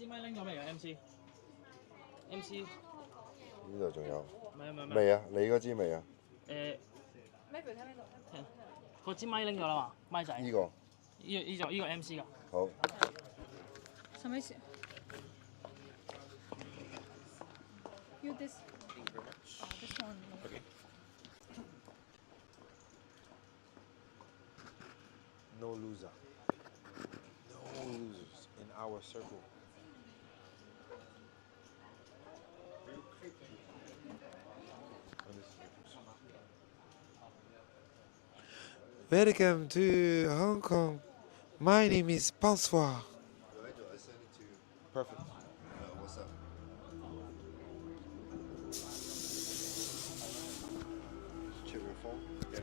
支咪拎咗未啊？MC 呢度仲有。唔係未啊？你嗰支未啊？咩陪睇呢度？個支咪拎咗啦嘛，咪仔。呢個。呢個 MC 㗎。好。什麼意思？You this. This one. Okay. No loser. No losers in our circle. Welcome to Hong Kong. My name is Bonsoir. Do I send it to you? Perfect. What's up? Check your phone. Yeah.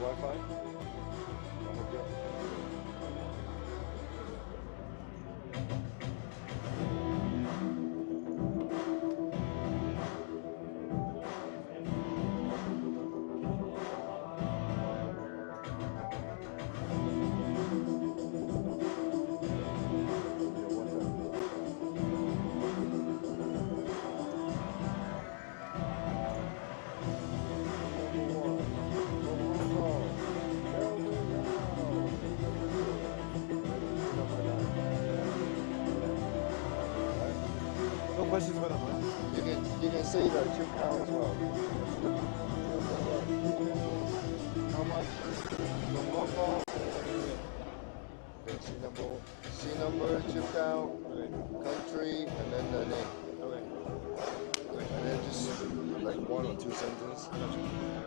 Wi-Fi? No questions for them, huh? You can say the chip count as well. How much? Okay, C number, chip count, country, and then the name. Okay. And then just like 1 or 2 sentences.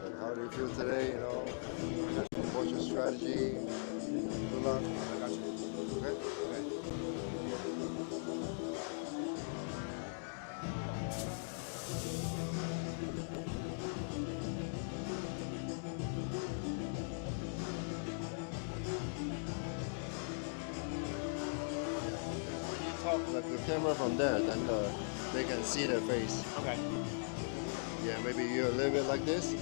Like how do you feel today? You know, what's your strategy? Good luck. I got you. Okay. Okay. When you talk like the camera from there, then they can see their face. Okay. Yeah, maybe you're a little bit like this, Yeah.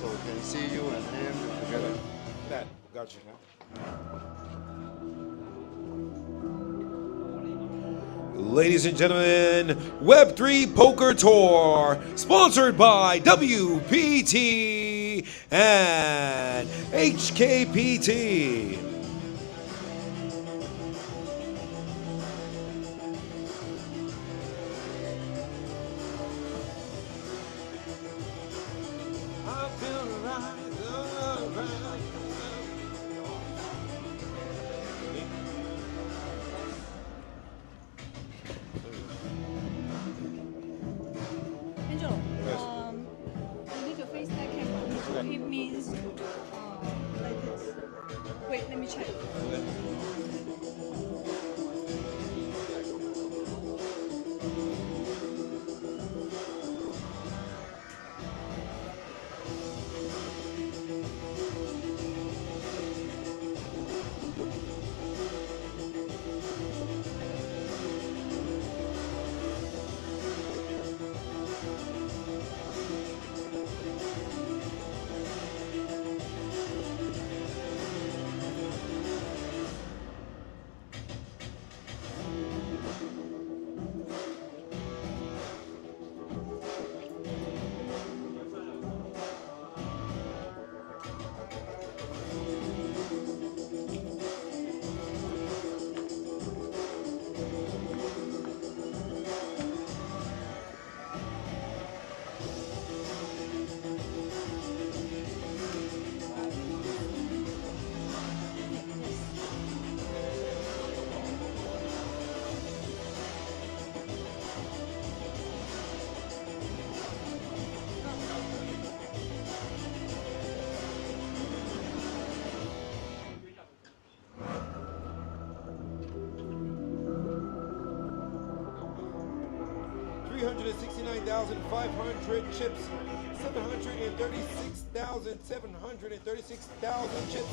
so we can see you and him together. That. Got you. Huh? Ladies and gentlemen, Web3 Poker Tour, sponsored by WPT and HKPT. Angelo, you need to face that camera. It means like this. Wait, let me 369,500 chips. 736,736,000 chips.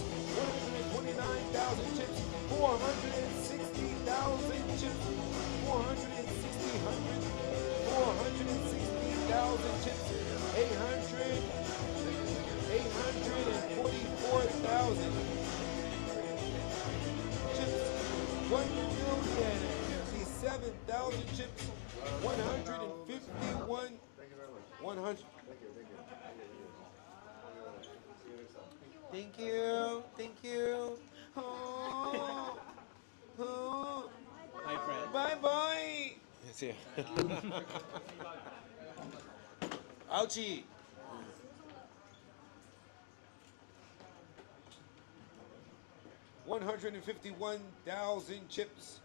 129,000 chips. 460,000 chips. 460,000 chips. 844,000 chips. 1,057,000 chips. 151. 100. Thank you. Thank you. Oh. Oh. Hi, Fred. Bye bye. See ya. Ouchie. 151,000 chips.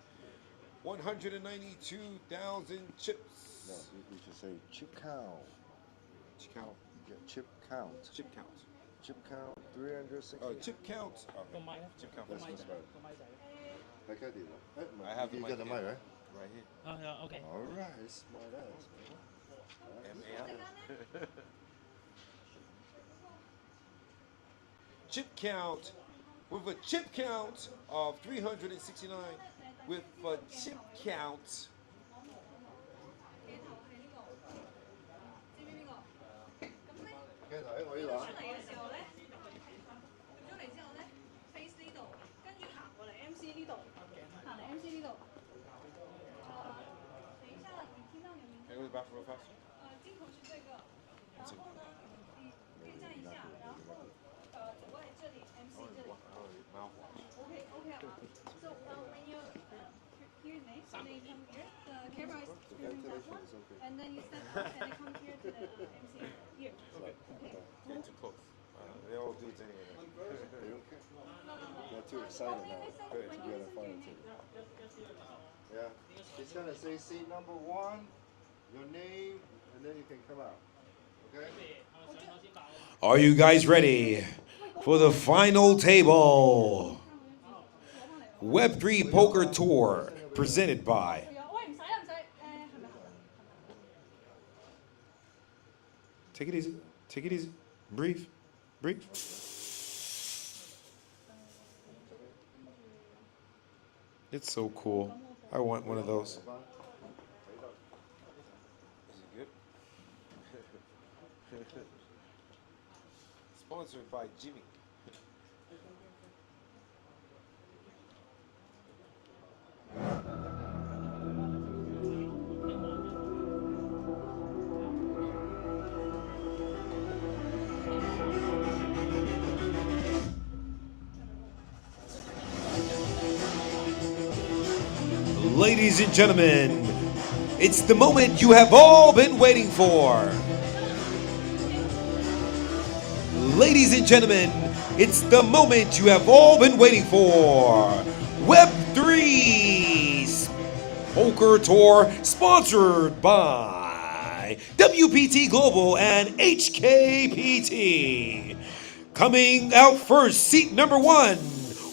192,000 chips. No, you should say chip count. Chip count. Yeah, chip count. Chip count. Chip count 360. Oh, chip count. Con máy đó. Chip count. That's Con máy much đó. better. Con máy chạy. HKD. I have the you mic got the here. mic, right? Right here. Yeah, okay. All right, smart ass. M-A-R. Chip count with a chip count of 369 with a chip count. Can I go to the bathroom real fast? Mouthwash. And then you step up and come here to the MC. Here. Okay. Getting too close. They're all dudes anyway. They don't care. They're too excited now to be on the final table. Yeah. He's gonna say seat number 1, your name, and then you can come out. Okay? Are you guys ready for the final table? Web3 Poker Tour presented by Take it easy. Take it easy. Breathe. Breathe. It's so cool. I want one of those. Is it good? Sponsored by Jimmy. Ladies and gentlemen, it's the moment you have all been waiting for. Ladies and gentlemen, it's the moment you have all been waiting for. Web3's Poker Tour, sponsored by WPT Global and HKPT. Coming out first, seat number 1,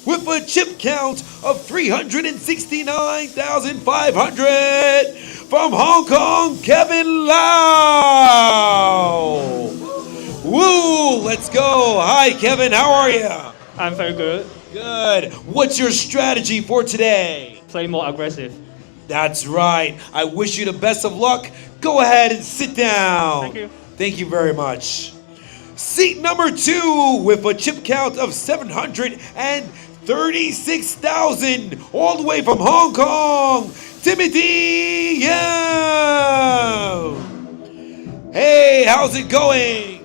with a chip count of 369,500 from Hong Kong, Kevin Lau. Woo, let's go. Hi, Kevin, how are you? I'm very good. Good. What's your strategy for today? Play more aggressive. That's right. I wish you the best of luck. Go ahead and sit down. Thank you. Thank you very much. Seat number 2 with a chip count of 736,000 all the way from Hong Kong, Timothy Yao. Hey, how's it going?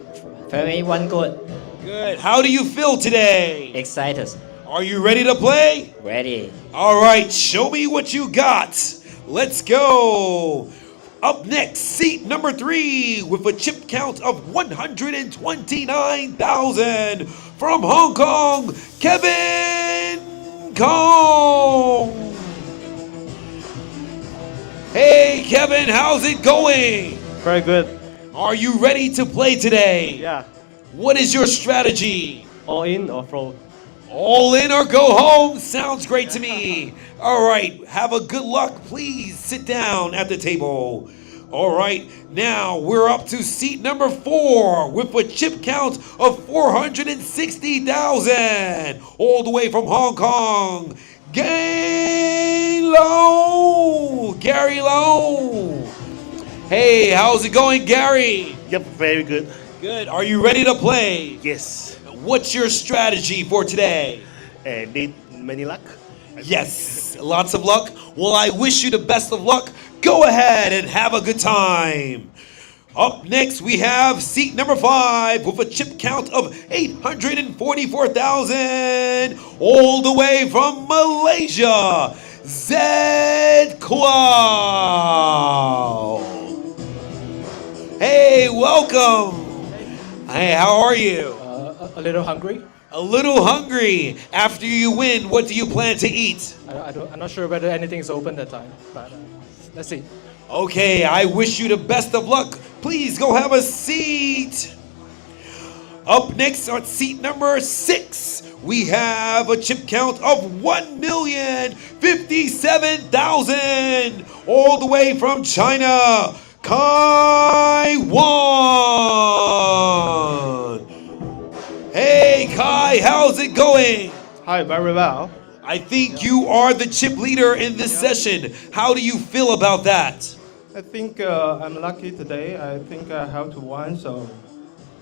Very one good. Good. How do you feel today? Excited. Are you ready to play? Ready. All right, show me what you got. Let's go. Up next, seat number 3 with a chip count of 129,000 from Hong Kong, Kevin Kong. Hey, Kevin, how's it going? Very good. Are you ready to play today? Yeah. What is your strategy? All in or throw? All in or go home? Sounds great to me. All right, have a good luck. Please sit down at the table. All right, now we're up to seat number 4 with a chip count of 460,000. All the way from Hong Kong, Gary Low. Hey, how's it going, Gary? Yep, very good. Good. Are you ready to play? Yes. What's your strategy for today? Need many luck? Yes, lots of luck. Well, I wish you the best of luck. Go ahead and have a good time. Up next, we have seat number 5 with a chip count of 844,000, all the way from Malaysia, Zed Clow. Hey, welcome. Hey, how are you? A little hungry. A little hungry. After you win, what do you plan to eat? I'm not sure whether anything is open that time, but let's see. Okay, I wish you the best of luck. Please go have a seat. Up next on seat number 6, we have a chip count of 1,057,000, all the way from China, Taiwan. Hey Kai, how's it going? Hi, very well. I think you are the chip leader in this session. How do you feel about that? I think I'm lucky today. I think I have to win, so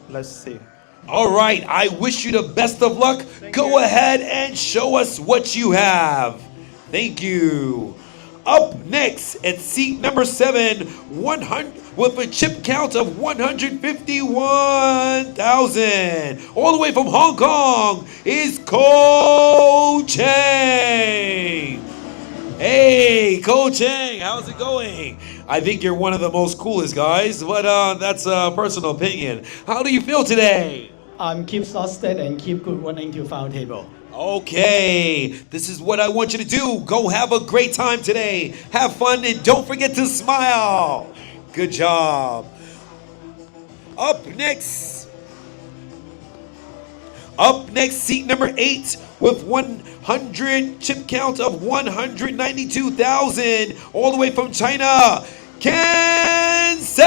let's see. All right, I wish you the best of luck. Go ahead and show us what you have. Thank you. Up next at seat number 7, 100 with a chip count of 151,000, all the way from Hong Kong, is Ko Chang. Hey, Ko Chang, how's it going? I think you're one of the most coolest guys, but that's a personal opinion. How do you feel today? Keep exhausted and keep good running to final table. Okay, this is what I want you to do. Go have a great time today. Have fun and don't forget to smile. Good job. Up next, seat number 8 with 100 chip count of 192,000, all the way from China, Ken Sang.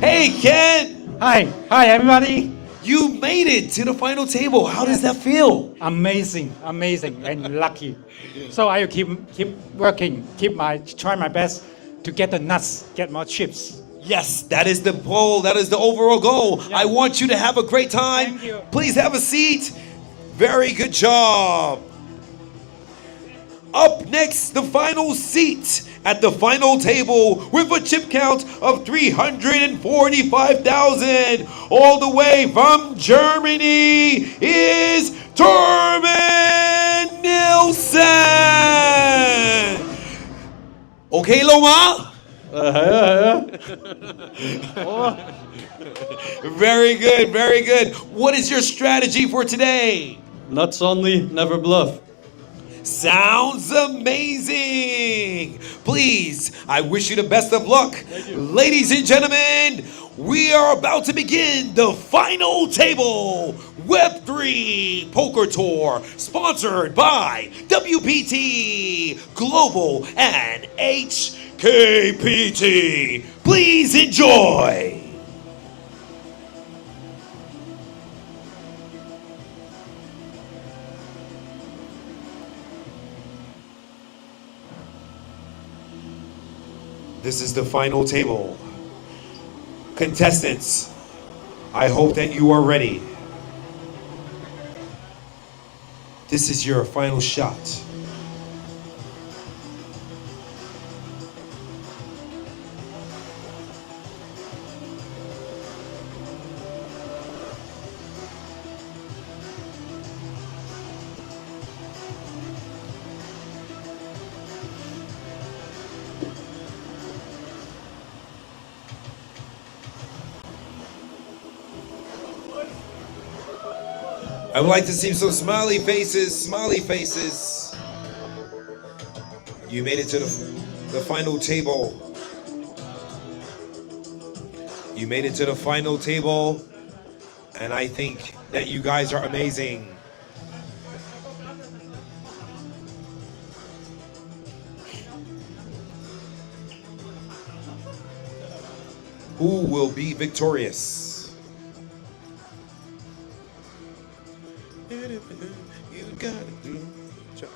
Hey, Ken. Hi everybody. You made it to the final table. How does that feel? Amazing, and lucky. So I will keep working, try my best to get the nuts, get more chips. Yes, that is the goal. That is the overall goal. Yeah. I want you to have a great time. Thank you. Please have a seat. Very good job. Up next, the final seat at the final table with a chip count of 345,000, all the way from Germany, is Torben Nielsen. Okay, Loma? Very good, very good. What is your strategy for today? Nuts only, never bluff. Sounds amazing. Please, I wish you the best of luck. Ladies and gentlemen, we are about to begin the final table Web3 Poker Tour, sponsored by WPT Global and HKPT. Please enjoy. This is the final table. Contestants, I hope that you are ready. This is your final shot. I would like to see some smiley faces, smiley faces. You made it to the final table. You made it to the final table, and I think that you guys are amazing. who will be victorious. You gotta do, try.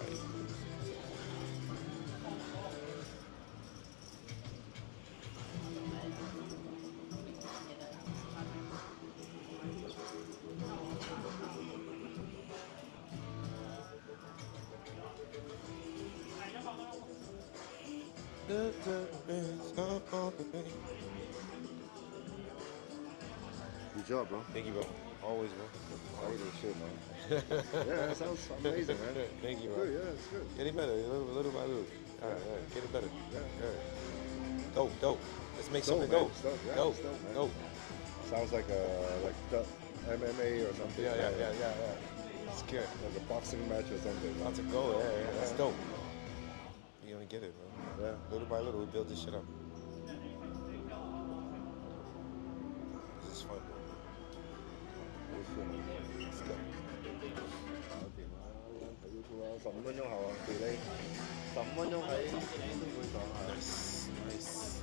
Good job, bro. Thank you, bro. Always, bro. Holy shit, man. Yeah, that sounds amazing, man. Thank you, bro. Good, yeah, it's good. Getting better, little by little. All right, getting better. Yeah. All right. Dope. Let's make Dope, something man. dope. It's dope, yeah, Dope, it's dope, man. dope. Sounds like MMA or something. Yeah. Scared. Like a boxing match or something. About to go, yeah. That's dope. You're gonna get it, bro. Yeah. Little by little, we build this shit up. This is fun, bro. Good shit, man. Let's go. 15分鐘後啊，陪你15分鐘喺呢會上下。 Nice.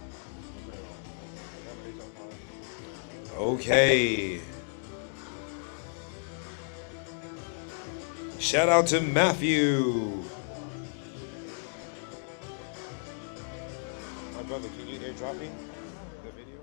Okay. Shout out to Matthew. My brother, can you airdrop me the video?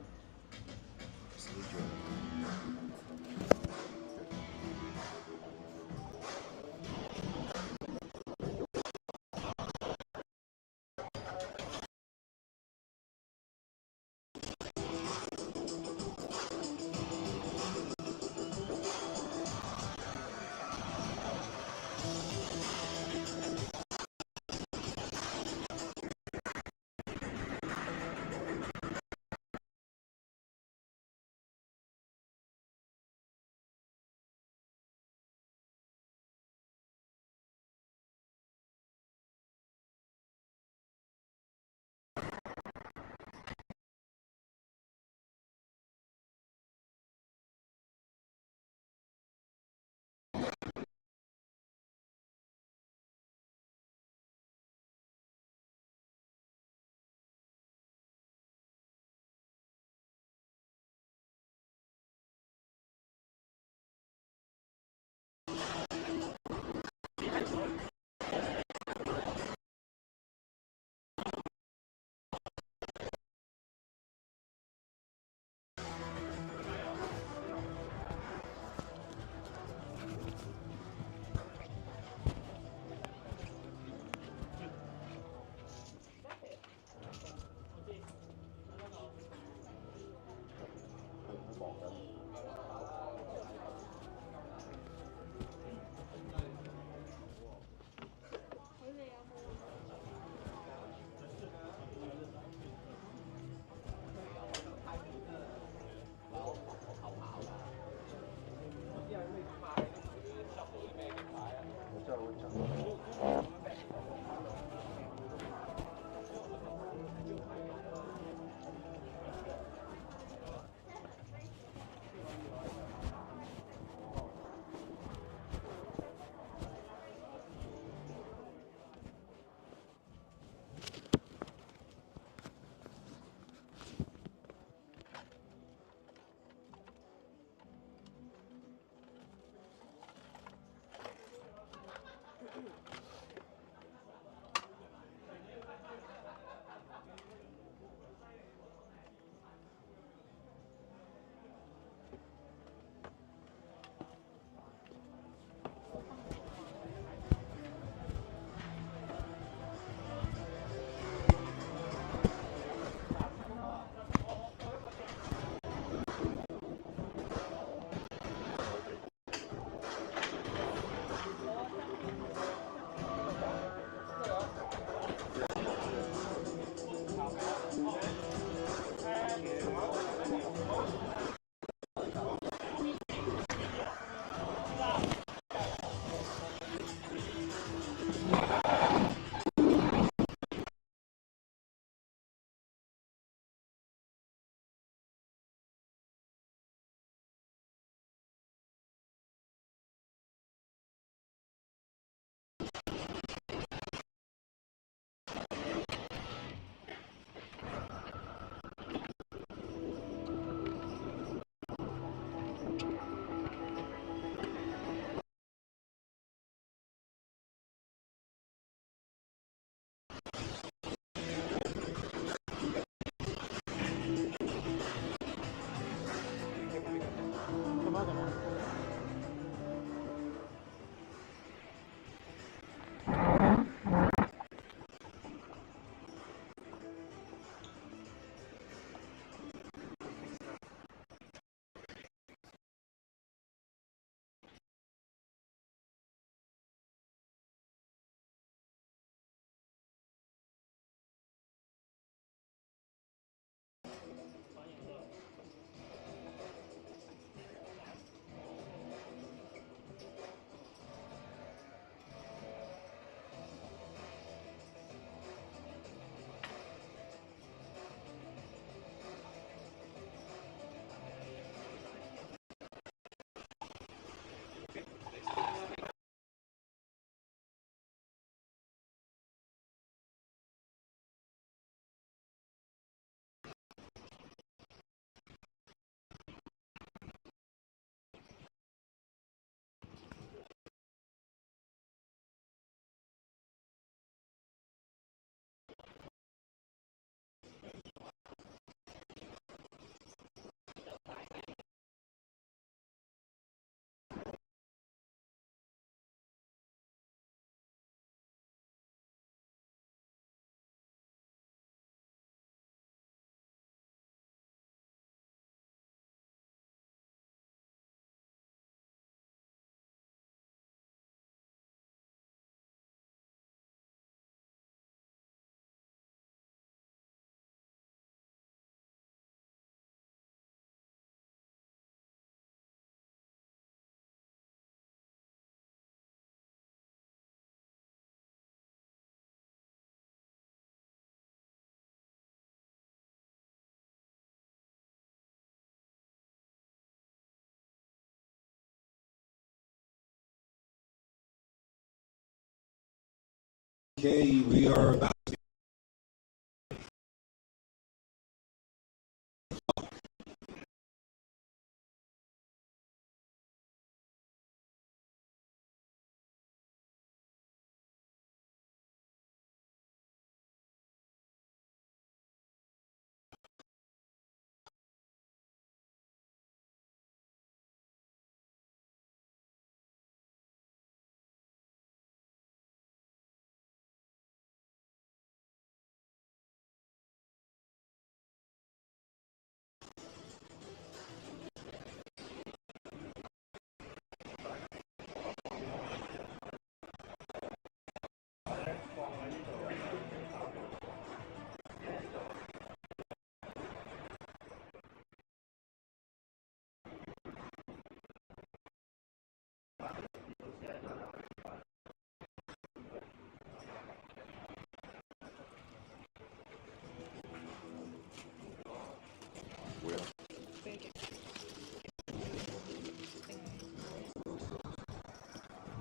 Okay, we are about.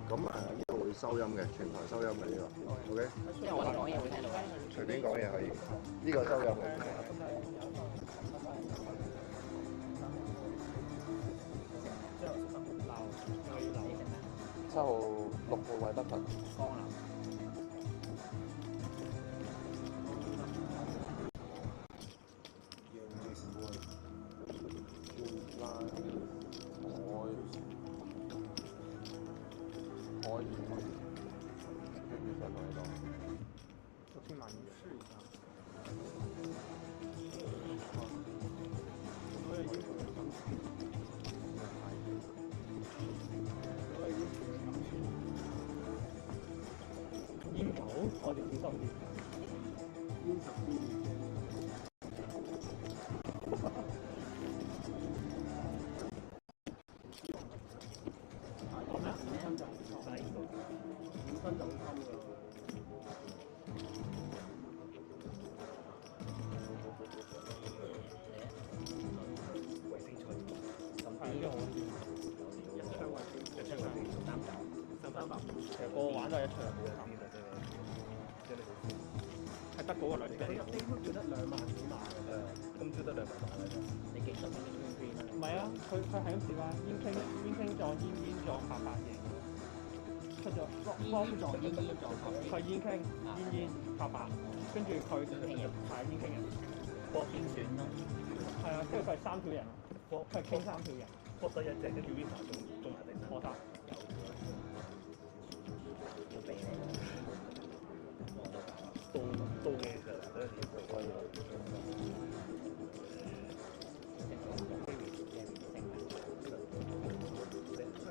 咁呢度會收音嘅，全台收音嘅呢個，OK。因為我哋講嘢會聽到嘅。隨便講嘢可以，呢個收音嘅。7號、6號位不分。係得嗰個兩隻。你叫得2萬幾碼嘅，今朝得2萬碼嘅啫。你幾十蚊一張飛？唔係啊，佢係咁試啦，煙傾撞煙撞白白贏嘅，出咗幫撞煙撞白白。佢煙傾白白，跟住佢係煙傾人，搏邊選咯。係啊，跟住佢係3條人，佢係傾3條人，搏得一隻，跟住 Visa 中埋第3。我得。要俾你。到嘅其實都係條可以。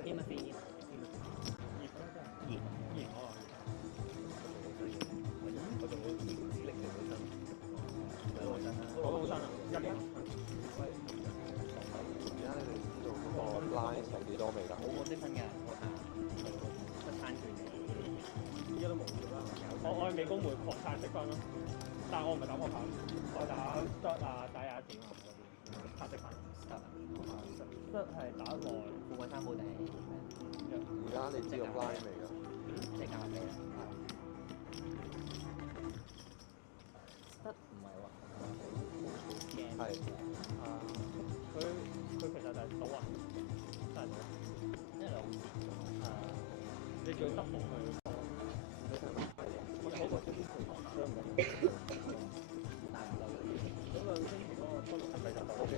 添乜飛煙？熱我啊！我仲會指力嘅本身，我都好新啊！1年。而家你哋做嗰個 line 成幾多未㗎？我積分嘅，出餐券嘅。依家都冇啦。我係美高梅狂曬積分咯，但係我唔係打撲克，我打得啊打廿一點啊嗰啲拍積分。得係打耐富貴山寶定係咩？而家你知道 line 未㗎？即係加俾啦。得唔係喎？係。佢其實就係賭啊，真係賭。因為兩次。你叫得冇去。我嗰個先佢講雙嘅。但係嗰兩星期嗰個分係咪就得 ？OK，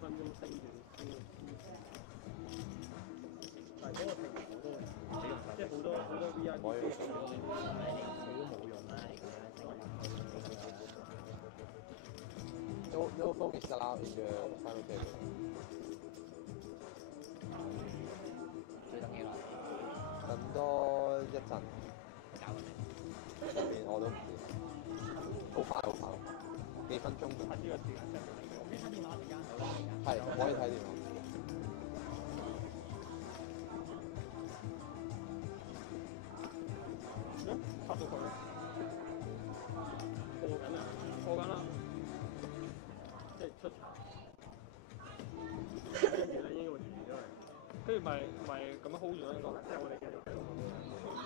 分鐘升住。但係嗰個平好多嘅，即係好多 VIP 飛上咗你，你都冇用啦，你咁樣升。No focus allowed in the final table. 最等幾耐？等多一陣。搞緊未？我都唔知。好快，幾分鐘啫。呢個時間 send 俾你。你睇電話時間？係，可以睇電話。插到佢。過緊啦。即係出場。跟住咧應該會完咗嚟，跟住咪咁樣 hold 住咯應該，即係我哋繼續。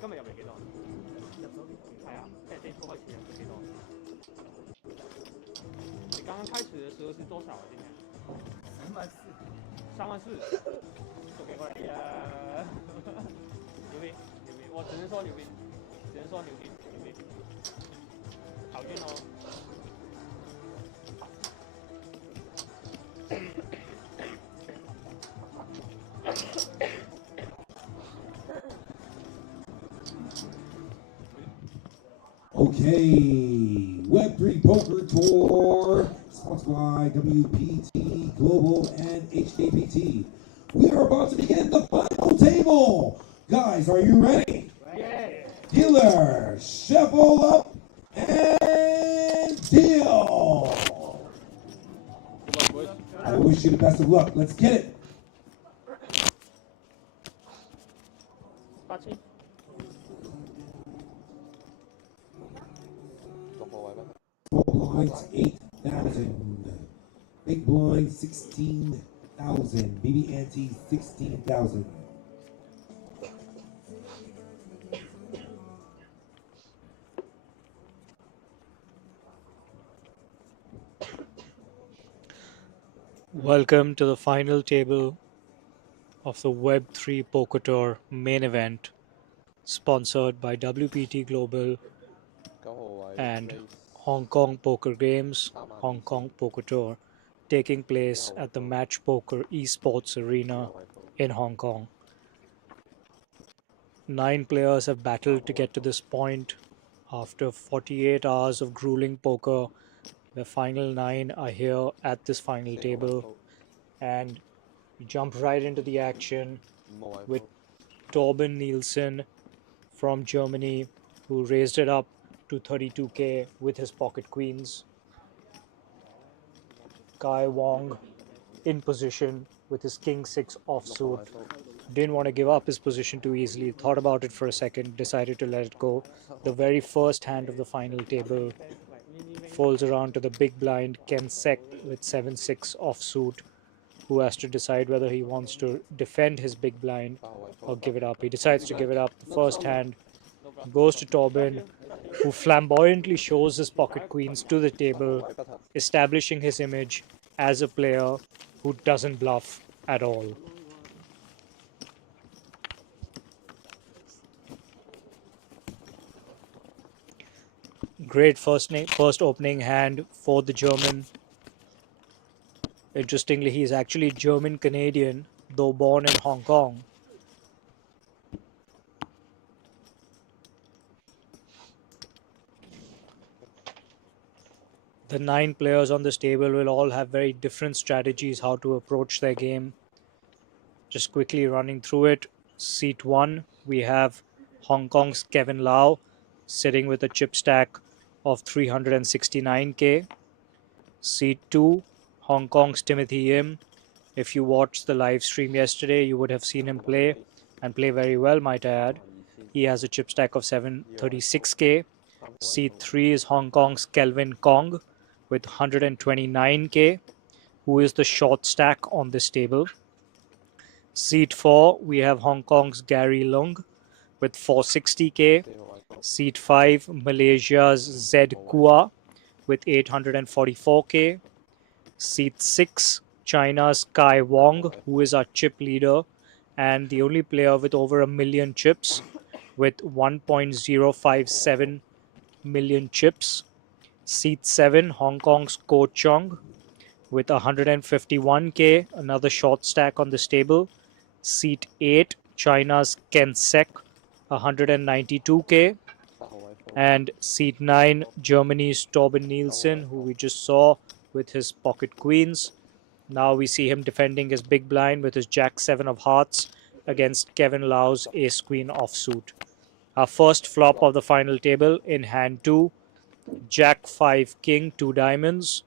今日入嚟幾多？係啊，即係最初開始入咗幾多？你剛剛開始的時候是多少啊？今年34000。OK， 哎呀，牛逼牛逼！我只能說牛逼，只能說牛逼牛逼，好运哦。Okay, Web3 Poker Tour, sponsored by WPT Global and HKBT. We are about to begin the final table. Guys, are you ready? Yeah. Dealer, shuffle up and deal. I wish you the best of luck. Let's get it. 87。Small blinds 8,000. Big blind 16,000. BB ante 16,000. Welcome to the final table of the Web3 Poker Tour main event, sponsored by WPT Global and Hong Kong Poker Games, Hong Kong Poker Tour, taking place at the Match Poker Esports Arena in Hong Kong. 9 players have battled to get to this point. After 48 hours of grueling poker, the final 9 are here at this final table, and we jump right into the action with Torben Nielsen from Germany, who raised it up to 32k with his pocket queens. Kai Wong in position with his king 6 offsuit. Didn't want to give up his position too easily, thought about it for a second, decided to let it go. The very first hand of the final table folds around to the big blind Ken Sek with 7-6 offsuit, who has to decide whether he wants to defend his big blind or give it up. He decides to give it up. The first hand goes to Torben, who flamboyantly shows his pocket queens to the table, establishing his image as a player who doesn't bluff at all. Great first opening hand for the German. Interestingly, he's actually German-Canadian, though born in Hong Kong. The 9 players on this table will all have very different strategies how to approach their game. Just quickly running through it. Seat 1, we have Hong Kong's Kevin Lau sitting with a chip stack of 369k. Seat 2, Hong Kong's Timothy Yim. If you watched the live stream yesterday, you would have seen him play and play very well, might I add. He has a chip stack of 736k. Seat 3 is Hong Kong's Kelvin Kong with 129k, who is the short stack on this table. Seat 4, we have Hong Kong's Gary Leung with 460k. Seat 5, Malaysia's Zed Kua with 844k. Seat 6, China's Kai Wong, who is our chip leader and the only player with over 1 million chips with 1.057 million chips. Seat 7, Hong Kong's Ko Chong with 151k, another short stack on this table. Seat 8, China's Ken Sek, 192k. And seat 9, Germany's Torben Nielsen, who we just saw with his pocket queens. Now we see him defending his big blind with his Jack 7 of hearts against Kevin Lau's Ace Queen offsuit. Our first flop of the final table in hand 2, Jack 5 King, 2 diamonds.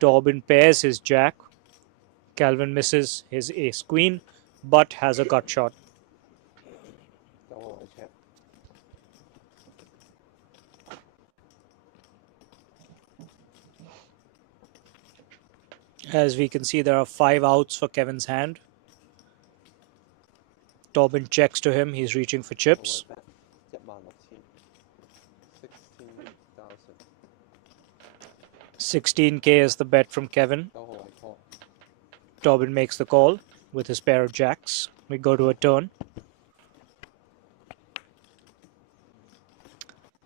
Torben pairs his Jack. Calvin misses his Ace Queen but has a gut shot. As we can see, there are 5 outs for Kevin's hand. Torben checks to him. He's reaching for chips. 16k is the bet from Kevin. Torben makes the call with his pair of jacks. We go to a turn.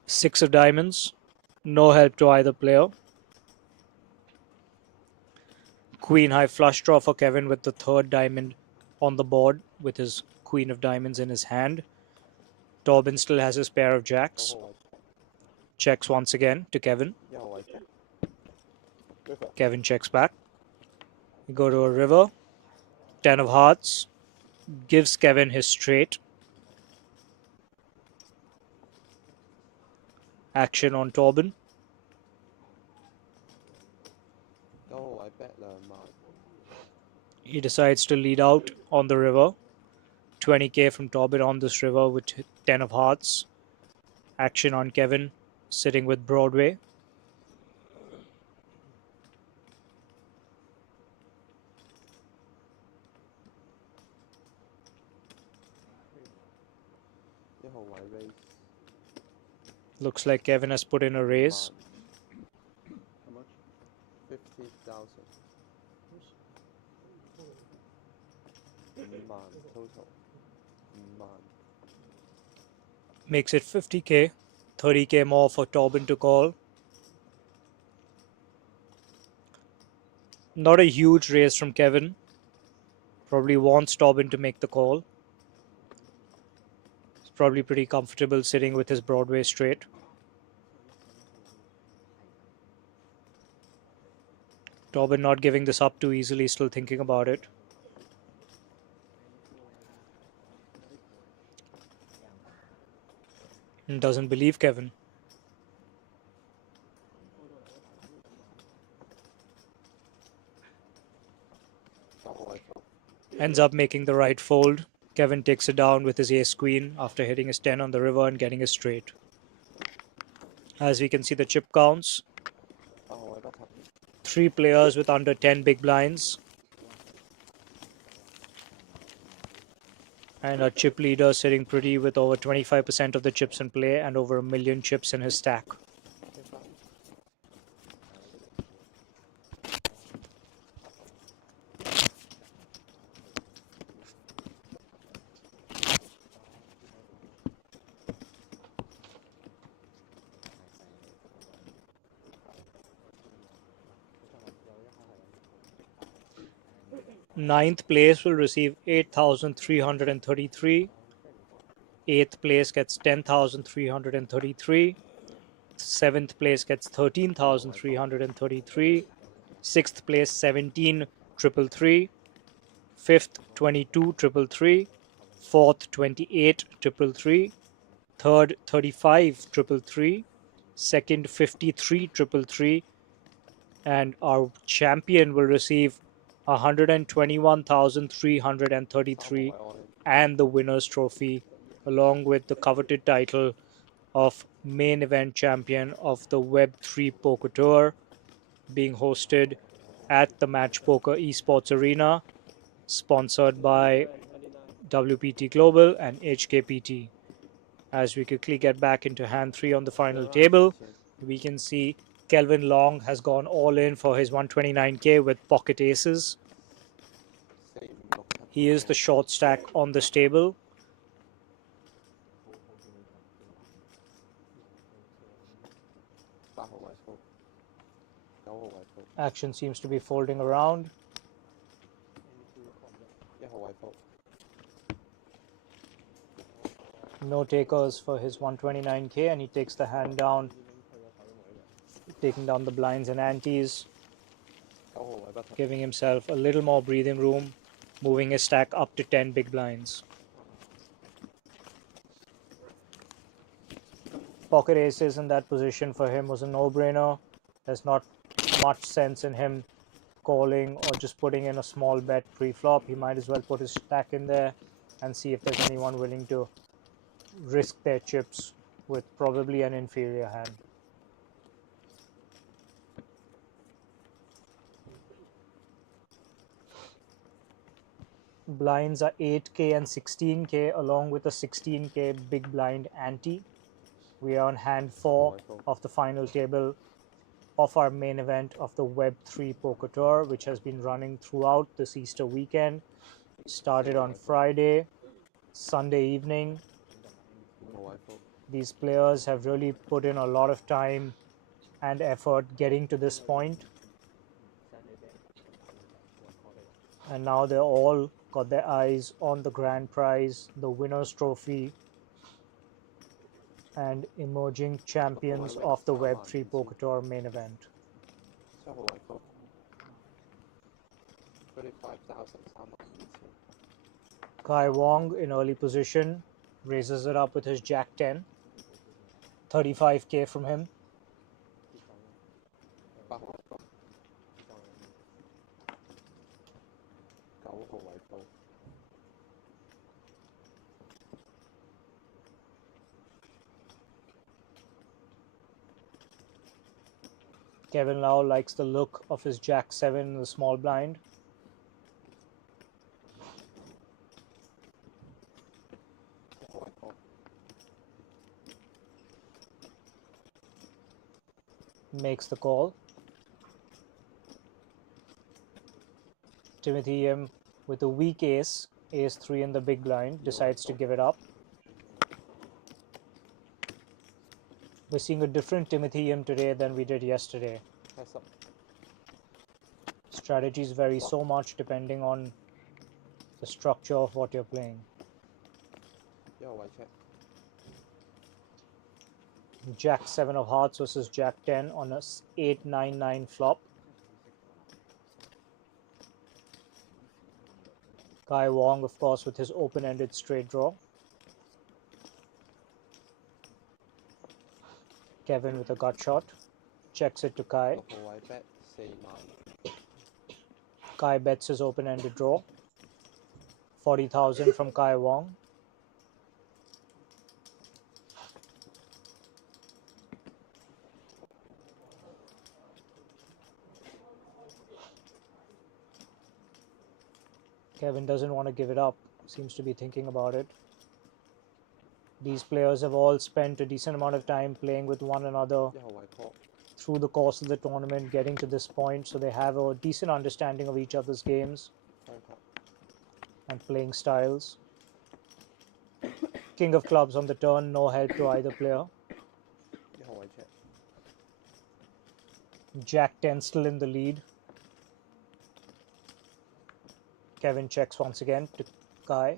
6 of diamonds. No help to either player. Queen high flush draw for Kevin with the 3rd diamond on the board with his queen of diamonds in his hand. Torben still has his pair of jacks. Checks once again to Kevin. Kevin checks back. We go to a river. 10 of hearts. Gives Kevin his straight. Action on Torben. He decides to lead out on the river. 20k from Torben on this river with 10 of hearts. Action on Kevin sitting with Broadway. Looks like Kevin has put in a raise. How much? 50,000. Total. Makes it 50k. 30k more for Torben to call. Not a huge raise from Kevin. Probably wants Torben to make the call. He's probably pretty comfortable sitting with his Broadway straight. Torben not giving this up too easily, still thinking about it. And doesn't believe Kevin. Ends up making the right fold. Kevin takes it down with his ace queen after hitting his 10 on the river and getting a straight. As we can see the chip counts. 3 players with under 10 big blinds. And our chip leader sitting pretty with over 25% of the chips in play and over 1 million chips in his stack. Ninth place will receive 8,333. 8th place gets 10,333. Seventh place gets 13,333. Sixth place 17,333. Fifth 22,333. Fourth 28,333. Third 35,333. Second 53,333. And our champion will receive 121,333 and the winner's trophy, along with the coveted title of main event champion of the Web3 Poker Tour, being hosted at the Match Poker Esports Arena, sponsored by WPT Global and HKPT. As we quickly get back into hand 3 on the final table, we can see Kelvin Long has gone all in for his 129k with pocket aces. He is the short stack on this table. Action seems to be folding around. No takers for his 129k, and he takes the hand down, taking down the blinds and antes, giving himself a little more breathing room, moving his stack up to 10 big blinds. Pocket aces in that position for him was a no-brainer. There's not much sense in him calling or just putting in a small bet pre-flop. He might as well put his stack in there and see if there's anyone willing to risk their chips with probably an inferior hand. Blinds are 8k and 16k along with a 16k big blind ante. We are on hand 4 of the final table of our main event of the Web3 Poker Tour, which has been running throughout this Easter weekend. Started on Friday, Sunday evening. These players have really put in a lot of time and effort getting to this point. And now they're all got their eyes on the grand prize, the winner's trophy, and emerging champions of the Web3 Poker Tour main event. Kai Wong in early position raises it up with his Jack 10. 35k from him. Kevin Lau likes the look of his Jack 7 in the small blind. Makes the call. Timothy Yim with a weak ace, ace 3 in the big blind, decides to give it up. We're seeing a different Timothy Yim today than we did yesterday. Strategies vary so much depending on the structure of what you're playing. Jack 7 of hearts versus Jack 10 on a 8-9-9 flop. Kai Wong, of course, with his open-ended straight draw. Kevin with a gut shot. Checks it to Kai. Kai bets his open-ended draw. 40,000 from Kai Wong. Kevin doesn't want to give it up. Seems to be thinking about it. These players have all spent a decent amount of time playing with one another through the course of the tournament, getting to this point, so they have a decent understanding of each other's games and playing styles. King of clubs on the turn, no help to either player. Jack 10 still in the lead. Kevin checks once again to Kai.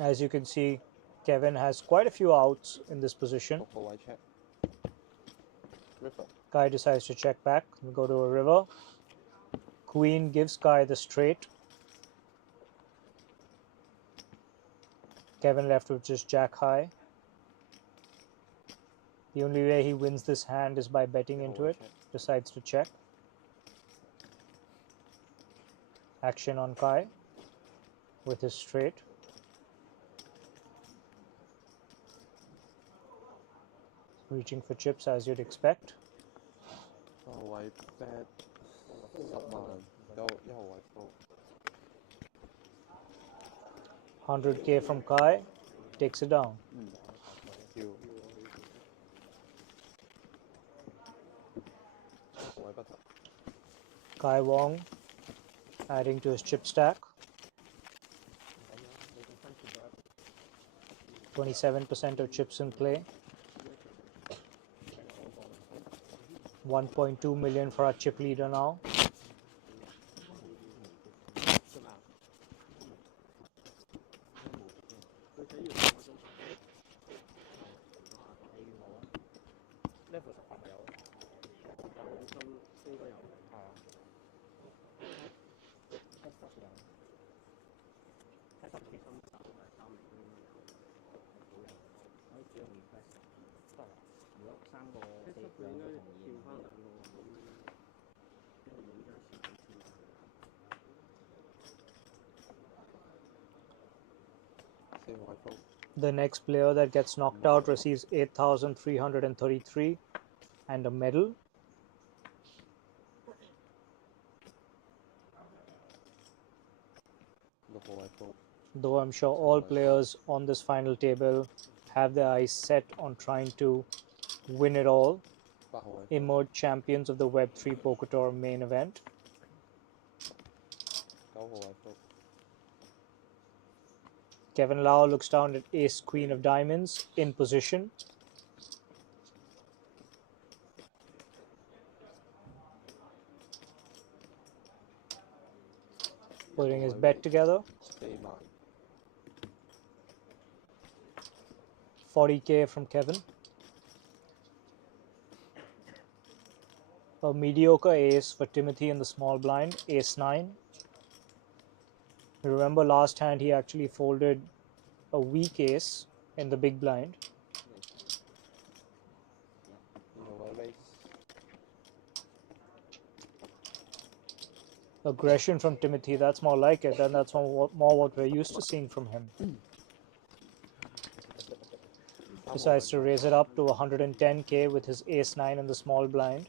As you can see, Kevin has quite a few outs in this position. Kai decides to check back and go to a river. Queen gives Kai the straight. Kevin left with just jack high. The only way he wins this hand is by betting into it. Decides to check. Action on Kai with his straight. Reaching for chips as you'd expect. 100K from Kai, takes it down. Kai Wong adding to his chip stack. 27% of chips in play. 1.2 million for our chip leader now. The next player that gets knocked out receives 8,333 and a medal. Though I'm sure all players on this final table have their eyes set on trying to win it all, emerge champions of the Web3 Poker Tour main event. Kevin Lau looks down at ace queen of diamonds in position. Putting his bet together. 40K from Kevin. A mediocre ace for Timothy in the small blind, ace 9. Remember last hand he actually folded a weak ace in the big blind. Aggression from Timothy, that's more like it, and that's more what we're used to seeing from him. Decides to raise it up to 110K with his ace 9 in the small blind.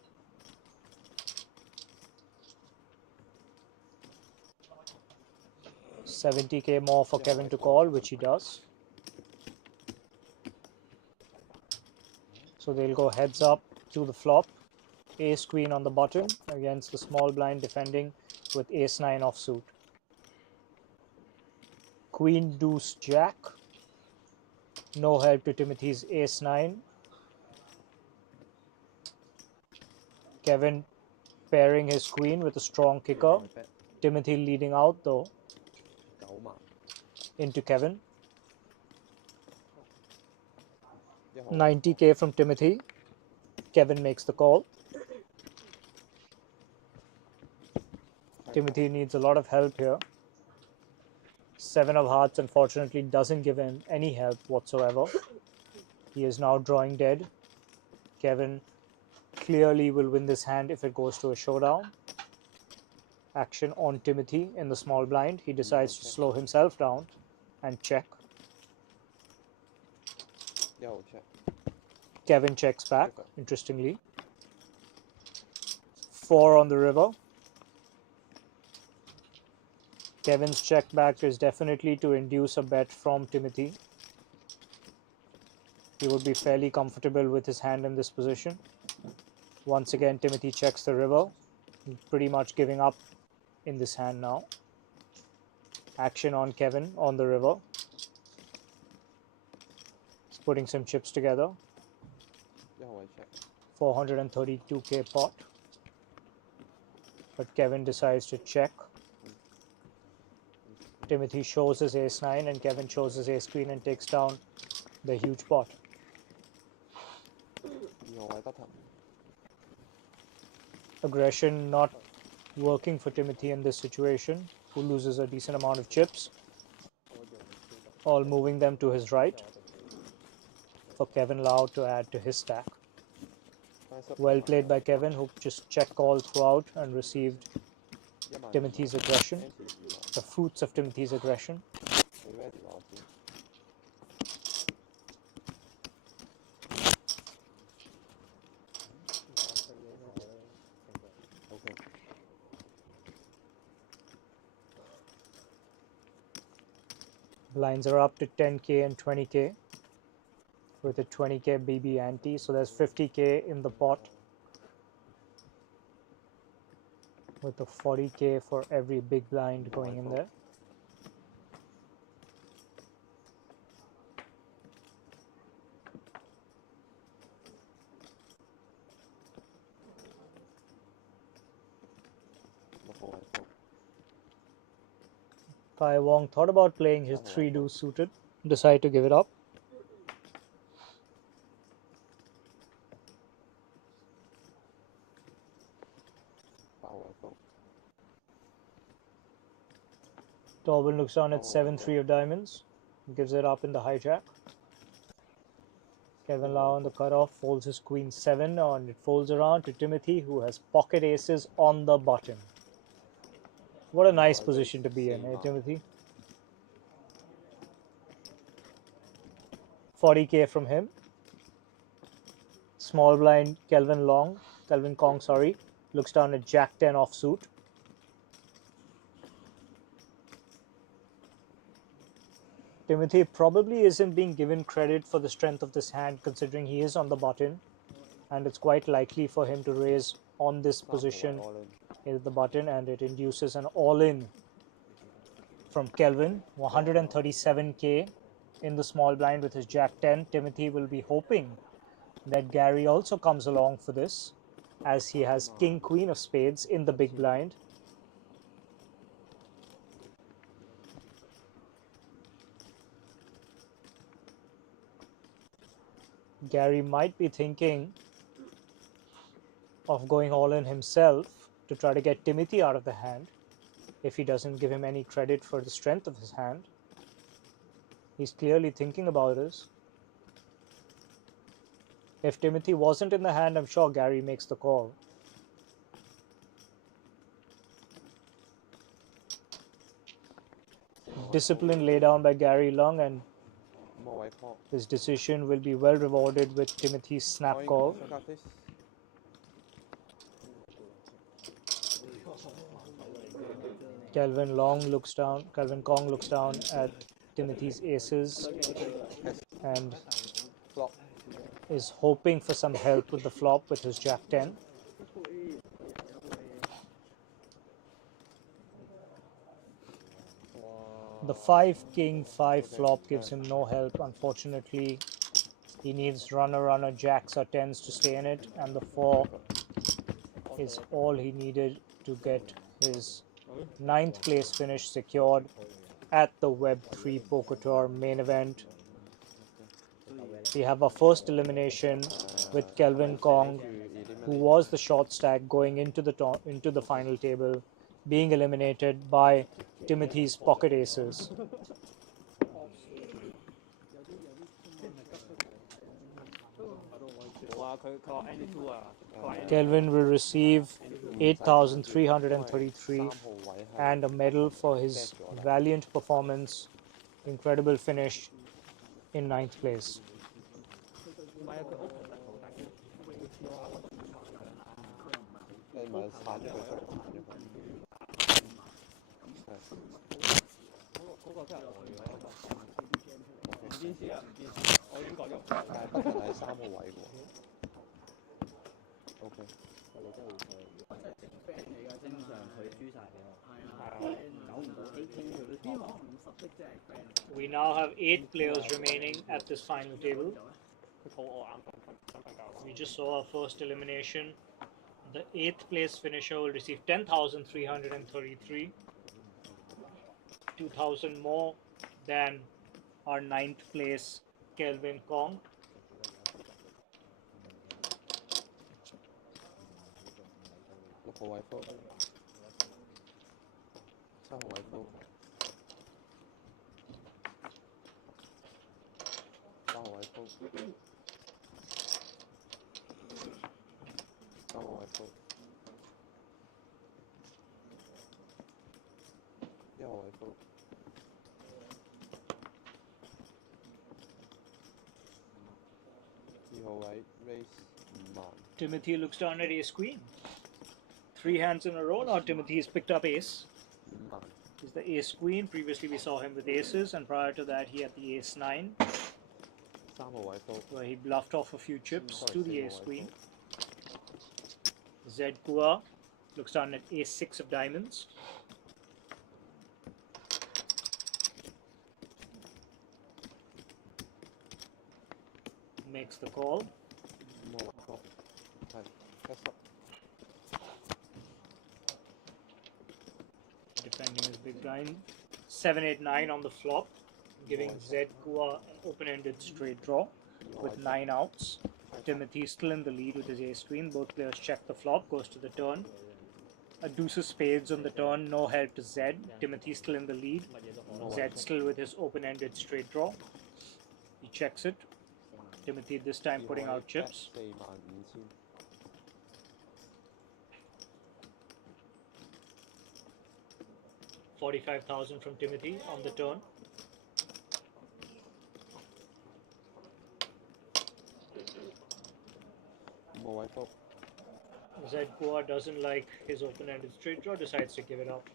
$70K more for Kevin to call, which he does. So they'll go heads up to the flop. Ace queen on the button against the small blind defending with ace 9 offsuit. Queen deuce jack. No help to Timothy's ace 9. Kevin pairing his queen with a strong kicker. Timothy leading out though. Into Kevin. 90K from Timothy. Kevin makes the call. Timothy needs a lot of help here. 7 of hearts unfortunately doesn't give him any help whatsoever. He is now drawing dead. Kevin clearly will win this hand if it goes to a showdown. Action on Timothy in the small blind. He decides to slow himself down and check. Kevin checks back, interestingly. 4 on the river. Kevin's check back is definitely to induce a bet from Timothy. He would be fairly comfortable with his hand in this position. Once again, Timothy checks the river. He's pretty much giving up in this hand now. Action on Kevin on the river. He's putting some chips together. 432K pot. But Kevin decides to check. Timothy shows his ace-9 and Kevin shows his ace-queen and takes down the huge pot. Aggression not working for Timothy in this situation, who loses a decent amount of chips, all moving them to his right for Kevin Lau to add to his stack. Well played by Kevin, who just check called throughout and received Timothy's aggression, the fruits of Timothy's aggression. Blinds are up to 10k and 20k with a 20k BB ante, so there's 50k in the pot with a 40k for every big blind going in there. Kai Wong thought about playing his 3-deuce suited, decided to give it up. Tobin looks down at 7-3 of diamonds, gives it up in the hijack. Kevin Lau on the cutoff folds his queen 7 and it folds around to Timothy, who has pocket aces on the button. What a nice position to be in, eh, Timothy? 40k from him. Small blind Kelvin Kong, sorry, looks down at Jack 10 offsuit. Timothy probably isn't being given credit for the strength of this hand, considering he is on the button, and it's quite likely for him to raise on this position in the button, and it induces an all-in from Kelvin, 137k in the small blind with his Jack 10. Timothy will be hoping that Gary also comes along for this, as he has King Queen of spades in the big blind. Gary might be thinking of going all in himself to try to get Timothy out of the hand if he doesn't give him any credit for the strength of his hand. He's clearly thinking about this. If Timothy wasn't in the hand, I'm sure Gary makes the call. Discipline laid down by Gary Lung, and his decision will be well rewarded with Timothy's snap call. Kelvin Kong looks down at Timothy's aces and is hoping for some help with the flop with his Jack 10. The 5-king-5 flop gives him no help, unfortunately. He needs runner, jacks or 10s to stay in it, and the 4 is all he needed to get his 9th place finish secured at the Web3 Poker Tour main event. We have our first elimination with Kelvin Kong, who was the short stack going into the final table, being eliminated by Timothy's pocket aces. Kelvin will receive 8,333 and a medal for his valiant performance, incredible finish in 9th place. We now have 8 players remaining at this final table. We just saw our first elimination. The 8th place finisher will receive 10,333. 2,000 more than our 9th place Kelvin Kong. Timothy looks down at ace queen. 3 hands in a row. Now Timothy's picked up ace. He's the ace queen. Previously we saw him with aces, and prior to that he had the ace 9, where he bluffed off a few chips to the ace queen. Zed Kua looks down at ace 6 of diamonds. Makes the call. Defending his big blind. 7-8-9 on the flop, giving Zed Kua an open-ended straight draw with 9 outs. Timothy still in the lead with his ace queen. Both players check the flop, goes to the turn. A deuce of spades on the turn, no help to Zed. Timothy still in the lead. Zed still with his open-ended straight draw. He checks it. Timothy this time putting out chips. $45,000 from Timothy on the turn. Zed Kua doesn't like his open-ended straight draw, decides to give it up.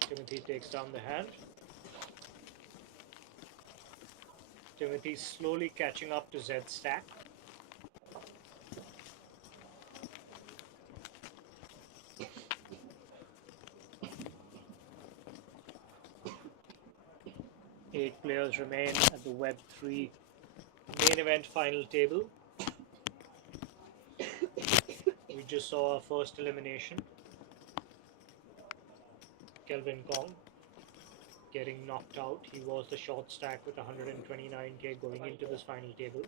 Timothy takes down the hand. Timothy slowly catching up to Zed's stack. Eight players remain at the Web3 main event final table. We just saw our first elimination. Kelvin Kong getting knocked out. He was the short stack with 129k going into this final table.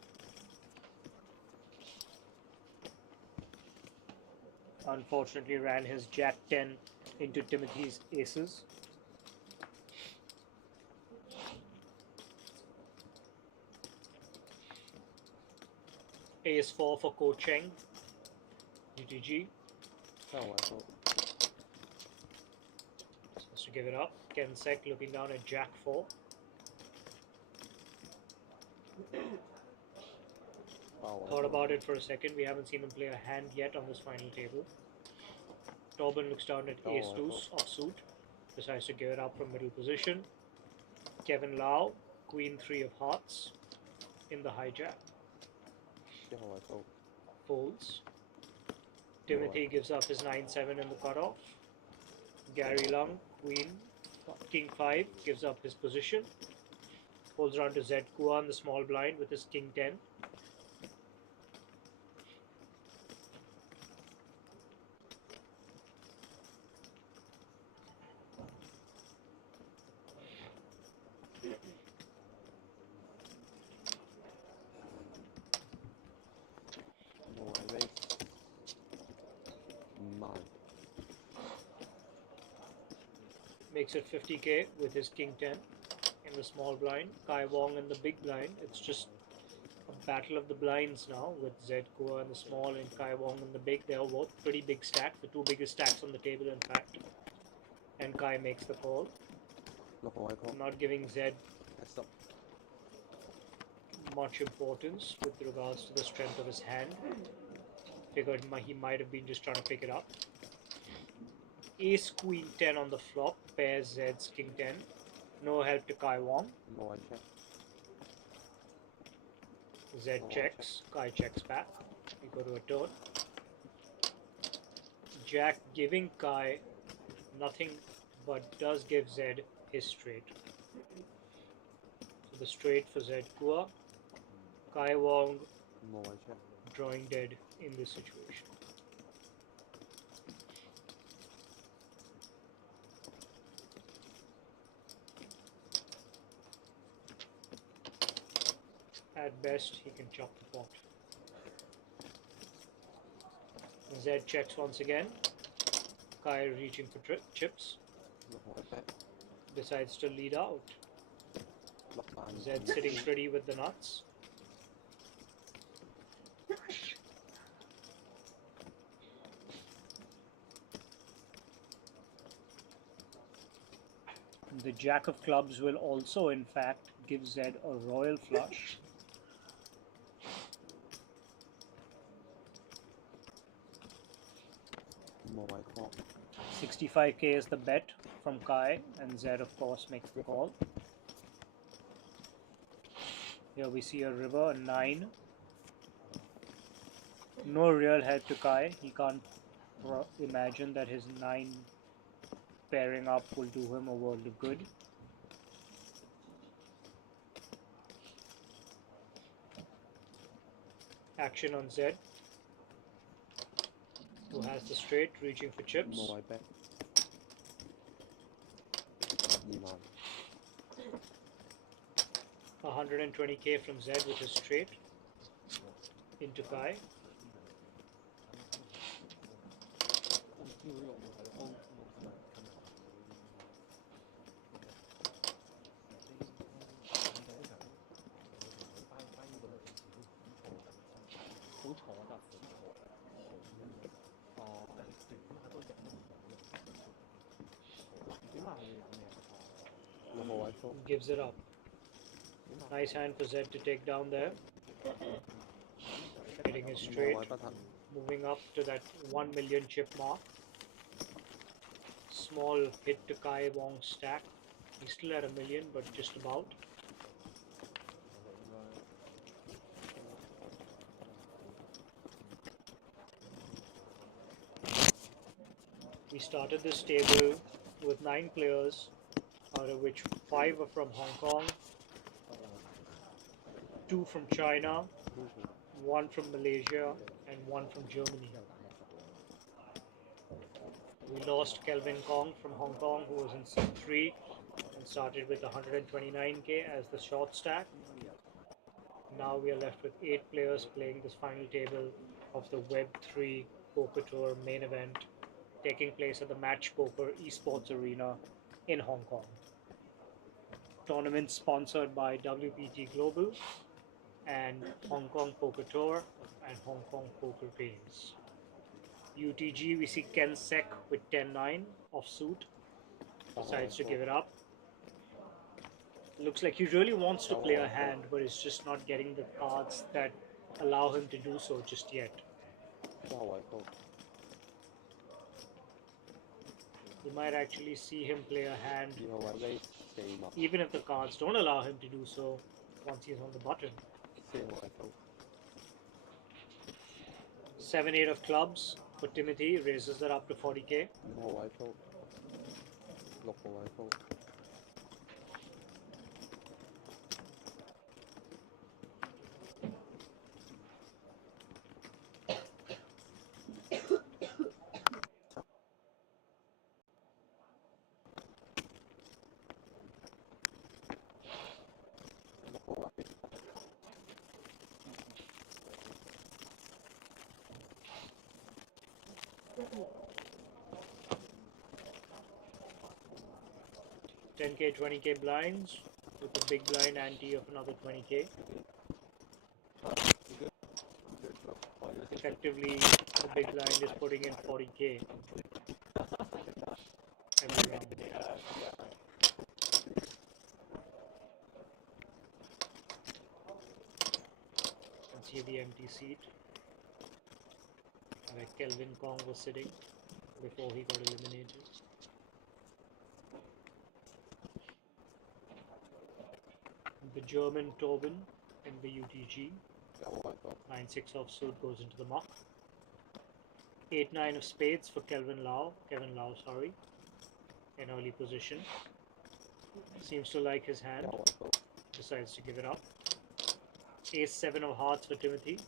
Unfortunately ran his Jack 10 into Timothy's aces. Ace 4 for Ko Cheng. UTG. Supposed to give it up. Ken Sek looking down at Jack 4. Thought about it for a second. We haven't seen him play a hand yet on this final table. Tobin looks down at Ace Deuce offsuit. Decides to give it up from middle position. Kevin Lau, Queen 3 of hearts in the hijack. Folds. Timothy gives up his 9-7 in the cutoff. Gary Lung, Queen, King 5 gives up his position. Folds around to Zed Kua on the small blind with his King 10. Makes it 50k with his King 10 in the small blind. Kai Wong in the big blind. It's just a battle of the blinds now with Zed Kua in the small and Kai Wong in the big. They are both pretty big stacks, the two biggest stacks on the table in fact. And Kai makes the call. Not giving Zed much importance with regards to the strength of his hand. Figured he might have been just trying to pick it up. Ace Queen 10 on the flop, pairs Zed's King 10. No help to Kai Wong. Zed checks, Kai checks back. We go to a turn. Jack giving Kai nothing but does give Zed his straight. So the straight for Zed Kua. Kai Wong drawing dead in this situation. At best, he can chop the pot. Z checks once again. Kai reaching for chips. Decides to lead out. Z sitting pretty with the nuts. The Jack of Clubs will also, in fact, give Z a royal flush. Mobile 65k is the bet from Kai, and Z, of course, makes the call. Here we see a river, a 9. No real help to Kai. He can't imagine that his 9 pairing up will do him a world of good. Action on Z, who has the straight, reaching for chips. Mobile bet. 120k from Z with his straight into Kai. Gives it up. Nice hand for Z to take down there. Hitting his straight. Moving up to that 1 million chip mark. Small hit to Kai Wong's stack. He's still at 1 million, but just about. We started this table with 9 players, out of which 5 are from Hong Kong, 2 from China, 1 from Malaysia, and 1 from Germany. We lost Kelvin Kong from Hong Kong, who was in set 3 and started with 129k as the short stack. Now we are left with 8 players playing this final table of the Web3 Poker Tour main event, taking place at the Match Poker Esports Arena in Hong Kong. Tournament sponsored by WPT Global and Hong Kong Poker Tour and Hong Kong Poker Games. UTG, we see Ken Sek with 10-9 offsuit. Decides to give it up. Looks like he really wants to play a hand, but is just not getting the cards that allow him to do so just yet. You might actually see him play a hand, even if the cards don't allow him to do so once he's on the button. 7-8 of clubs for Timothy, raises that up to 40k. 10k, 20k blinds with a big blind ante of another 20k. Effectively, the big blind is putting in 40k every round. You can see the empty seat where Kelvin Kong was sitting before he got eliminated. The German Tobin in the UTG. 9-6 offsuit goes into the muck. 8-9 of spades for Kevin Lau, sorry, in early position. Seems to like his hand. Decides to give it up. Ace-7 of hearts for Timothy.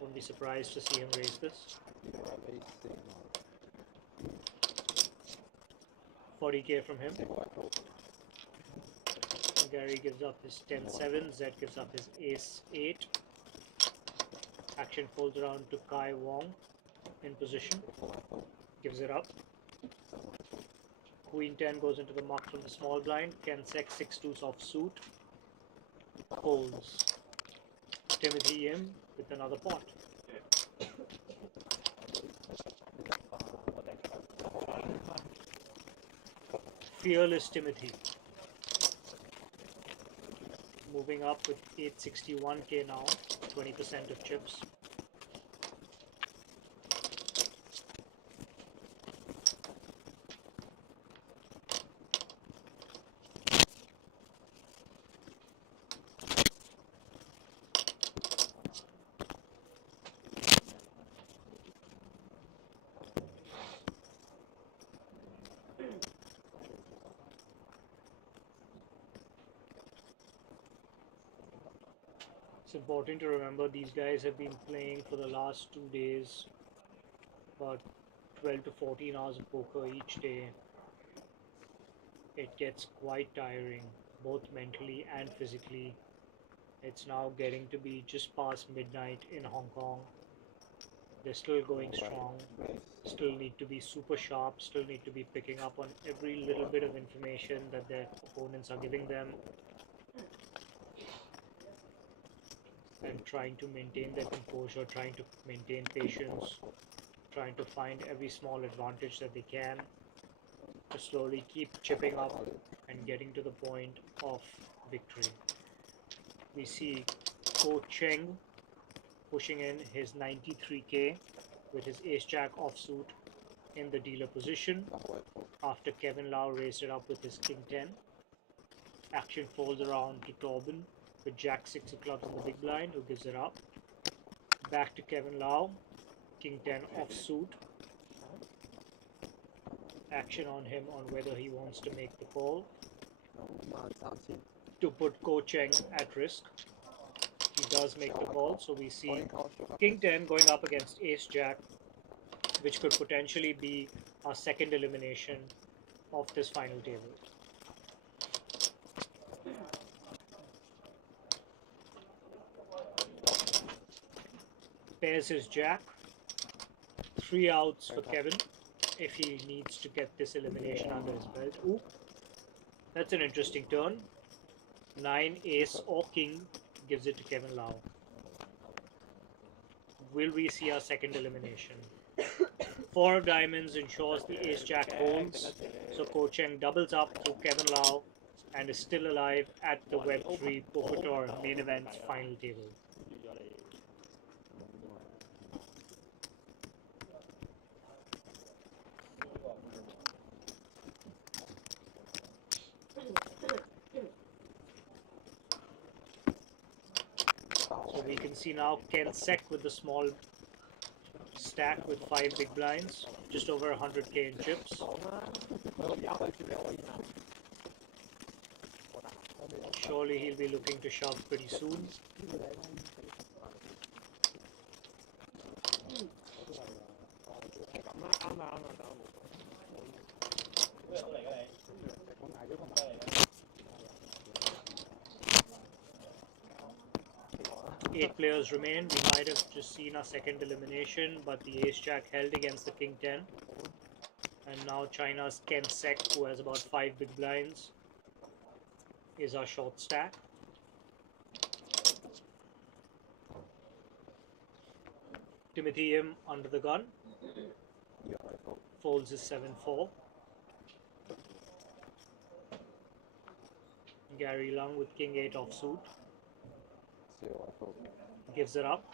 Won't be surprised to see him raise this. 40k from him. Gary gives up his 10-7. Zed gives up his ace-8. Action folds around to Kai Wong in position. Gives it up. Queen 10 goes into the muck from the small blind. Ken Sek 6-2 offsuit. Folds. Timothy Im with another pot. Fearless Timothy. Moving up with 861k now, 20% of chips. It's important to remember these guys have been playing for the last 2 days, about 12 to 14 hours of poker each day. It gets quite tiring, both mentally and physically. It's now getting to be just past midnight in Hong Kong. They're still going strong, still need to be super sharp, still need to be picking up on every little bit of information that their opponents are giving them, and trying to maintain their composure, trying to maintain patience, trying to find every small advantage that they can to slowly keep chipping up and getting to the point of victory. We see Ko Cheng pushing in his 93k with his ace-jack offsuit in the dealer position after Kevin Lau raised it up with his king 10. Action folds around to Torben with jack 6 of clubs in the big blind, who gives it up. Back to Kevin Lau, king 10 offsuit. Action on him on whether he wants to make the call to put Ko Cheng at risk. He does make the call, so we see king 10 going up against ace jack, which could potentially be our second elimination of this final table. Pairs his jack. 3 outs for Kevin if he needs to get this elimination under his belt. Ooh, that's an interesting turn. 9, ace or king gives it to Kevin Lau. Will we see our second elimination? 4 of diamonds ensures the ace jack holds, so Ko Cheng doubles up through Kevin Lau and is still alive at the Web3 Poker Tour main event final table. So we can see now Ken Sek with the small stack with 5 big blinds, just over 100k in chips. Surely he'll be looking to shove pretty soon. Eight players remain. We might have just seen our second elimination, but the ace-jack held against the king 10. And now China's Ken Sek, who has about 5 big blinds, is our short stack. Timothy Im under the gun. Folds his 7-4. Gary Lung with king 8 offsuit. Gives it up.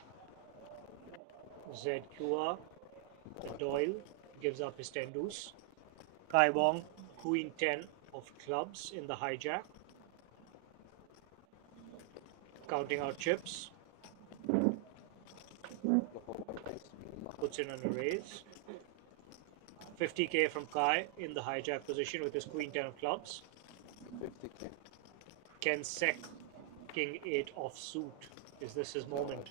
Zed Kua, the Doyle, gives up his 10 deuce. Kai Wong, queen 10 of clubs in the hijack. Counting out chips. Puts in an raise. 50k from Kai in the hijack position with his queen 10 of clubs. Ken Sek, king 8 offsuit. Is this his moment?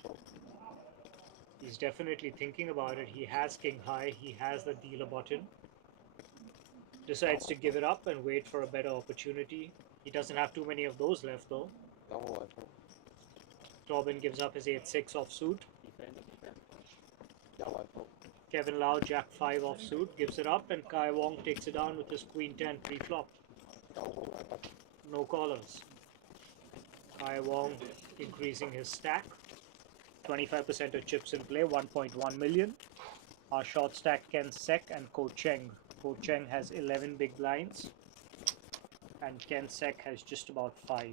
He's definitely thinking about it. He has king high. He has the dealer button. Decides to give it up and wait for a better opportunity. He doesn't have too many of those left though. Tobin gives up his 8-6 offsuit. Kevin Lau, Jack 5 offsuit, gives it up, and Kai Wong takes it down with his Queen 10 pre-flop. No callers. Kai Wong increasing his stack. 25% of chips in play, 1.1 million. Our short stack Ken Sek and Ko Cheng. Ko Cheng has 11 big blinds, and Ken Sek has just about 5.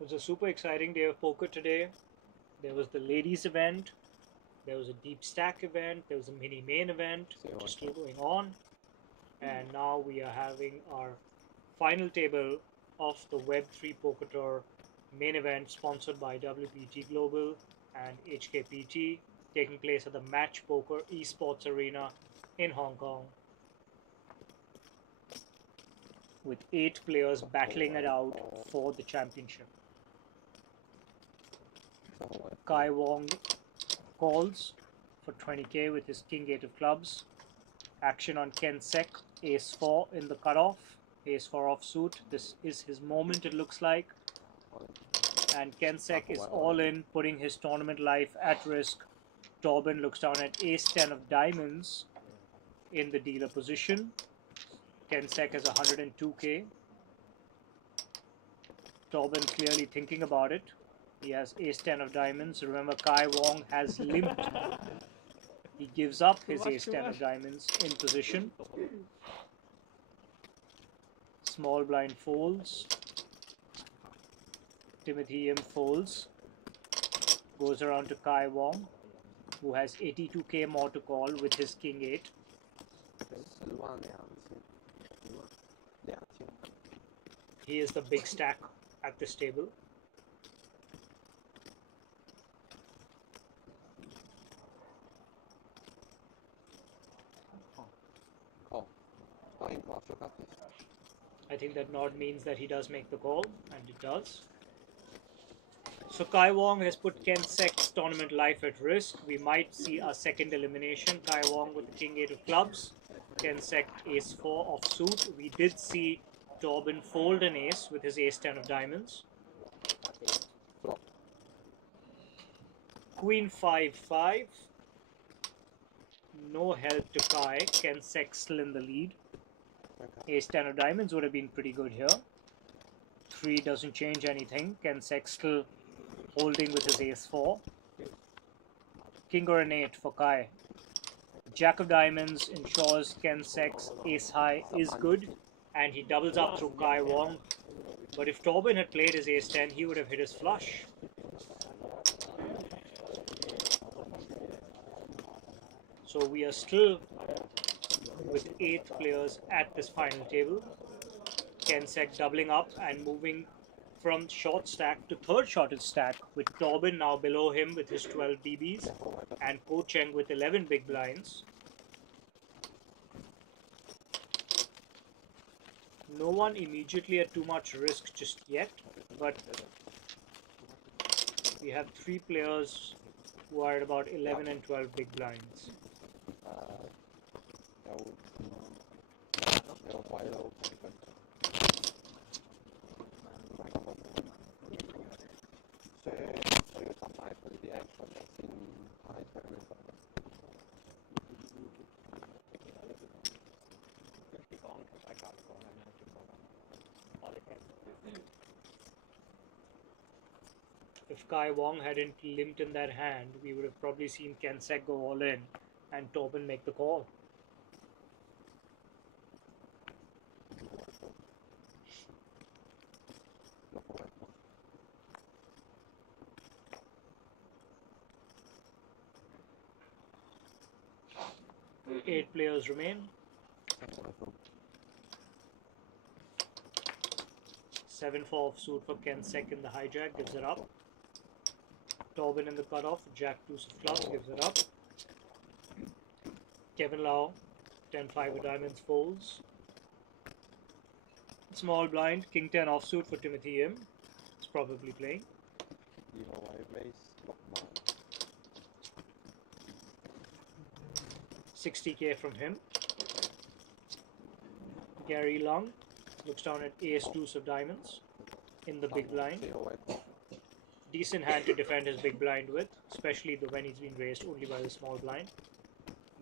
It was a super exciting day of poker today. There was the ladies event, there was a deep stack event, there was a mini main event, which is still going on. And now we are having our final table of the Web3 Poker Tour main event sponsored by WPT Global and HKPT, taking place at the Match Poker Esports Arena in Hong Kong, with 8 players battling it out for the championship. Kai Wong calls for 20k with his King 8 of clubs. Action on Ken Sek, Ace 4 in the cutoff, Ace 4 offsuit. This is his moment, it looks like. And Ken Sek is all in, putting his tournament life at risk. Tobin looks down at Ace 10 of diamonds in the dealer position. Ken Sek has 102k. Tobin clearly thinking about it. He has Ace 10 of diamonds. Remember, Kai Wong has limped. He gives up his Ace 10 of diamonds in position. Small blind folds. Timothy Im folds. Goes around to Kai Wong, who has 82k more to call with his King 8. He is the big stack at this table. I think that nod means that he does make the call, and it does. So Kai Wong has put Ken Sek's tournament life at risk. We might see a second elimination. Kai Wong with the King 8 of clubs. Ken Sek Ace 4 offsuit. We did see Tobin fold an ace with his Ace 10 of diamonds. Queen 5-5. No help to Kai. Ken Sek still in the lead. Ace 10 of diamonds would have been pretty good here. 3 doesn't change anything. Ken Sek still holding with his Ace 4. King or an 8 for Kai. Jack of diamonds ensures Ken Sek's Ace high is good, and he doubles up through Kai Wong. But if Tobin had played his Ace 10, he would have hit his flush. So we are still with 8 players at this final table. Ken Sek doubling up and moving from short stack to third shortest stack, with Tobin now below him with his 12 DBs and Ko Cheng with 11 big blinds. No one immediately at too much risk just yet, but we have 3 players who are at about 11 and 12 big blinds. If Kai Wong hadn't limped in that hand, we would have probably seen Ken Sek go all in and Tobin make the call. Eight players remain. 7-4 offsuit for Ken Sek in the hijack, gives it up. Torben in the cutoff, Jack deuce of clubs, gives it up. Kevin Lau, 10-5 of diamonds, folds. Small blind, King 10 offsuit for Timothy Yim. It's probably playing. 60k from him. Gary Lung looks down at ace deuce of diamonds in the big blind. Decent hand to defend his big blind with, especially when he's been raised only by the small blind.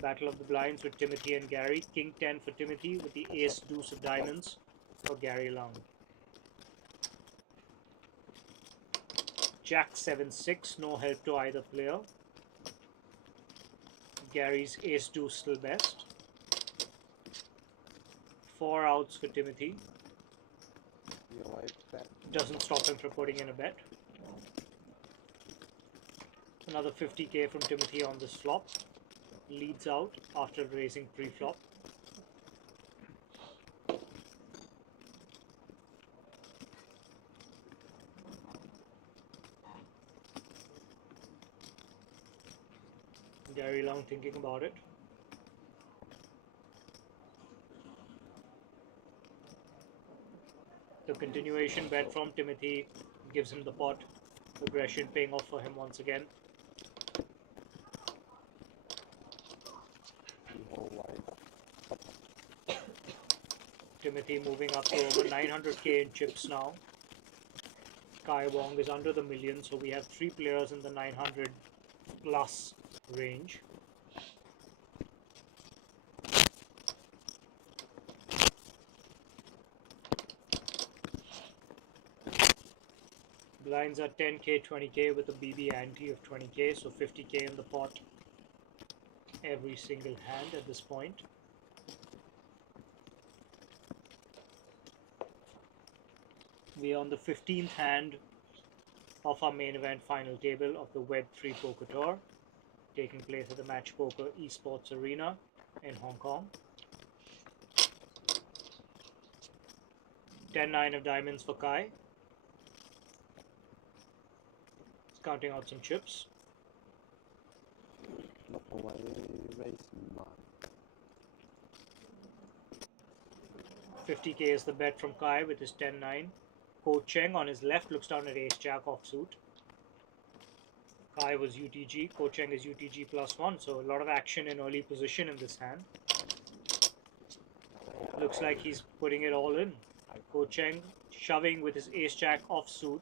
Battle of the blinds with Timothy and Gary. King 10 for Timothy with the ace deuce of diamonds for Gary Lung. Jack 7-6, no help to either player. Gary's ace deuce still best. 4 outs for Timothy. Doesn't stop him from putting in a bet. Another 50k from Timothy on this flop. Leads out after raising pre-flop. Gary Long thinking about it. The continuation bet from Timothy gives him the pot. Aggression paying off for him once again. Timothy moving up to over 900k in chips now. Kai Wong is under the million, so we have 3 players in the 900 plus range. Blinds are 10k, 20k with a BB ante of 20k, so 50k in the pot every single hand at this point. We are on the 15th hand of our main event final table of the Web3 Poker Tour, taking place at the Match Poker Esports Arena in Hong Kong. 10-9 of diamonds for Kai. He's counting out some chips. 50k is the bet from Kai with his 10-9. Ko Cheng on his left looks down at ace-jack offsuit. Kai was UTG, Ko Cheng is UTG +1, so a lot of action in early position in this hand. Looks like he's putting it all in. Ko Cheng shoving with his ace-jack offsuit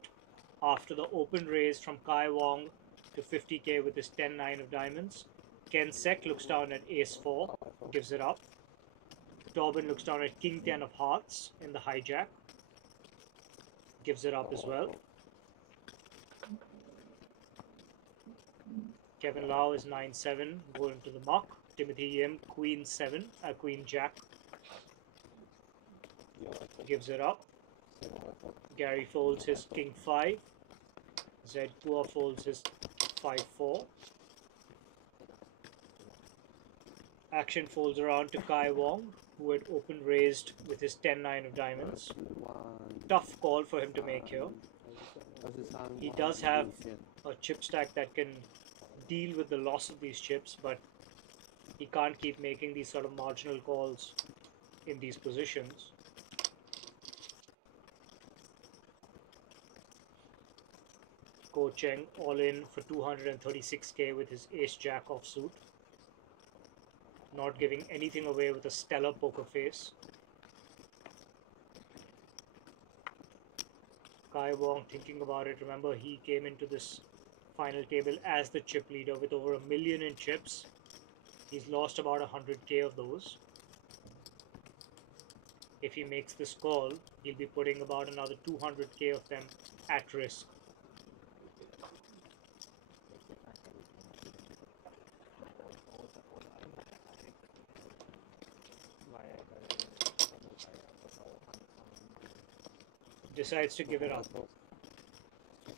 after the open raise from Kai Wong to 50k with his 10-9 of diamonds. Ken Sek looks down at ace-4, gives it up. Torben looks down at king 10 of hearts in the hijack, gives it up as well. Kevin Lau is 9-7, going to the muck. Timothy Yim, queen 7, queen jack, gives it up. Gary folds his king 5. Zed Kua folds his 5-4. Action folds around to Kai Wong, who had open raised with his 10-9 of diamonds. Tough call for him to make here. He does have a chip stack that can deal with the loss of these chips, but he can't keep making these sort of marginal calls in these positions. Ko Cheng all in for 236k with his ace-jack offsuit. Not giving anything away with a stellar poker face. Kai Wong thinking about it. Remember, he came into this final table as the chip leader with over 1 million in chips. He's lost about 100k of those. If he makes this call, he'll be putting about another 200k of them at risk. Decides to give it up.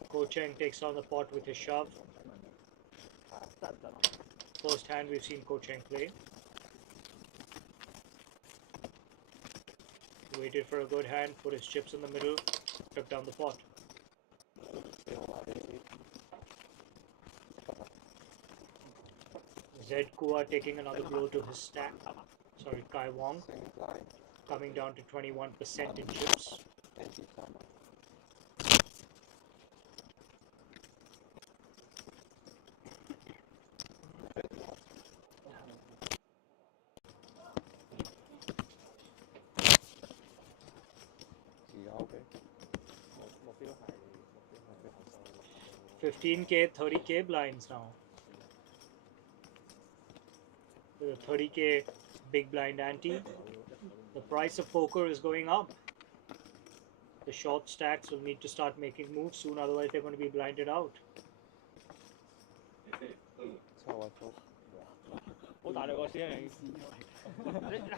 Ko Cheng takes on the pot with his shove. First hand we've seen Ko Cheng play. Waited for a good hand, put his chips in the middle, took down the pot. Zed Kua taking another blow to his stack. Sorry, Kai Wong coming down to 21% in chips. $15K, $30K blinds now. With a 30K big blind ante, the price of poker is going up. The short stacks will need to start making moves soon, otherwise they're going to be blinded out.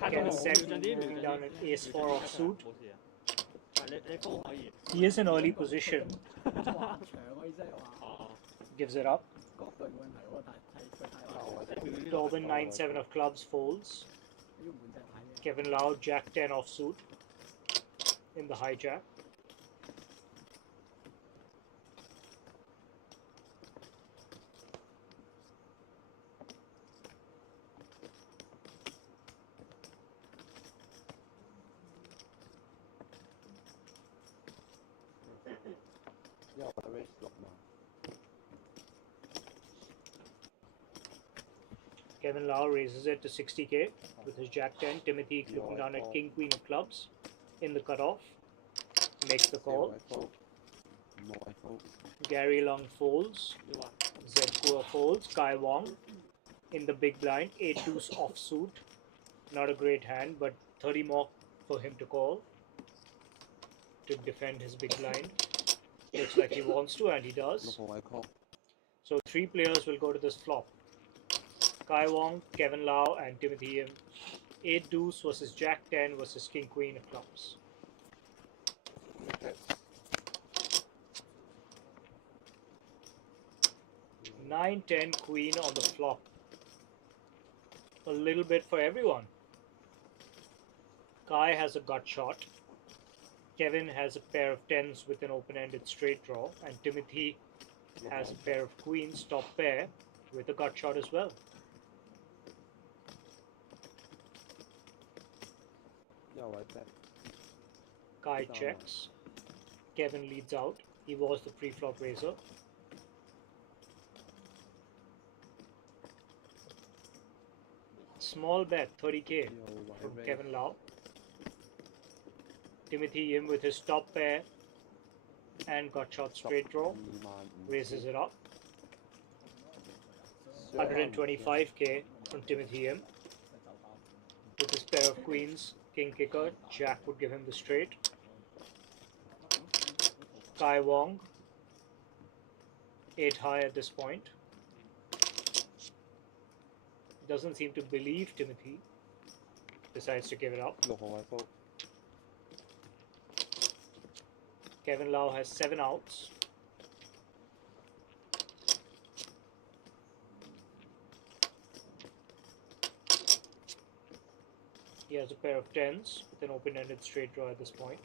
Again, set moving down an ace-4 offsuit. He is in early position. Gives it up. Dobbin 9-7 of clubs folds. Kevin Lau Jack 10 offsuit in the hijack. Kevin Lau raises it to 60K with his Jack 10. Timothy looking down at King Queen of clubs in the cutoff. Makes the call. Gary Lung folds. Zed Kua folds. Kai Wong in the big blind. 8 deuce offsuit. Not a great hand, but 30 more for him to call to defend his big blind. Looks like he wants to, and he does. So 3 players will go to this flop. Kai Wong, Kevin Lau, and Timothy Yim. 8 deuce versus Jack 10 versus King Queen of clubs. Nine, 10 Queen on the flop. A little bit for everyone. Kai has a gut shot. Kevin has a pair of 10s with an open-ended straight draw, and Timothy has a pair of queens top pair with a gut shot as well. Kai checks. Kevin leads out. He was the pre-flop raiser. Small bet, 30K from Kevin Lau. Timothy Yim with his top pair and gut shot straight draw raises it up. 125K from Timothy Yim. With his pair of queens, king kicker, Jack would give him the straight. Kai Wong, 8 high at this point. Doesn't seem to believe Timothy. Decides to give it up. Kevin Lau has 7 outs. He has a pair of 10s with an open-ended straight draw at this point.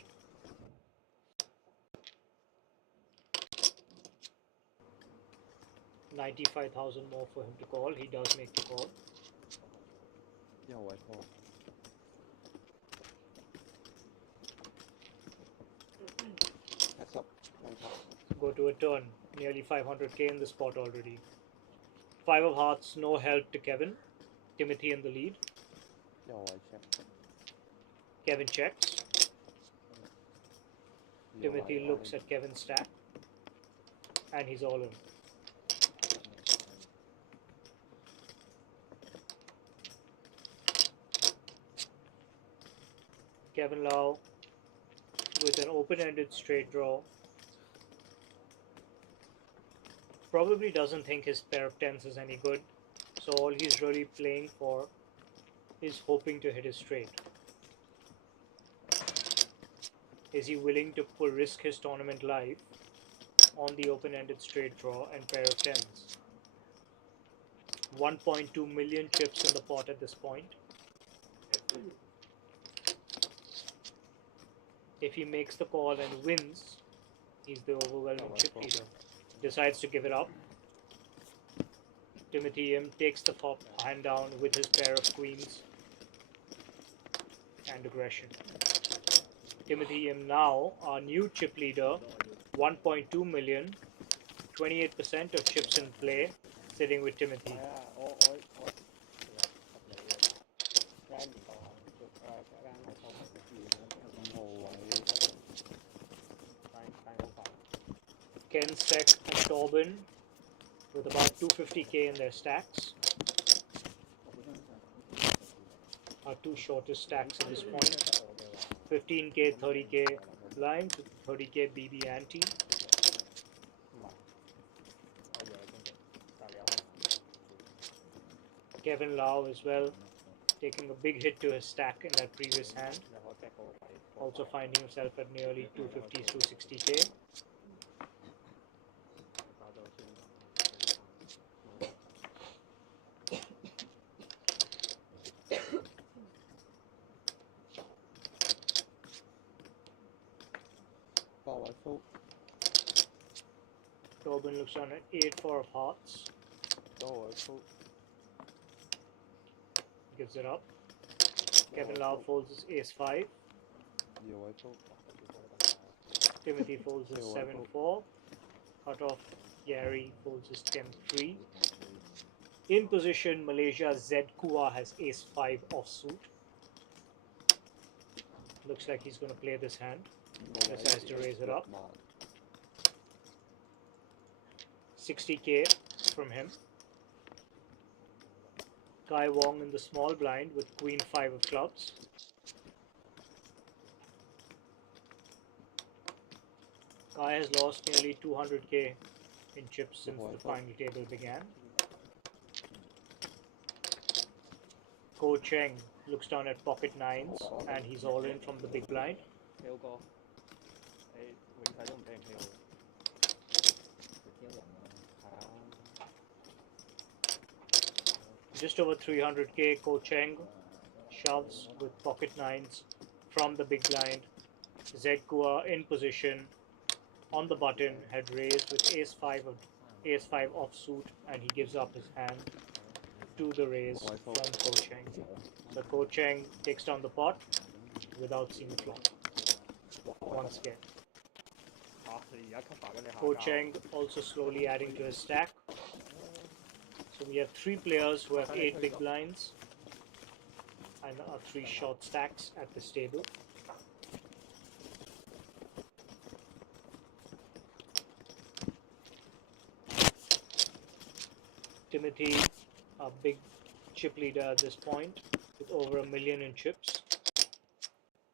$95,000 more for him to call. He does make the call. Go to a turn. Nearly 500K in the spot already. 5 of hearts, no help to Kevin. Timothy in the lead. Kevin checks. Timothy looks at Kevin's stack. And he's all in. Kevin Lau with an open-ended straight draw. Probably doesn't think his pair of 10s is any good. So all he's really playing for is hoping to hit his straight. Is he willing to risk his tournament life on the open-ended straight draw and pair of 10s? 1.2 million chips in the pot at this point. If he makes the call and wins, he's the overwhelming chip leader. Decides to give it up. Timothy Im takes the top hand down with his pair of queens and aggression. Timothy Im now, our new chip leader, 1.2 million, 28% of chips in play, sitting with Timothy. Ken Sek and Tobin with about 250k in their stacks. Our two shortest stacks at this point. 15k, 30k blind, 30k BB ante. Kevin Lau as well, taking a big hit to his stack in that previous hand. Also finding himself at nearly 250, 260k. Tobin looks on an 8-4 of hearts. Gives it up. Kevin Lau folds his ace-5. Timothy folds his 7-4. Cut off Gary folds his 10-3. In position, Malaysia Z Kua has ace-5 offsuit. Looks like he's going to play this hand. Decides to raise it up. 60k from him. Kai Wong in the small blind with queen 5 of clubs. Kai has lost nearly 200k in chips since the final table began. Ko Cheng looks down at pocket 9s and he's all in from the big blind. Just over 300k, Ko Cheng shoves with pocket 9s from the big blind. Z Kua in position on the button, had raised with ace-5 offsuit, and he gives up his hand to the raise from Ko Cheng. So Ko Cheng takes down the pot without seeing the flop once again. Ko Cheng also slowly adding to his stack. So we have 3 players who have 8 big blinds and 3 short stacks at this table. Timothy, a big chip leader at this point, with over 1 million in chips,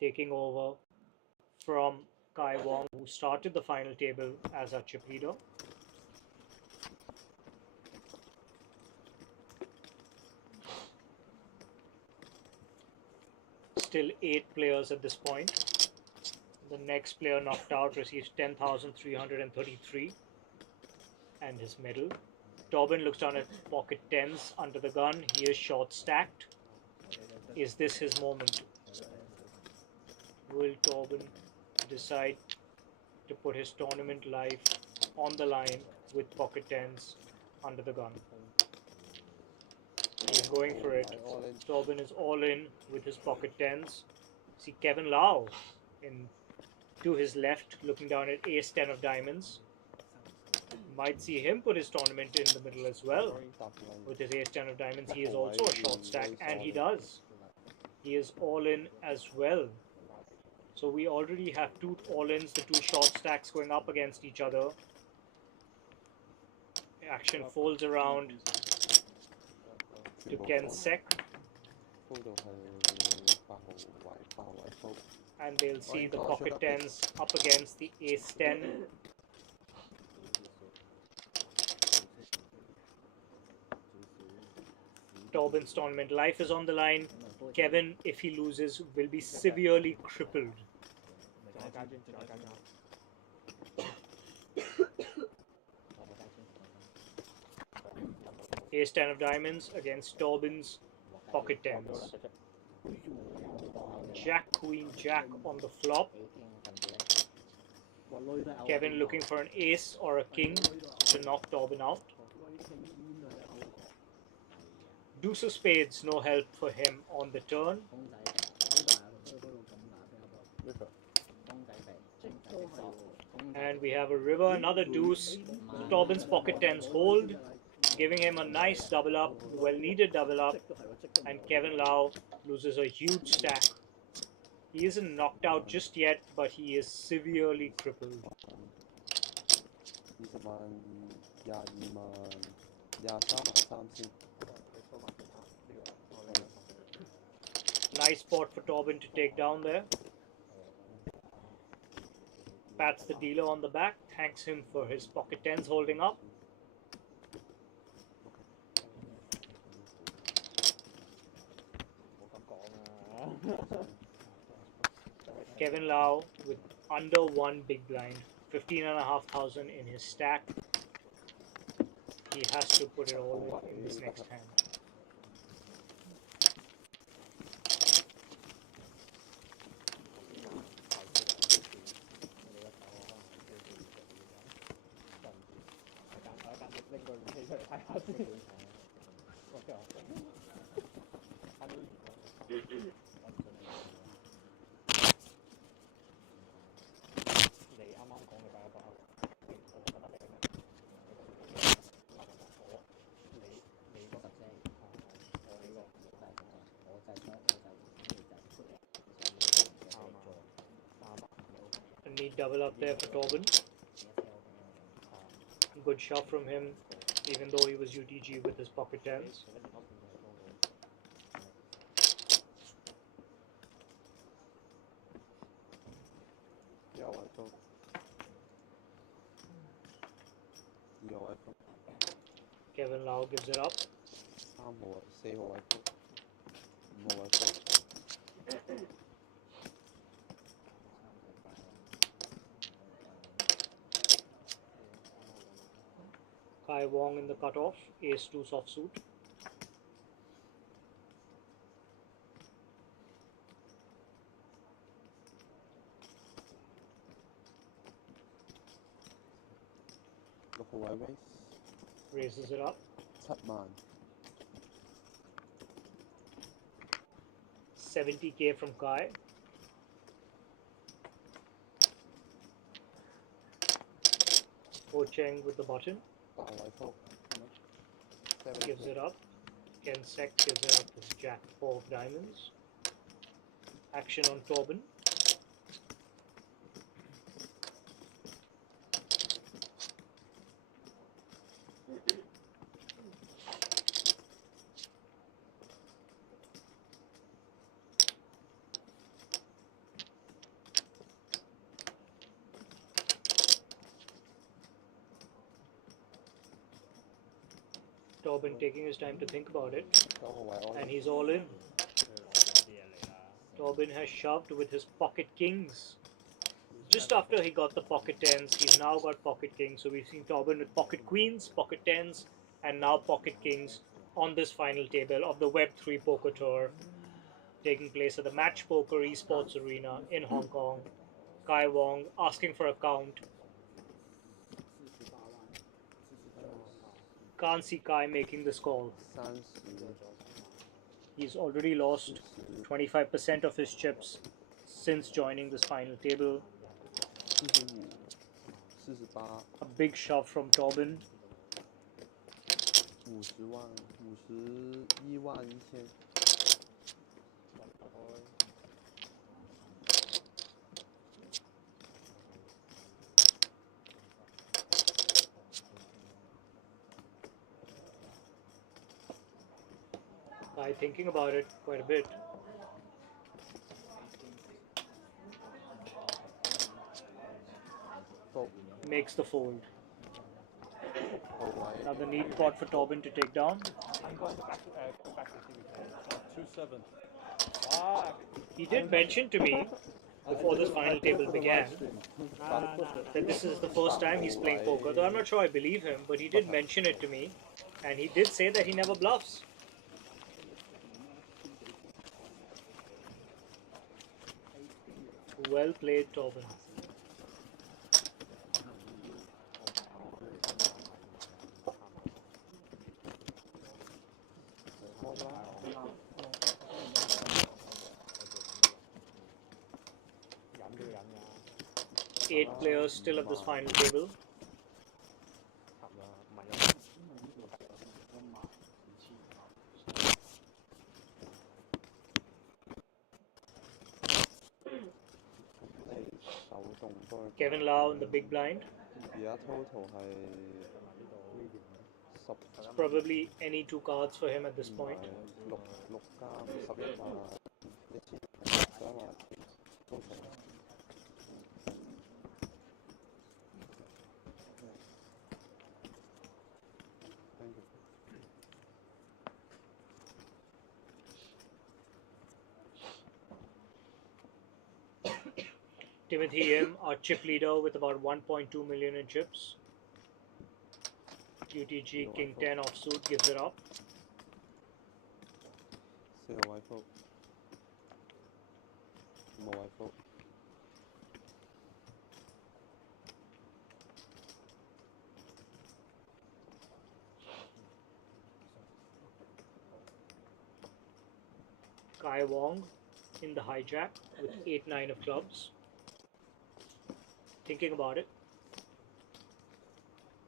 taking over from Kai Wong, who started the final table as our chip leader. Still 8 players at this point. The next player knocked out receives 10,333 and his medal. Tobin looks down at pocket 10s under the gun. He is short stacked. Is this his moment? Will Tobin decide to put his tournament life on the line with pocket 10s under the gun? He's going for it. Tobin is all in with his pocket 10s. See Kevin Lau in to his left looking down at ace 10 of diamonds. Might see him put his tournament in the middle as well. With his ace 10 of diamonds, he is also a short stack, and he does. He is all in as well. So we already have 2 all-ins, the 2 short stacks going up against each other. Action folds around to Ken Sek. And they'll see the pocket 10s up against the ace 10. Tobin's tournament life is on the line. Kevin, if he loses, will be severely crippled. Ace 10 of diamonds against Tobin's pocket 10s. Jack, Queen, Jack on the flop. Kevin looking for an ace or a king to knock Tobin out. Deuce of spades, no help for him on the turn. And we have a river, another deuce. So Tobin's pocket tens hold, giving him a nice double up, well needed double up. And Kevin Lau loses a huge stack. He isn't knocked out just yet, but he is severely crippled. Nice spot for Tobin to take down there. Pats the dealer on the back, thanks him for his pocket tens holding up. Kevin Lau with under one big blind, 15,500 in his stack. He has to put it all in this next hand. A neat double up there for Tobin. Good shove from him, even though he was UTG with his pocket tens. Kevin Lau gives it up. Kai Wong in the cutoff, ace-2 soft suit. Raises it up. 70k from Kai. Ho Cheng with the button. Gives it up. Ken Sek gives it up with Jack 4 of diamonds. Action on Tobin. Tobin taking his time to think about it, and he's all in. Tobin has shoved with his pocket kings. Just after he got the pocket tens, he's now got pocket kings. So we've seen Tobin with pocket queens, pocket tens, and now pocket kings on this final table of the Web3 Poker Tour, taking place at the Match Poker Esports Arena in Hong Kong. Kai Wong asking for a count. Can't see Kai making this call. He's already lost 25% of his chips since joining this final table. A big shove from Tobin. Kai thinking about it quite a bit. Makes the fold. Another neat pot for Tobin to take down. I'm going back to 2-7. He did mention to me before this final table began that this is the first time he's playing poker, though I'm not sure I believe him, but he did mention it to me, and he did say that he never bluffs. Well played, Tobin. 8 players still at this final table. Kevin Lau in the big blind. 而家 total 係It's probably any two cards for him at this point. 6加11萬1000萬 total。Timothy M, our chip leader with about 1.2 million in chips. UTG King 10 offsuit gives it up. 4位鋪，5位鋪。Kai Wong in the hijack with 8-9 of clubs. Thinking about it.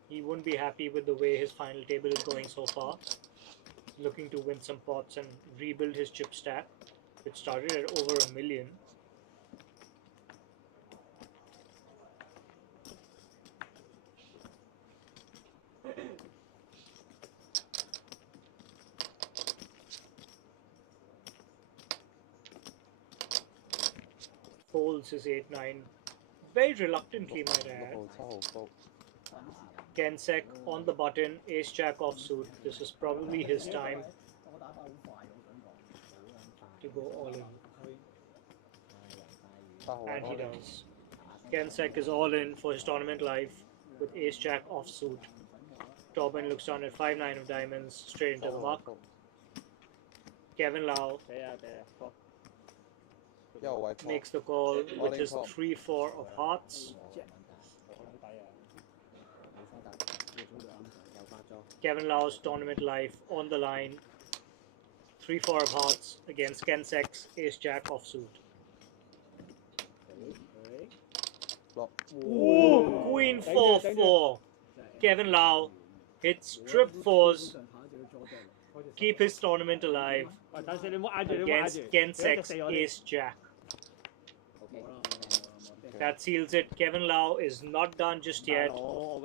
He wouldn't be happy with the way his final table is going so far. Looking to win some pots and rebuild his chip stack, which started at over 1 million. Folds his 8-9 very reluctantly, might I add. 7號鋪。Kensek on the button, ace jack offsuit. This is probably his time to go all in. And he does. Kensek is all in for his tournament life with ace jack offsuit. Tobin looks down at 5-9 of diamonds, straight into the muck. Kevin Lau makes the call with his 3-4 of hearts. Kevin Lau's tournament life on the line. 3-4 of hearts against Kensek's ace jack offsuit. Ooh, queen 4-4. Kevin Lau hits trip fours. Keep his tournament alive against Kensek's ace jack. That seals it. Kevin Lau is not done just yet.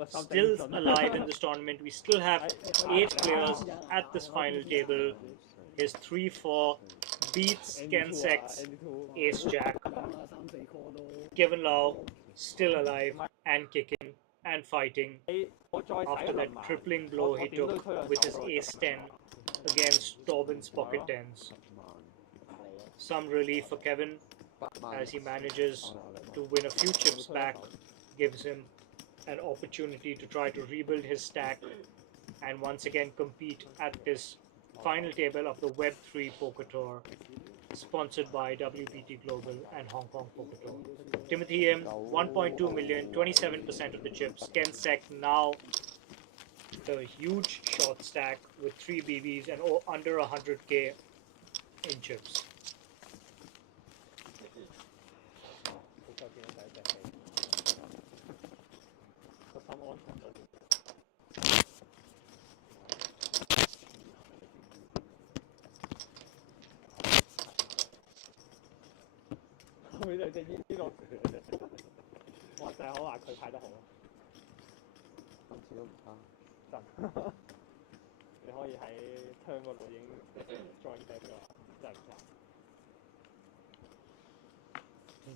Still alive in this tournament. We still have 8 players at this final table. His 3-4 beats Kensek's ace jack. Kevin Lau still alive and kicking and fighting after that crippling blow he took with his ace 10 against Tobin's pocket tens. Some relief for Kevin as he manages to win a few chips back, gives him an opportunity to try to rebuild his stack and once again compete at this final table of the Web3 Poker Tour, sponsored by WPT Global and Hong Kong Poker Tour. Timothy M, 1.2 million, 27% of the chips. Kensek now the huge short stack with 3 BBs and under 100k in chips.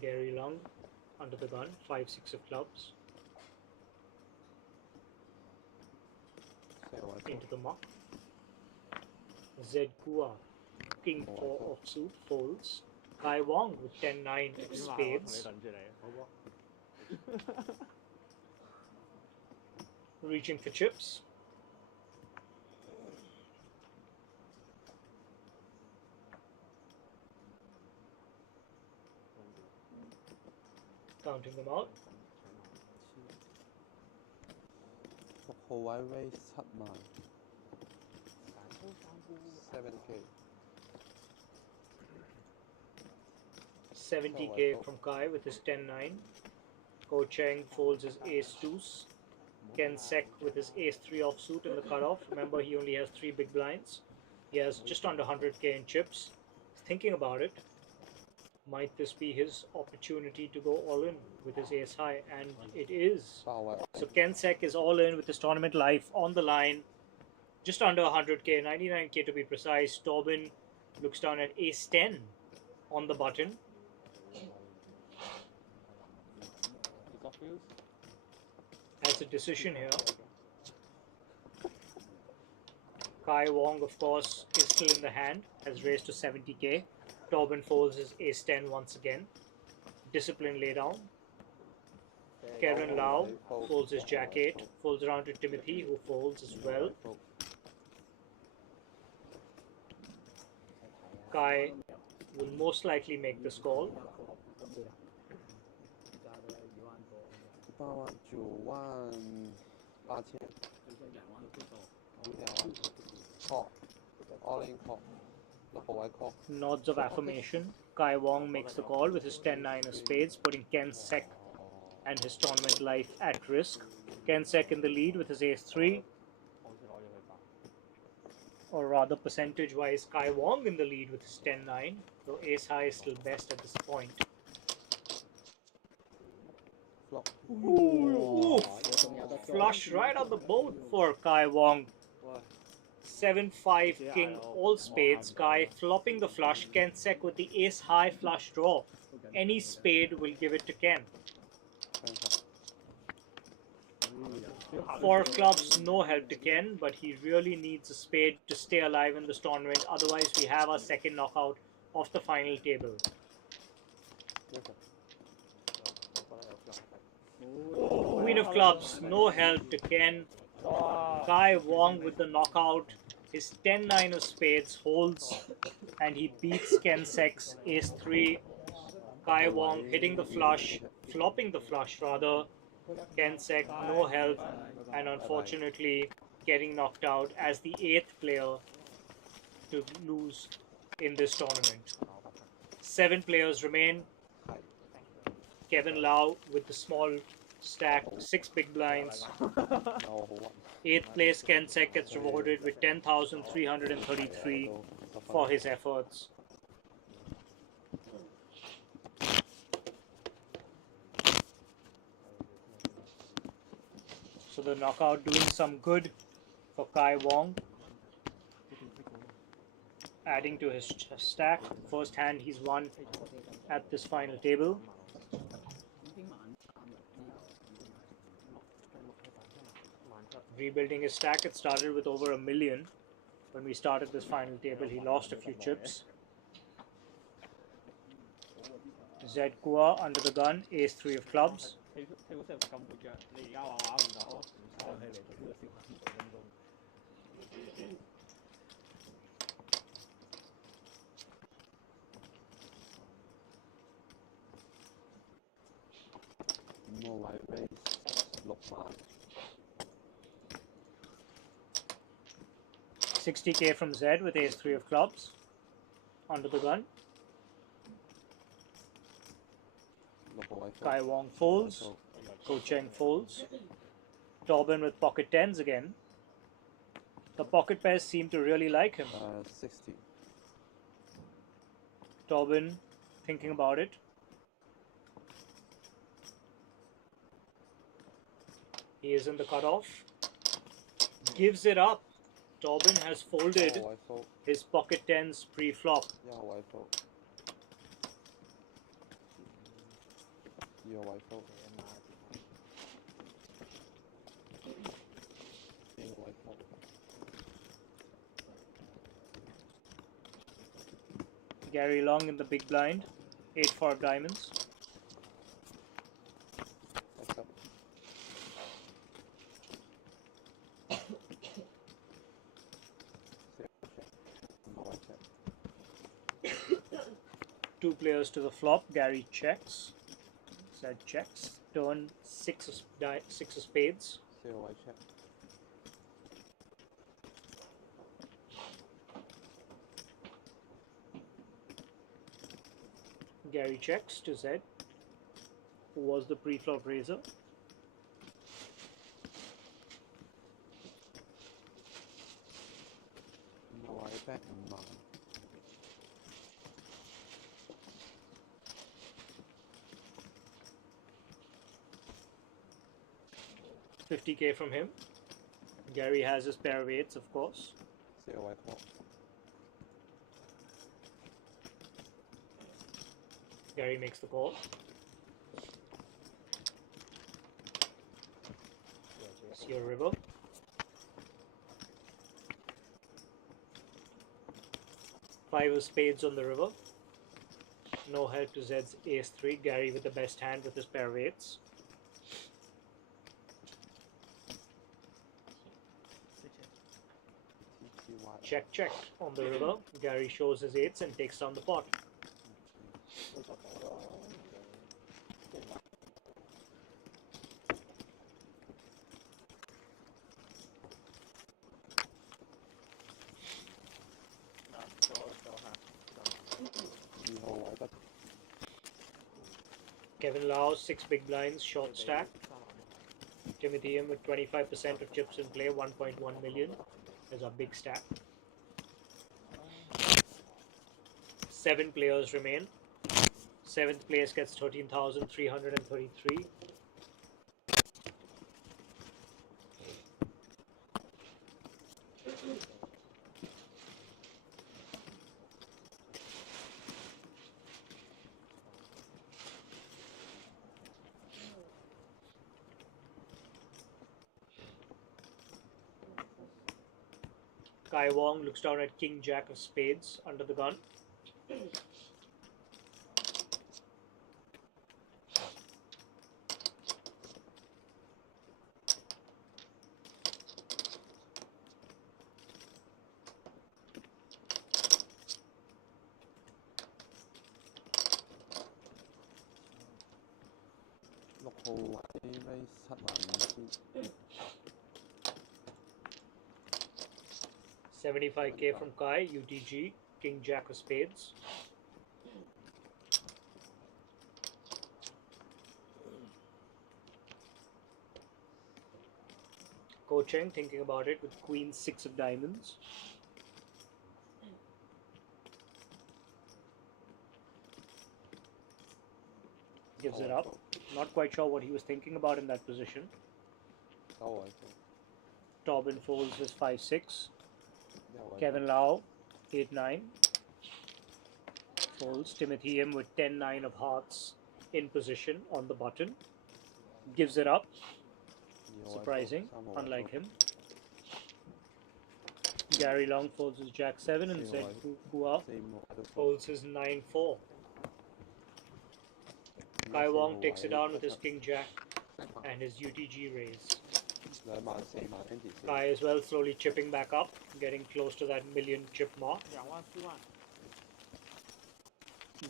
Gary Lung under the gun, 5-6 of clubs. Into the muck. Zed Kua, King 4 offsuit, folds. Kai Wong with 10-9 spades. Reaching for chips. Counting them out. 6號位 raise 7萬 70k 70k from Kai with his 10-9. Ko Cheng folds his ace deuce. Ken Sek with his ace 3 offsuit in the cutoff. Remember, he only has 3 big blinds. He has just under 100k in chips. He's thinking about it. Might this be his opportunity to go all in with his ace high? And it is. So Ken Sek is all in with his tournament life on the line. Just under 100k, 99k to be precise. Tobin looks down at ace 10 on the button. Has a decision here. Kai Wong, of course, is still in the hand, has raised to 70k. Tobin folds his ace 10 once again. Discipline laydown. Kevin Lau folds his jack 8, folds around to Timothy, who folds as well. Kai will most likely make this call. Nods of affirmation. Kai Wong makes the call with his 10-9 of spades, putting Ken Sek and his tournament life at risk. Ken Sek in the lead with his ace 3. Or rather, percentage-wise, Kai Wong in the lead with his 10-9, though ace high is still best at this point. Ooh, flush right on the board for Kai Wong. 7-5 king all spades. Kai flopping the flush. Ken Sek with the ace high flush draw. Any spade will give it to Ken. 4 clubs, no help to Ken, but he really needs a spade to stay alive in this tournament. Otherwise, we have our second knockout of the final table. Queen of clubs, no help to Ken. Kai Wong with the knockout. His 10-9 of spades holds, and he beats Ken Sek's ace 3. Kai Wong hitting the flush, flopping the flush rather. Ken Sek, no help, and unfortunately getting knocked out as the 8th player to lose in this tournament. 7 players remain. Kevin Lau with the small stack, 6 big blinds. 8th place Ken Sek gets rewarded with 10,333 for his efforts. So the knockout doing some good for Kai Wong. Adding to his stack. First hand he's won at this final table. Rebuilding his stack, it started with over $1 million. When we started this final table, he lost a few chips. Zed Kua under the gun, ace 3 of clubs. $60k from Zed with ace 3 of clubs under the gun. Kai Wong folds. Ko Cheng folds. Tobin with pocket 10s again. The pocket pairs seem to really like him. 60. Tobin thinking about it. He is in the cutoff. Gives it up. Tobin has folded his pocket 10s pre-flop. Gary Long in the big blind, 8-4 of diamonds. Two players to the flop. Gary checks. Zed checks. Turn 6 of spades. Gary checks to Zed. who was the pre-flop raiser. No, I bet him, 50k from him. Gary has his pair of eights, of course. say white call. Gary makes the call. See your river. Five of spades on the river. No help to Zed's ace 3. Gary with the best hand with his pair of eights. Check, check on the river. Gary shows his eights and takes down the pot. Kevin Lau, 6 big blinds, short stack. Timothy M with 25% of chips in play, 1.1 million. There's a big stack. 7 players remain. 7th place gets 13,333. Kai Wong looks down at King Jack of spades under the gun. $75k from Kai, UTG, King Jack of spades. Ko Cheng thinking about it with Queen 6 of diamonds. Gives it up. Not quite sure what he was thinking about in that position. Tobin folds his 5-6. Kevin Lau, 8-9. Folds. Timothy M with 10-9 of hearts in position on the button. Gives it up. Surprising, unlike him. Gary Long folds his Jack 7 and Zed Kua folds his 9-4. Kai Wong takes it down with his King Jack and his UTG raise. Kai as well slowly chipping back up, getting close to that million chip mark.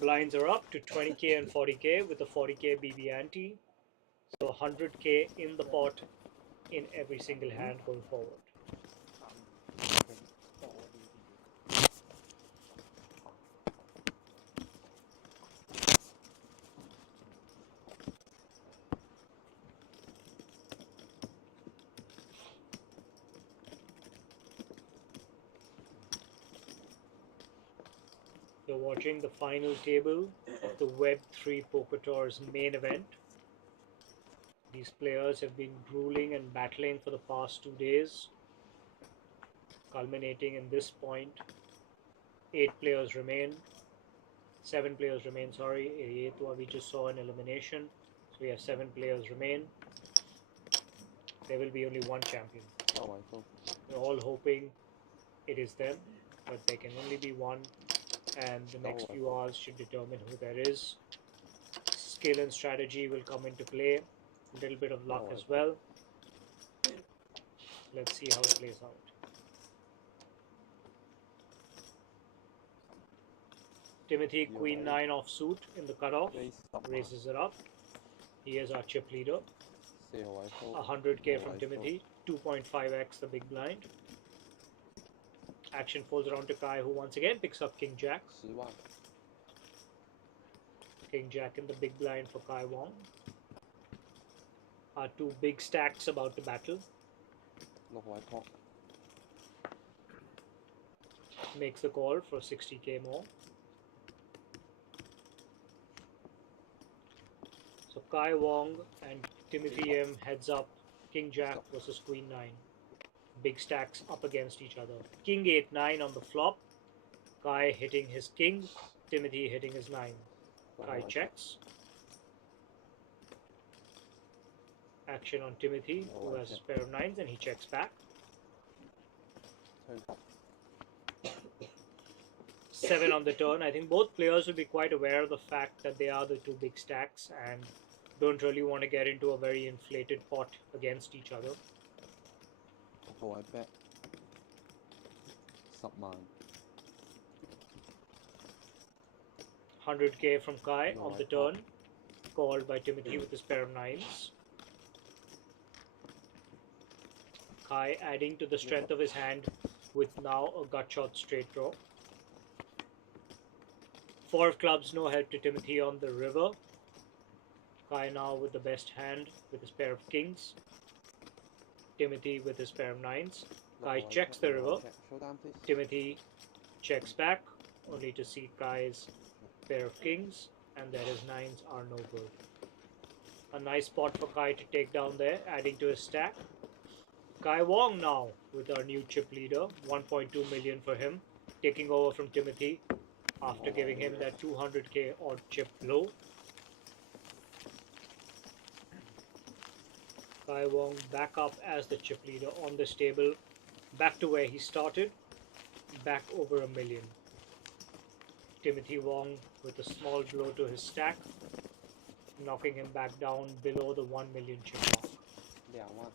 Blinds are up to 20k and 40k with a 40k BB ante. So 100k in the pot in every single hand going forward. You're watching the final table of the Web3 Poker Tour's main event. These players have been grueling and battling for the past 2 days, culminating in this point. 8 players remain. 7 players remain, sorry. 8th one we just saw an elimination. So we have 7 players remain. There will be only one champion. We're all hoping it is them, but there can only be one. And the next few hours should determine who there is. Skill and strategy will come into play. A little bit of luck as well. Let's see how it plays out. Timothy, Queen 9 offsuit in the cutoff. Raises it up. He is our chip leader. 100k from Timothy. 2.5x the big blind. Action folds around to Kai, who once again picks up King Jack. King Jack in the big blind for Kai Wong. Are two big stacks about to battle. Makes the call for 60k more. So Kai Wong and Timothy M heads up. King Jack versus Queen 9. Big stacks up against each other. King 8-9 on the flop. Kai hitting his king. Timothy hitting his 9. Kai checks. Action on Timothy, who has a pair of 9s, and he checks back. 7 on the turn. I think both players will be quite aware of the fact that they are the two big stacks and don't really want to get into a very inflated pot against each other. 100k from Kai on the turn, called by Timothy with his pair of 9s. Kai adding to the strength of his hand with now a gut shot straight draw. 4 of clubs, no help to Timothy on the river. Kai now with the best hand with his pair of kings. Timothy with his pair of 9s. Kai checks the river. Timothy checks back, only to see Kai's pair of kings, and that his 9s are no good. A nice spot for Kai to take down there, adding to his stack. Kai Wong now with our new chip leader, 1.2 million for him, taking over from Timothy after giving him that 200k odd chip low. Kai Wong back up as the chip leader on this table, back to where he started, back over $1 million. Timothy Wong with a small blow to his stack, knocking him back down below the 1 million chip mark.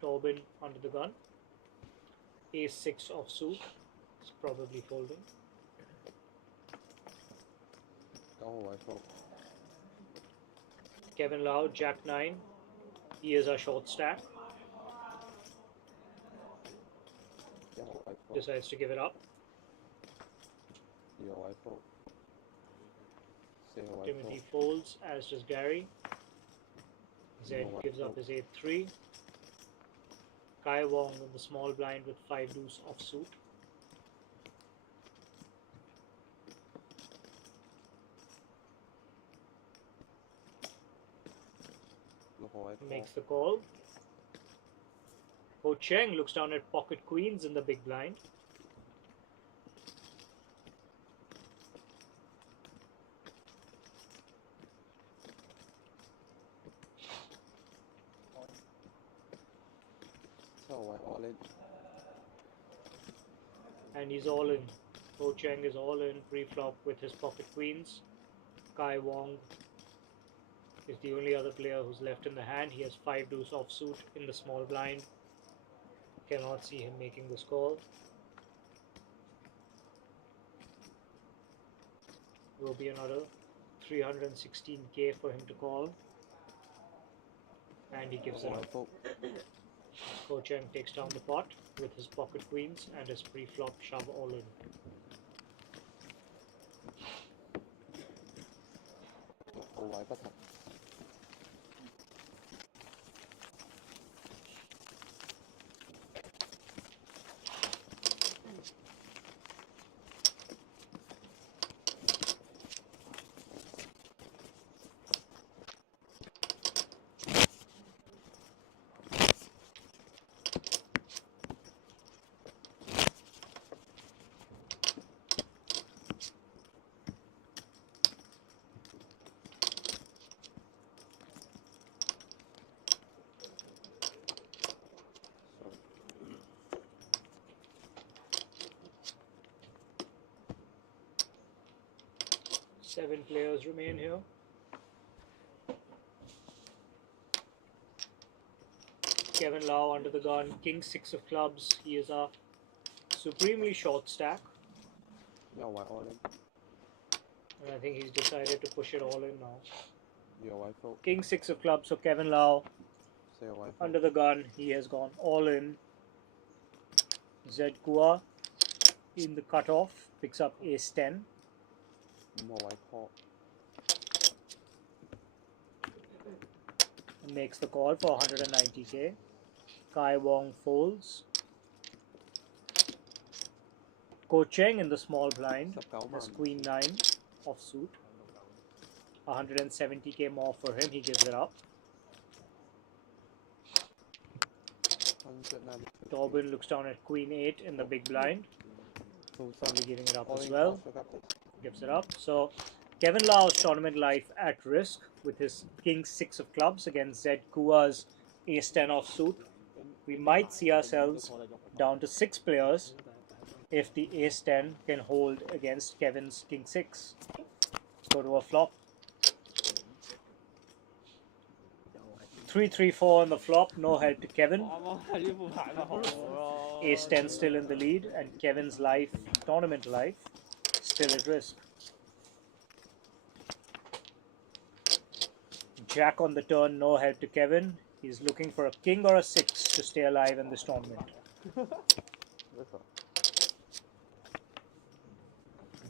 Tobin under the gun. Ace-6 offsuit. It's probably folding. Kevin Lau, Jack-9. He is a short stack. Decides to give it up. Timothy folds, as does Gary. Zed gives up his 8-3. Kai Wong in the small blind with 5 deuce offsuit. Makes the call. Ho Cheng looks down at pocket queens in the big blind. And he's all in. Ho Cheng is all in pre-flop with his pocket queens. Kai Wong is the only other player who's left in the hand. He has 5 deuce offsuit in the small blind. Cannot see him making this call. Will be another 316k for him to call. And he gives it up. Ho Cheng takes down the pot with his pocket queens and his pre-flop shove all in. Seven players remain here. Kevin Lau under the gun, king 6 of clubs. He is a supremely short stack. And I think he's decided to push it all in now. Your wife out. King 6 of clubs, so Kevin Lau Say your wife under the gun. He has gone all in. Zed Kua in the cutoff picks up ace 10. More wife call. Makes the call for 190k. Kai Wong folds. Ko Cheng in the small blind. Has queen 9 offsuit. 170k more for him. He gives it up. Tobin looks down at queen 8 in the big blind. Probably giving it up as well. Gives it up. So Kevin Lau's tournament life at risk with his king 6 of clubs against Zed Kua's ace 10 offsuit. We might see ourselves down to 6 players if the ace 10 can hold against Kevin's king 6. Let's go to a flop. 3-3-4 on the flop, no help to Kevin. Ace 10 still in the lead, and Kevin's life, tournament life, still at risk. Jack on the turn, no help to Kevin. He's looking for a king or a 6 to stay alive in this tournament.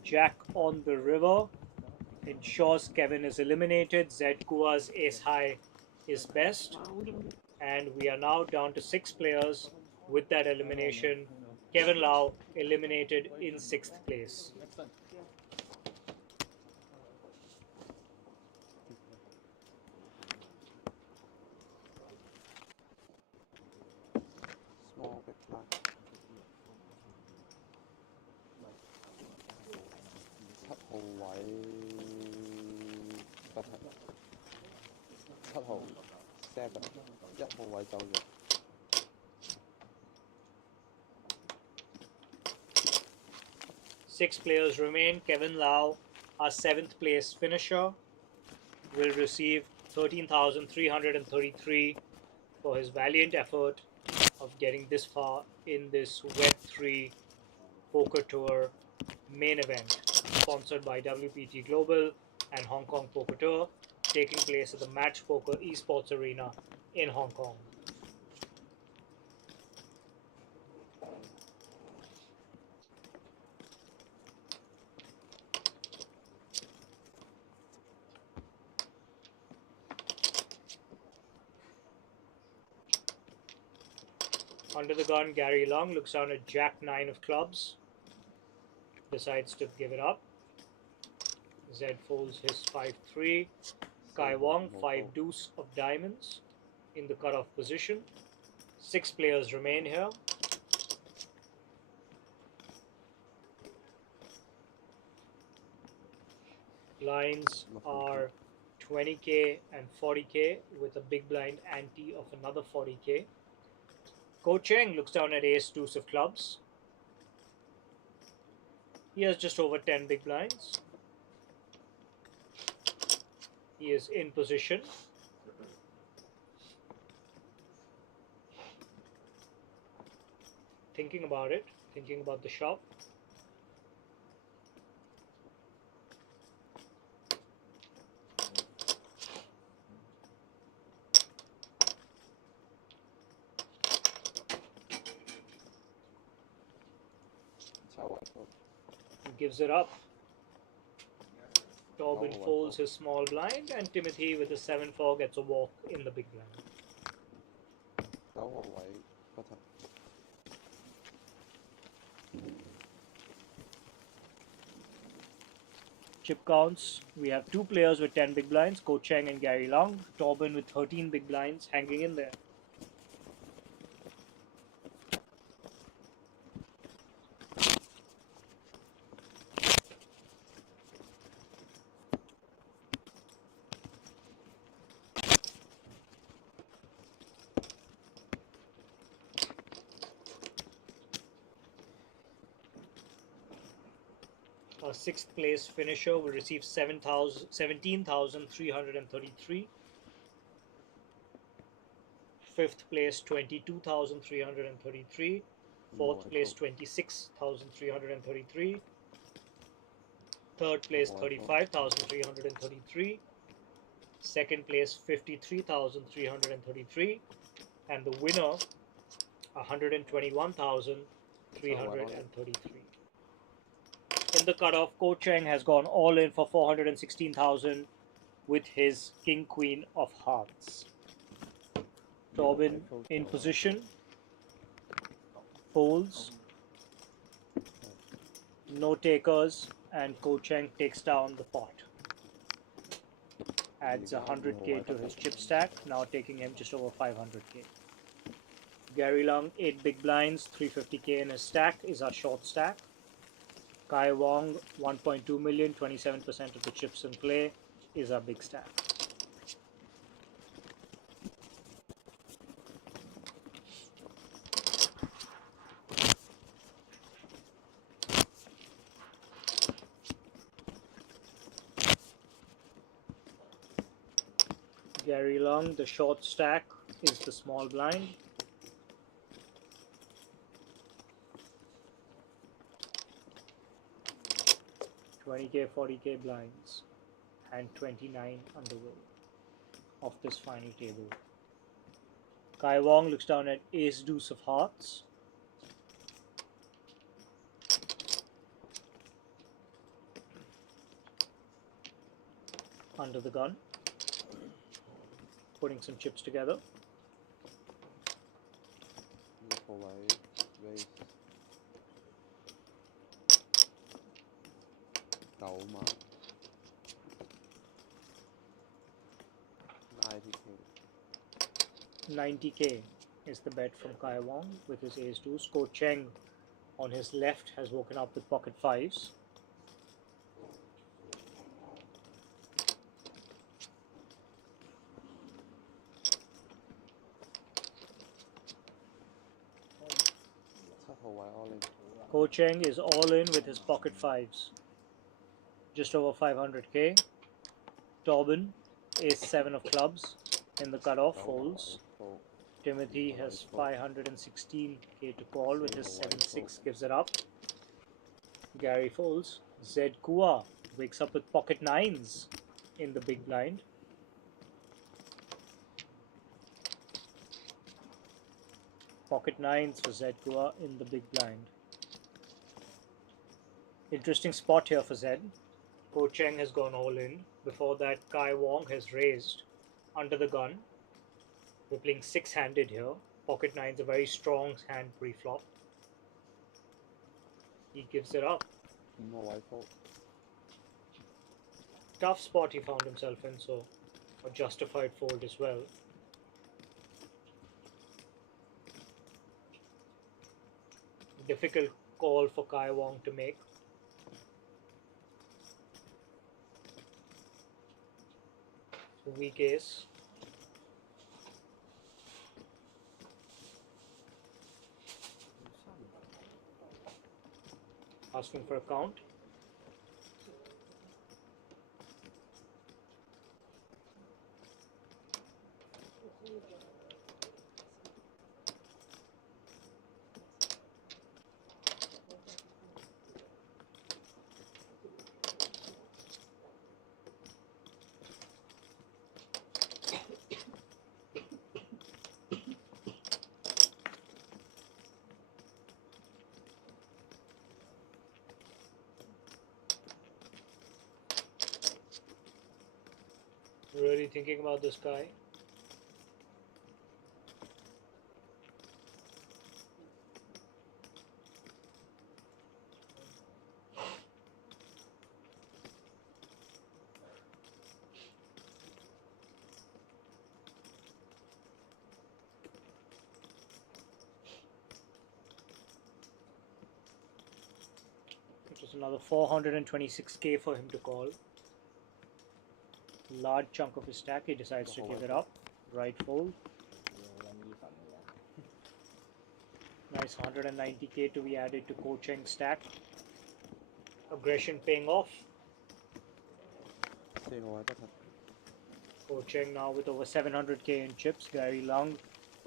Jack on the river ensures Kevin is eliminated. Zed Kua's ace high is best, and we are now down to 6 players with that elimination. Kevin Lau eliminated in 6th place. Small big black. 7號位不係7號 7 1號位走咗。6 players remain. Kevin Lau, our 7th place finisher, will receive 13,333 for his valiant effort of getting this far in this Web3 Poker Tour main event, sponsored by WPT Global and Hong Kong Poker Tour, taking place at the Match Poker Esports Arena in Hong Kong. Under the gun, Gary Long looks down at Jack 9 of clubs, decides to give it up. Zed folds his 5-3. Kai Wong 5 deuce of diamonds in the cutoff position. 6 players remain here. Blinds are 20k and 40k with a big blind ante of another 40k. Ko Cheng looks down at ace deuce of clubs. He has just over 10 big blinds. He is in position. Thinking about it, thinking about the shop. Gives it up. Tobin folds his small blind, and Timothy with the 7-4 gets a walk in the big blind. 9號位不得。Chip counts. We have 2 players with 10 big blinds, Ko Cheng and Gary Long. Tobin with 13 big blinds hanging in there. Our 6th place finisher will receive 17,333. 5th place 22,333. 4th place 26,333. Third place 35,333. Second place 53,333. And the winner 121,333. In the cutoff, Ko Cheng has gone all in for 416,000 with his King Queen of Hearts. Tobin in position, folds, no takers, and Ko Cheng takes down the pot. Adds 100k to his chip stack, now taking him just over 500k. Gary Lung, 8 big blinds, 350k in his stack is our short stack. Kai Wong, 1.2 million, 27% of the chips in play is our big stack. Gary Lung, the short stack is the small blind. $20k, 40k blinds, and 29 underway of this final table. Kai Wong looks down at Ace Deuce of Hearts. Under the gun, putting some chips together. $90k is the bet from Kai Wong with his ace deuce. Ko Cheng on his left has woken up with pocket fives. Ko Cheng is all in with his pocket fives. Just over 500k. Tobin, ace 7 of clubs in the cutoff, folds. Timothy has 516k to call with his 7-6, gives it up. Gary folds. Zed Kua wakes up with pocket nines in the big blind. Pocket nines for Zed Kua in the big blind. Interesting spot here for Zed. Ko Cheng has gone all in. Before that, Kai Wong has raised under the gun. We're playing 6-handed here. Pocket nine's a very strong hand pre-flop. He gives it up. Tough spot he found himself in, so a justified fold as well. Difficult call for Kai Wong to make. Weak ace. Asking for a count. Really thinking about this guy. It was another 426k for him to call. Large chunk of his stack, he decides to give it up. Right fold. Nice 190k to be added to Ko Cheng's stack. Aggression paying off. Ko Cheng now with over 700k in chips. Gary Lung,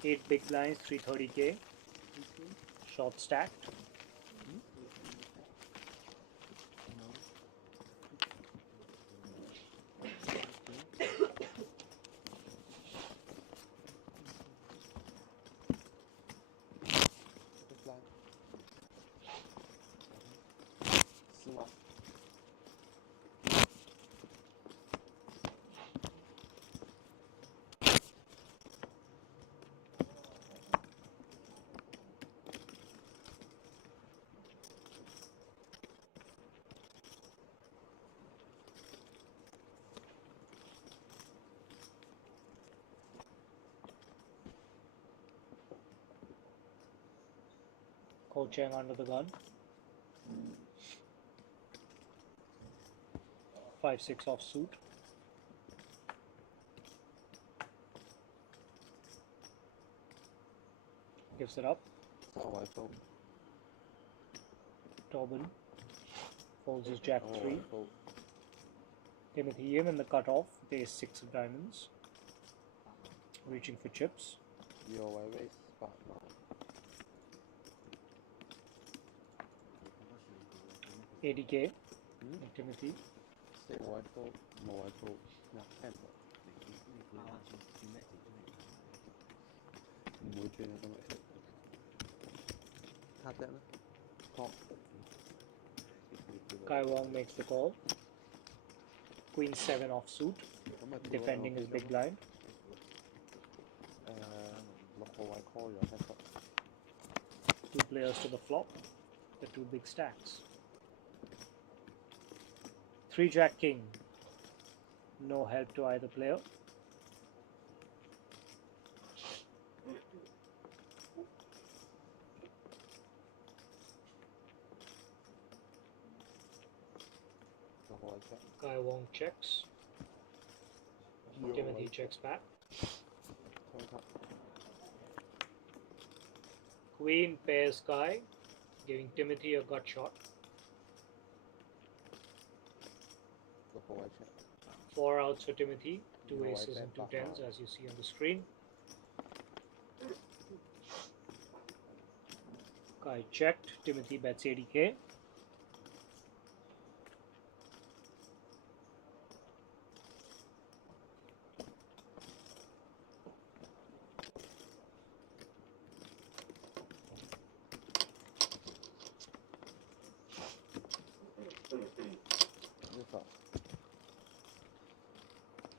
8 big blinds, 330k. Short stacked. Ko Cheng under the gun. 5-6 offsuit. Gives it up. So I fold. Tobin folds his jack Oh, 3. I fold. Timothy Yim in the cutoff, the ace 6 of diamonds. Reaching for chips. Your way raise, but no. ADK. Timothy. Say white fold, more white fold. No, 10 fold. 唔會轉啊，今日。卡隻啦，top。 Kai Wong makes the call. Queen 7 offsuit. Defending his big blind. 6號位 call 咗 set up。 Two players to the flop. The two big stacks. 3 Jack King. No help to either player. Kai Wong checks. Timothy checks back. Queen pairs Kai, giving Timothy a gut shot. 6號位 check。 4 outs for Timothy, 2 No, I aces and bet 2 back tens out. as you see on the screen. Kai checked, Timothy bets 80k.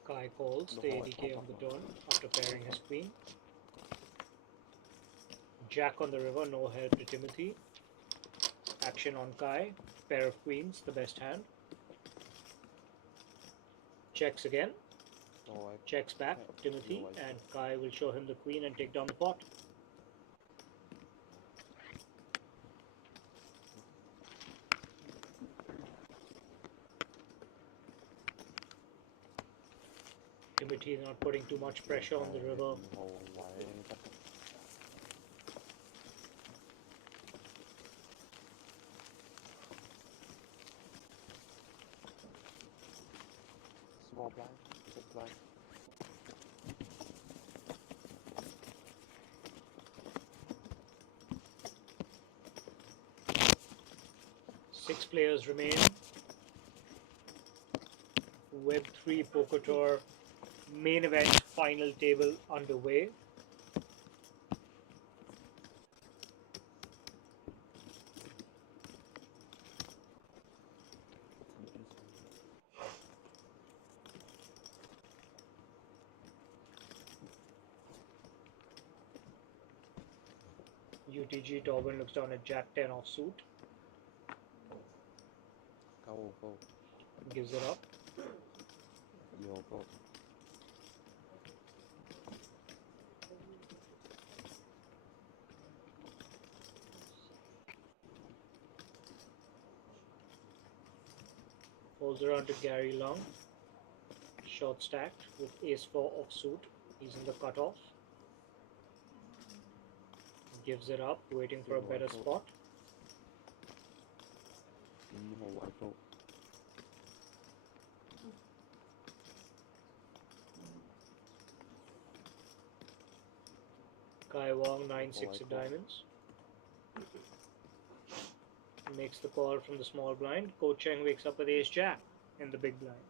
Kai calls the ADK on the turn after pairing his queen. Jack on the river, no help to Timothy. Action on Kai, pair of queens, the best hand. Checks again, checks back Timothy, and Kai will show him the queen and take down the pot. Timothy is not putting too much pressure on the river. 5號位得。 Small blind, big blind. Six players remain. Web3 Poker Tour main event final table underway. UTG Tobin looks down at Jack 10 offsuit, 9號fold， gives it up. 2號fold。 Folds around to Gary Long. Short stacked with ace 4 offsuit. He's in the cutoff. Gives it up, waiting for a better spot. 5號位 fold。 Kai Wong 9-6 of diamonds. Makes the call from the small blind. Ko Cheng wakes up with ace jack in the big blind.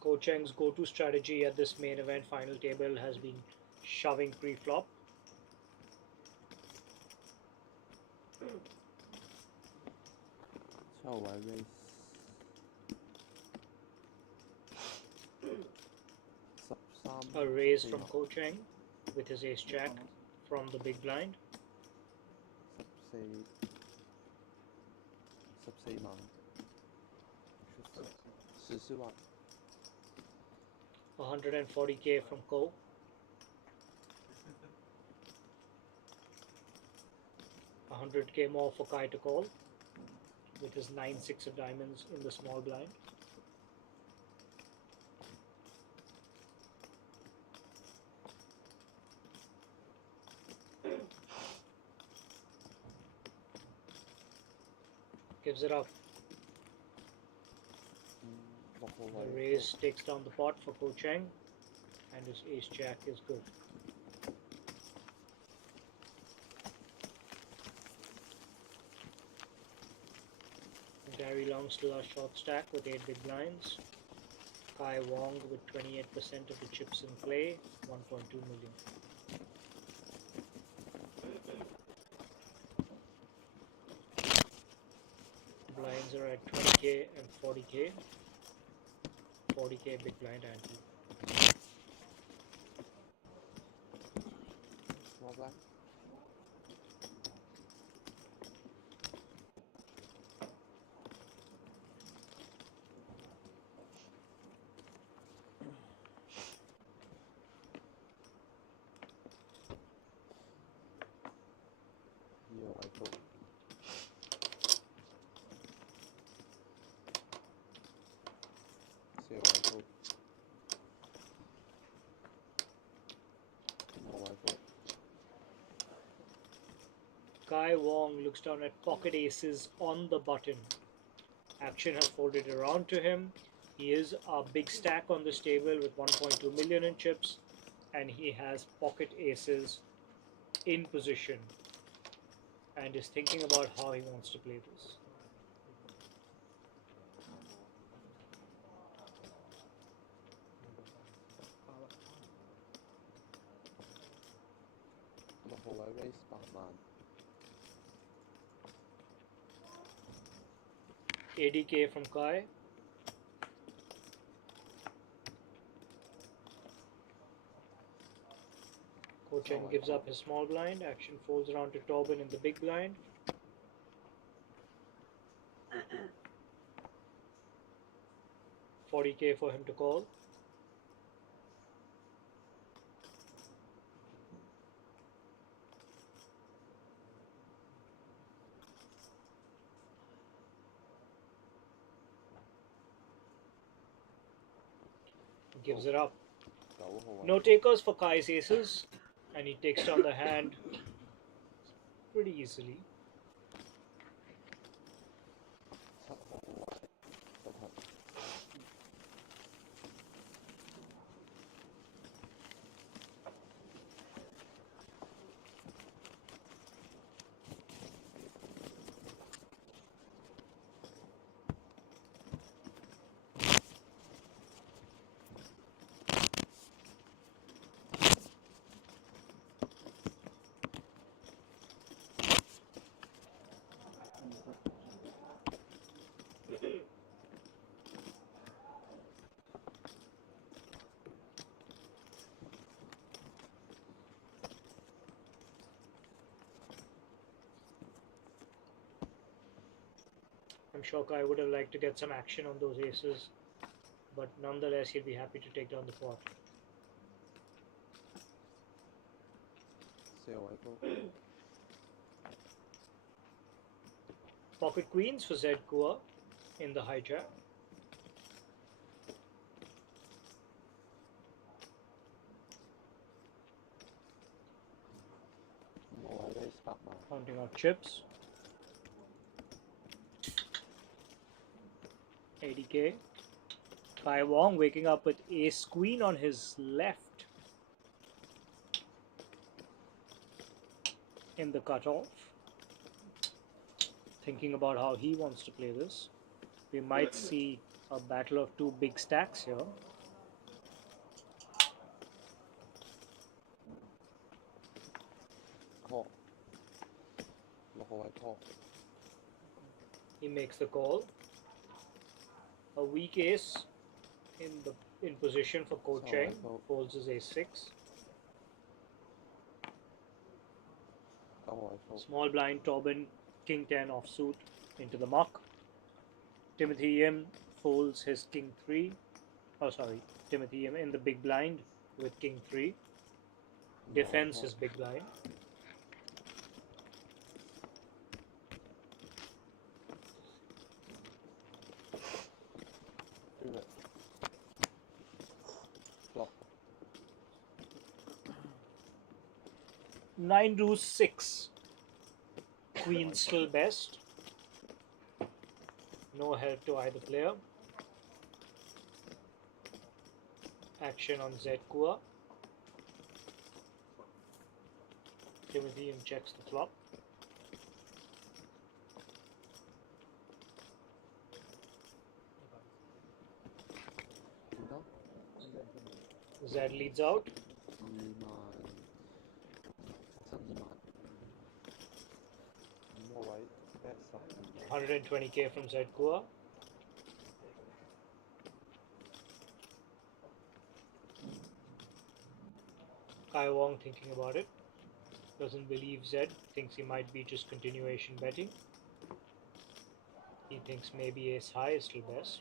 Ko Cheng's go-to strategy at this main event final table has been shoving pre-flop. So I raise. 13 A raise from Ko Cheng with his ace jack from the big blind. 14萬，14萬。 140k from Ko. 100k more for Kai to call with his 9-6 of diamonds in the small blind. Gives it up. The raise takes down the pot for Ko Cheng, and his ace jack is good. Gary Long still has short stack with 8 big blinds. Kai Wong with 28% of the chips in play, 1.2 million. Blinds are at 20k and 40k. 40k big blind ante. Small blind. Nhiều bài tụ. Siêu bài tụ. More bài tụ. Kai Wong looks down at pocket aces on the button. Action has folded around to him. He is a big stack on this table with 1.2 million in chips, and he has pocket aces in position and is thinking about how he wants to play this. The whole race Batman. 80k from Kai. Ko Cheng gives up his small blind. Action folds around to Tobin in the big blind. $40k for him to call. Gives it up. No takers for Kai's aces, and he takes down the hand pretty easily. I'm sure Kai would have liked to get some action on those aces, but nonetheless he'd be happy to take down the pot. Pocket queens for Zed Kua in the hijack. Counting out chips. 80k. Kai Wong waking up with ace queen on his left in the cutoff. Thinking about how he wants to play this. We might see a battle of two big stacks here. Call. The whole call. He makes the call. A weak ace in position for Ko Cheng. Folds his ace-6. Small blind Tobin, king 10 offsuit into the muck. Timothy Yim folds his king 3. Oh, sorry, Timothy Yim in the big blind with king 3. Defends his big blind. 9 deuce 6. Queen still best. No help to either player. Action on Z Kua. Timothy checks the flop. Z leads out. 120k from Z Kua. Kai Wong thinking about it. Doesn't believe Z. Thinks he might be just continuation betting. He thinks maybe ace high is still best.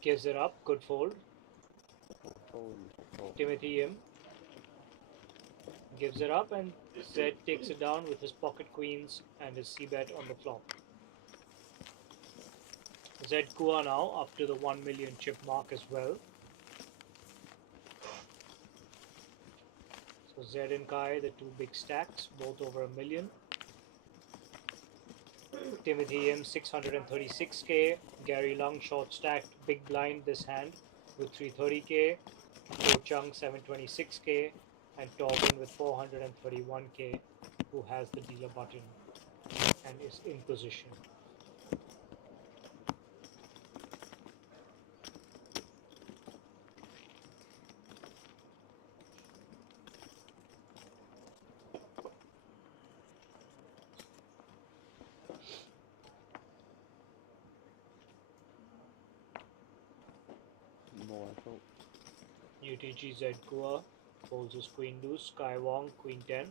Gives it up. Good fold. Timothy Im gives it up, and Z takes it down with his pocket queens and his c-bet on the flop. Z Kua now up to the 1 million chip mark as well. So Z and Kai, the two big stacks, both over a million. Timothy Im 636k. Gary Lung short stacked big blind this hand with 330k. Ko Chung 726k. And Tobin with 431k, who has the dealer button and is in position. UTG Z Kua folds his queen deuce, Kai Wong queen 10.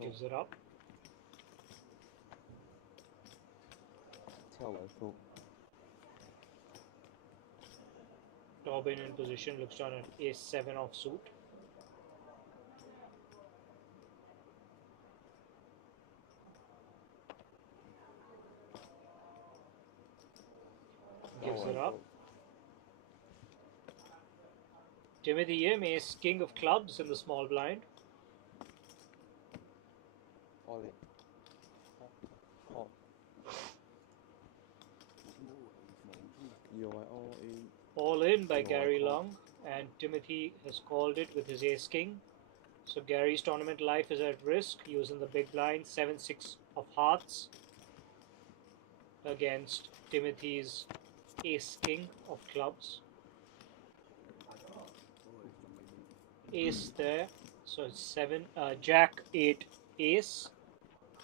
Gives it up. Tobin in position, looks down at ace 7 offsuit. Gives it up. Timothy Im, ace king of clubs in the small blind. All in by Gary Long, and Timothy has called it with his ace king. So Gary's tournament life is at risk, using the big blind 7-6 of hearts against Timothy's ace king of clubs. Ace there, so it's 7, jack 8 ace,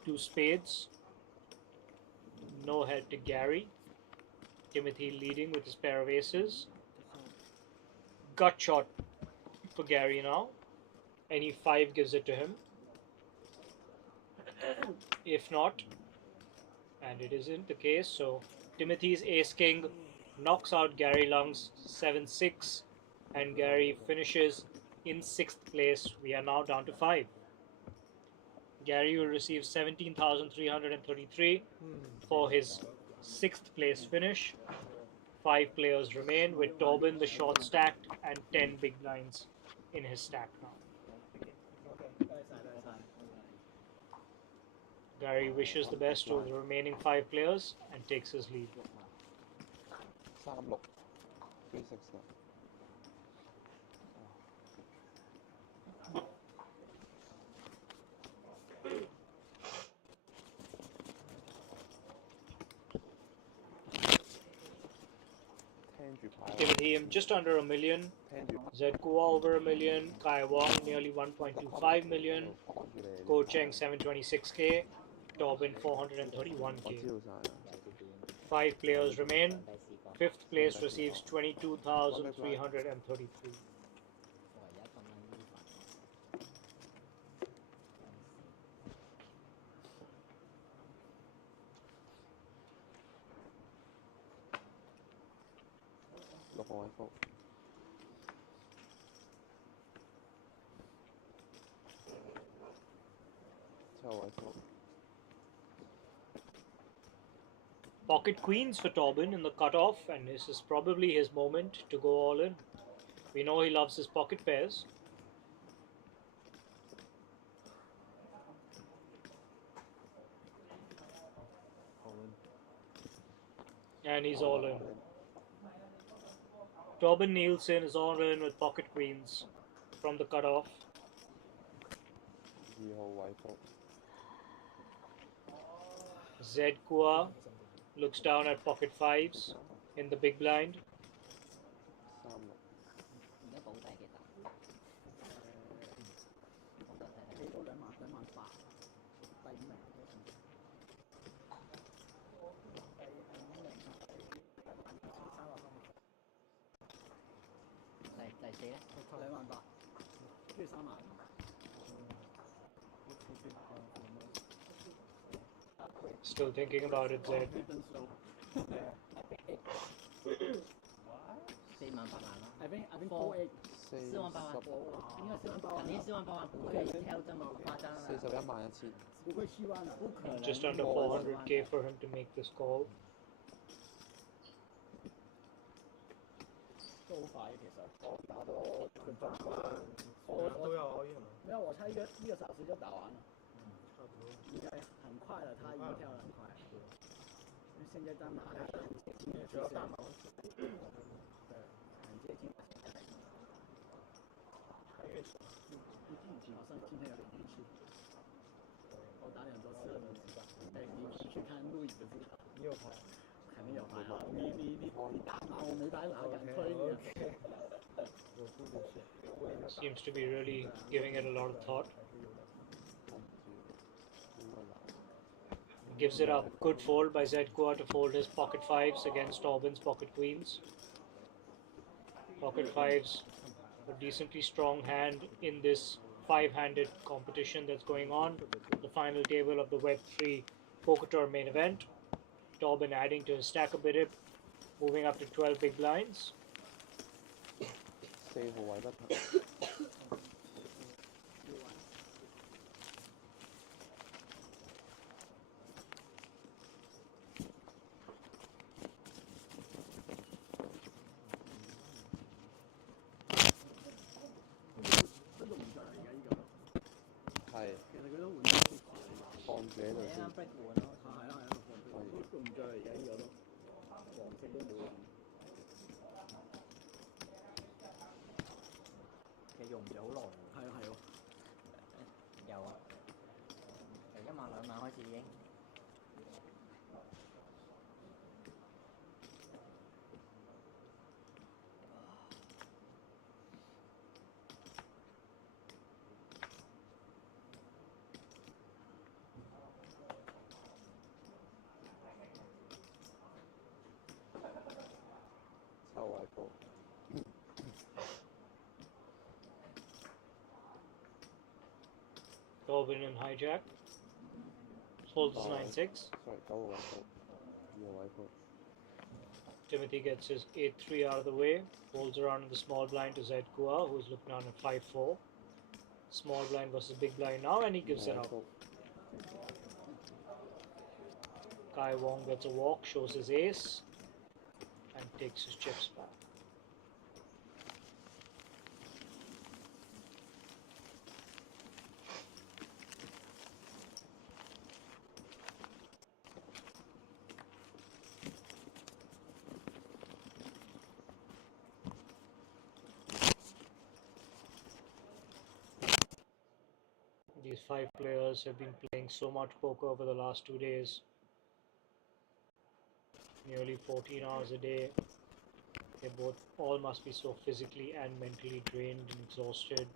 2 spades, no head to Gary. Timothy leading with his pair of aces. Gut shot for Gary now. Any 5 gives it to him. If not, and it isn't the case, so Timothy's ace king knocks out Gary Lung's 7-6, and Gary finishes in 6th place. We are now down to 5. Gary will receive 17,333 for his 6th place finish. 5 players remain, with Tobin the short stacked and 10 big blinds in his stack now. Gary wishes the best to the remaining 5 players and takes his lead. Timothy Im just under a million. Z Kua over a million. Kai Wong nearly 1.25 million. Ko Cheng 726k. Tobin 431k. 5 players remain. 5th place receives 22,333. Pocket queens for Tobin in the cutoff, and this is probably his moment to go all in. We know he loves his pocket pairs. And he's all in. Tobin Nielsen is all in with pocket queens from the cutoff. 2號位鋪 Zed Kua looks down at pocket fives in the big blind. 3六 Still thinking about it, Zed. 41,000 Just under 400k for him to make this call. 都要熬夜了。没有，我猜1个小时就打完了。应该很快了，他已经跳得很快。因为现在在马来很接近的，只要大毛对，很接近。好像今天有点运气。我打很多次了都知道。哎，你去看录影就知道。你有牌？肯定有牌啊！你打马，我没牌哪敢推你啊？ Seems to be really giving it a lot of thought. Gives it up. Good fold by Zed Kua to fold his pocket fives against Tobin's pocket queens. Pocket fives, a decently strong hand in this five-handed competition that's going on. The final table of the Web3 Poker Tour main event. Tobin adding to his stack a bit, moving up to 12 big blinds. 4號位不停 係，其實佢都換咗放住喺度先。係啦，都唔再嚟嘅呢個都，黃色都冇用。其實用唔咗好耐喎。係啊係喎。有啊，由1萬2萬開始已經。抽位鋪。Tobin and hijack. Folds 9-6. Sorry, 9號位鋪，2號位鋪。 Timothy gets his 8-3 out of the way. Folds around in the small blind to Zed Kua, who's looking on at 5-4. Small blind versus big blind now, and he gives it up. Kai Wong gets a walk, shows his ace, and takes his chips back. These 5 players have been playing so much poker over the last 2 days. Nearly 14 hours a day. They all must be so physically and mentally drained and exhausted.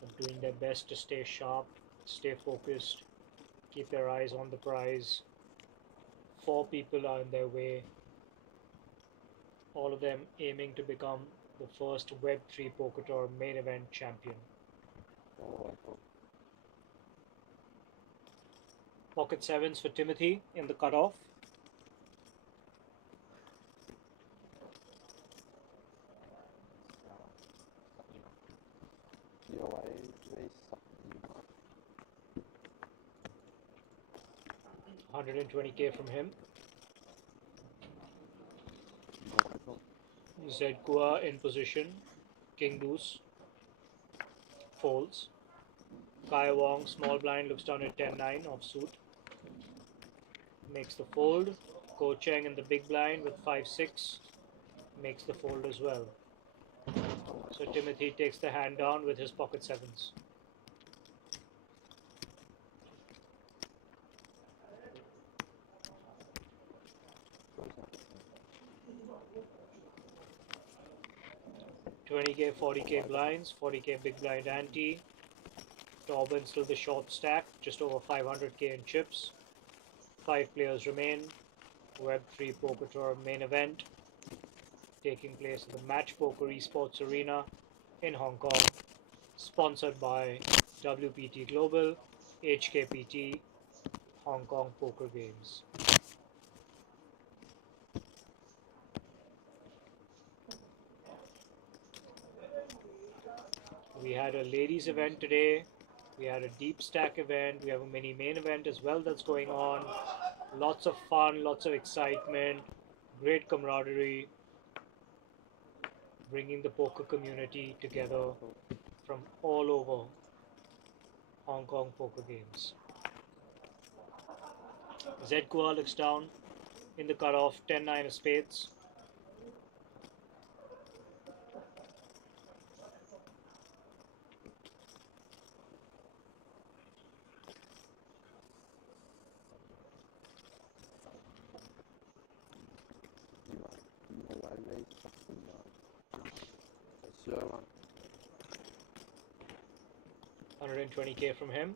But doing their best to stay sharp, stay focused, keep their eyes on the prize. 4 people are in their way. All of them aiming to become the first Web3 Poker Tour main event champion. Pocket sevens for Timothy in the cutoff. $120K from him. Z Kua in position. King deuce. Folds. Kai Wong, small blind, looks down at 10-9 offsuit. Makes the fold. Ko Cheng in the big blind with 5-6. Makes the fold as well. So Timothy takes the hand down with his pocket sevens. $20K, $40K blinds, $40K big blind ante. Torben still the short stack, just over $500K in chips. 5 players remain. Web3 Poker Tour main event taking place at the Match Poker Esports Arena in Hong Kong, sponsored by WPT Global, HKPT, Hong Kong Poker Games. We had a ladies event today. We had a deep stack event. We have a mini main event as well that's going on. Lots of fun, lots of excitement, great camaraderie, bringing the poker community together from all over Hong Kong Poker Games. Z Kua looks down in the cutoff, 10-9 of spades. $120K from him.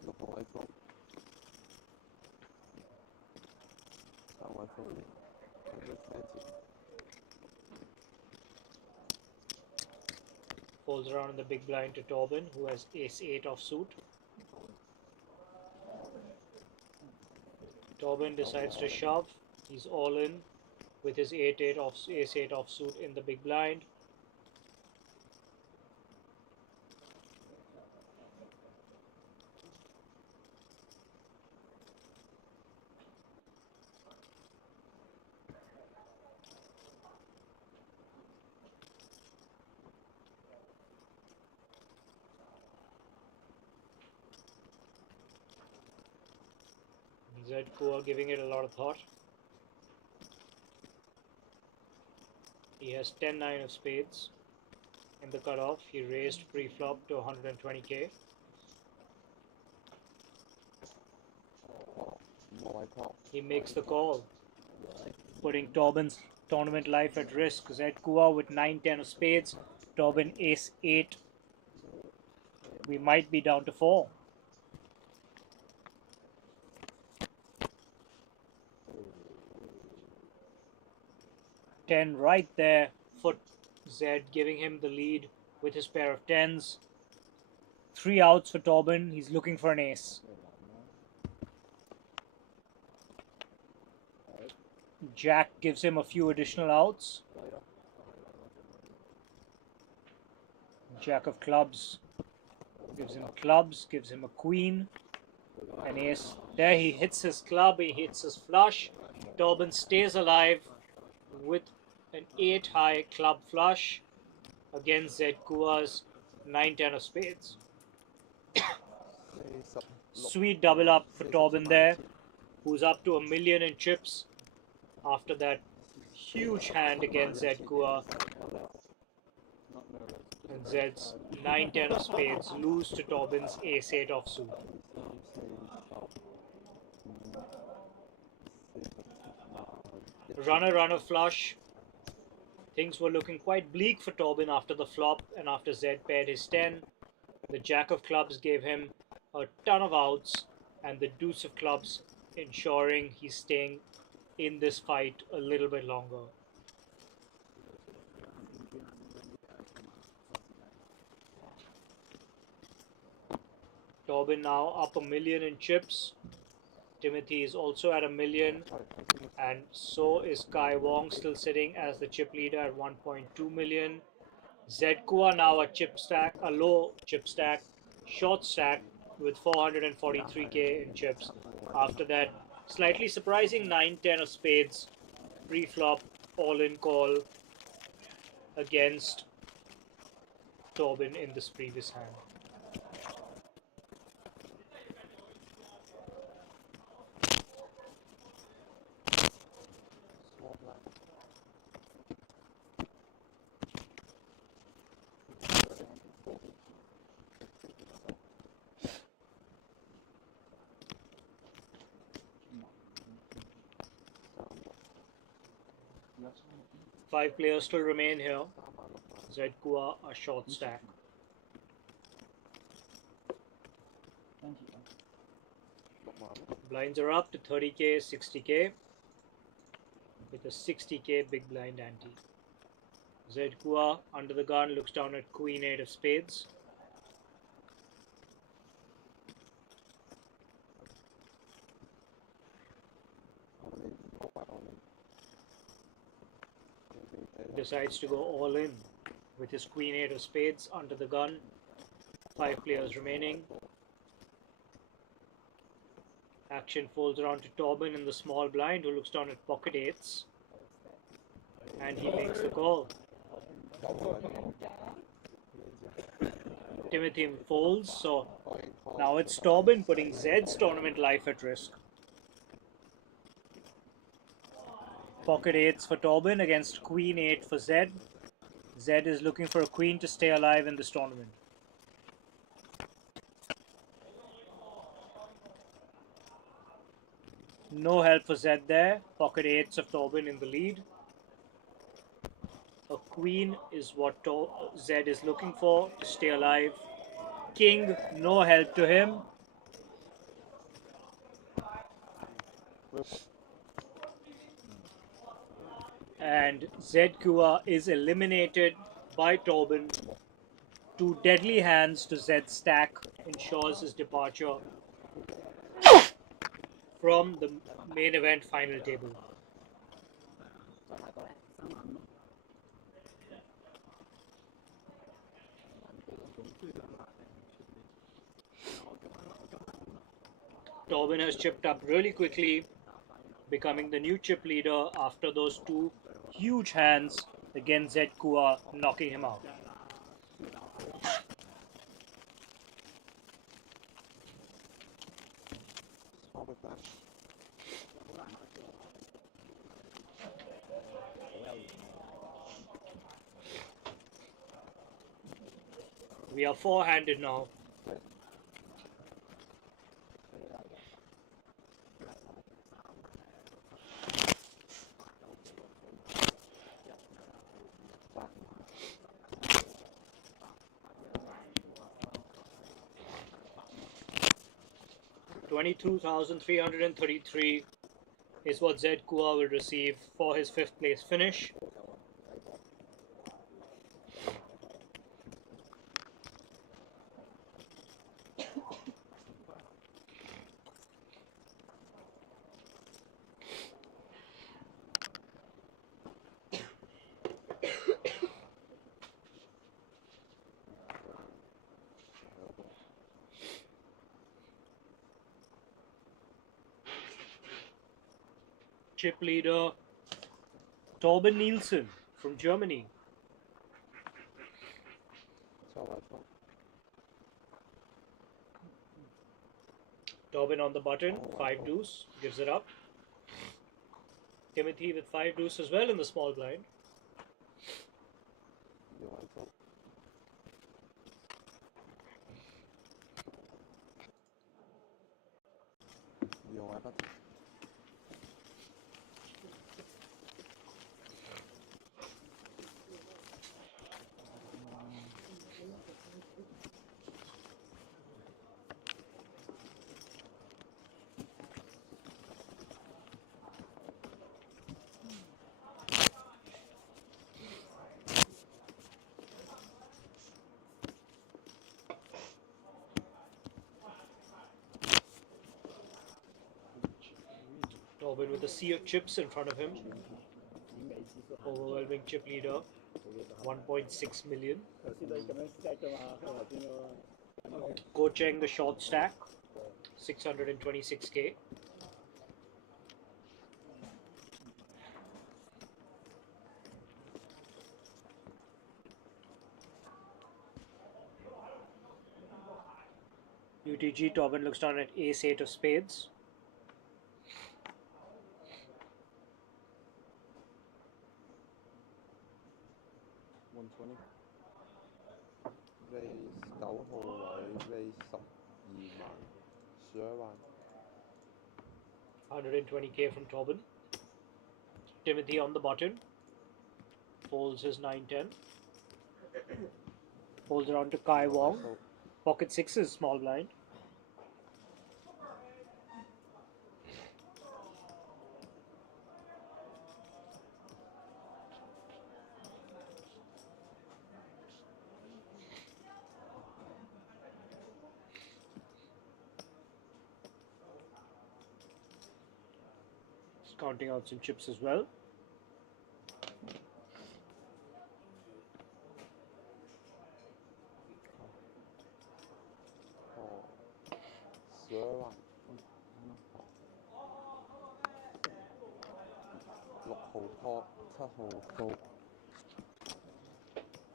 Folds around in the big blind to Torben, who has ace-8 offsuit. Torben decides to shove. He's all in with his ace-8 offsuit in the big blind. Z Kua giving it a lot of thought. He has 10-9 of spades in the cutoff. He raised pre-flop to 120K. He makes the call, putting Torben's tournament life at risk. Z Kua with 9-10 of spades. Torben ace-8. We might be down to 4. Ten right there for Z, giving him the lead with his pair of tens. 3 outs for Torben. He's looking for an ace. Jack gives him a few additional outs. Jack of clubs gives him clubs, gives him a queen, an ace. There he hits his club, he hits his flush. Torben stays alive with an 8 high club flush against Z Kua's 9-10 of spades. Sweet double up for Torben there, who's up to $1 million in chips after that huge hand against Z Kua. And Z's 9-10 of spades lose to Torben's ace-8 offsuit. Runner flush. Things were looking quite bleak for Torben after the flop and after Z paired his 10. The Jack of clubs gave him a ton of outs, and the Deuce of clubs ensuring he's staying in this fight a little bit longer. Torben now up $1 million in chips. Timothy is also at $1 million, and so is Kai Wong, still sitting as the chip leader at 1.2 million. Z Kua now a chip stack, a low chip stack, short stack with 443K in chips. After that, slightly surprising 9-10 of spades, pre-flop, all-in call. against Tobin in this previous hand. Five players still remain here. Zkua a short stack. Blinds are up to 30k, 60k with a 60k big blind ante. Zkua under the gun looks down at Queen 8 of spades. Decides to go all in with his Queen 8 of spades under the gun. 5 players remaining. Action folds around to Tobin in the small blind, who looks down at pocket 8s. And he makes the call. Timothy folds, so now it's Tobin putting Zed's tournament life at risk. Pocket 8s for Tobin against Queen 8 for Zed. Zed is looking for a queen to stay alive in this tournament. No help for Zed there. Pocket 8s of Tobin in the lead. A queen is what Zed is looking for to stay alive. King, no help to him. And Zkua is eliminated by Tobin. 2 deadly hands to Zed's stack ensures his departure from the main event final table. Tobin has chipped up really quickly, becoming the new chip leader after those 2 huge hands against Zkua, knocking him out. We are 4-handed now. $22,333 is what Zkua will receive for his 5th place finish. Chip leader Torben Nielsen from Germany. Torben on the button, 5 deuce, gives it up. Timothy with 5 deuce as well in the small blind. Torben with a sea of chips in front of him. Overwhelming chip leader, 1.6 million. Ko Cheng the short stack, 626k. UTG, Tobin looks down at ace-8 of spades. raise 9號位 raise 12萬12萬 120k from Tobin. Timothy on the button. Folds his 9-10. Folds around to Kai Wong. Pocket sixes, small blind. Just counting out some chips as well.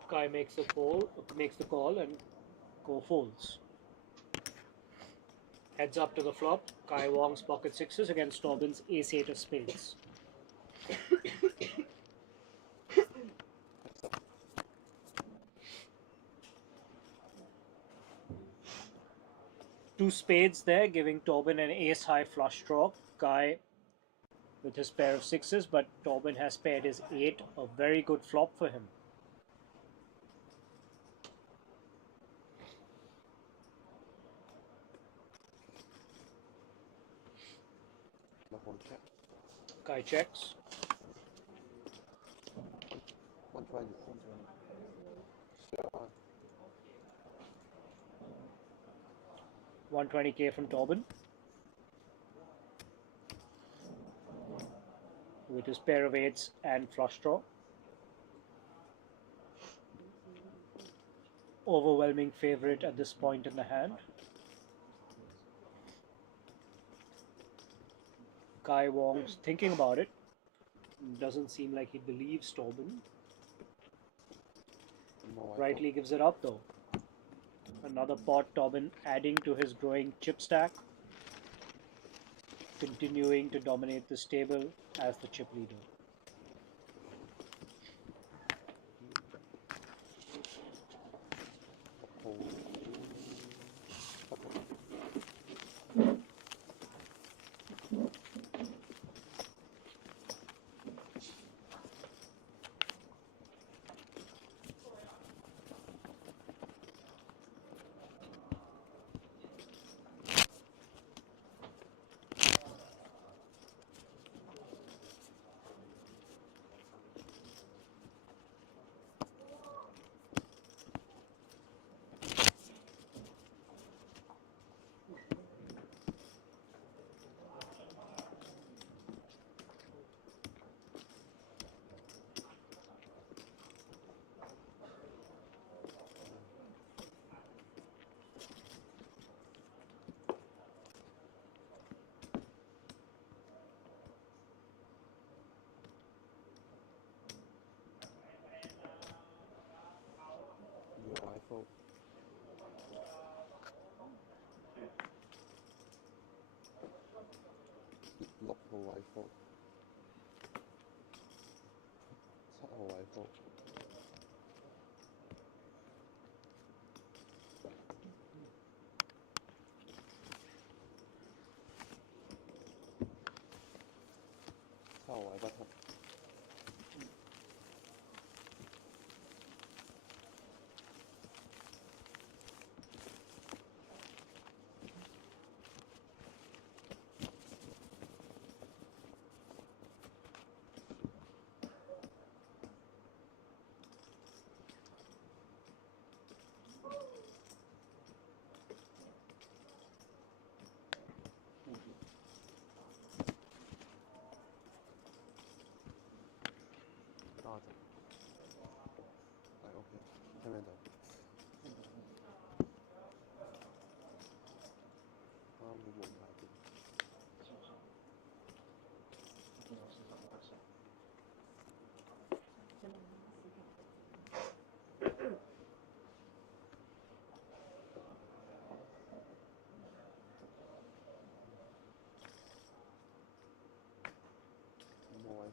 Kai makes the call and Go folds. Heads up to the flop. Kai Wong's pocket sixes against Tobin's ace-8 of spades. Two spades there, giving Tobin an ace-high flush draw. Kai with his pair of sixes, but Tobin has paired his 8, a very good flop for him. Kai checks. 120k from Tobin. With his pair of 8s and flush draw. Overwhelming favorite at this point in the hand. Kai Wong's thinking about it. Doesn't seem like he believes Tobin. Rightly gives it up though. Another pot, Tobin adding to his growing chip stack. Continuing to dominate this table as the chip leader.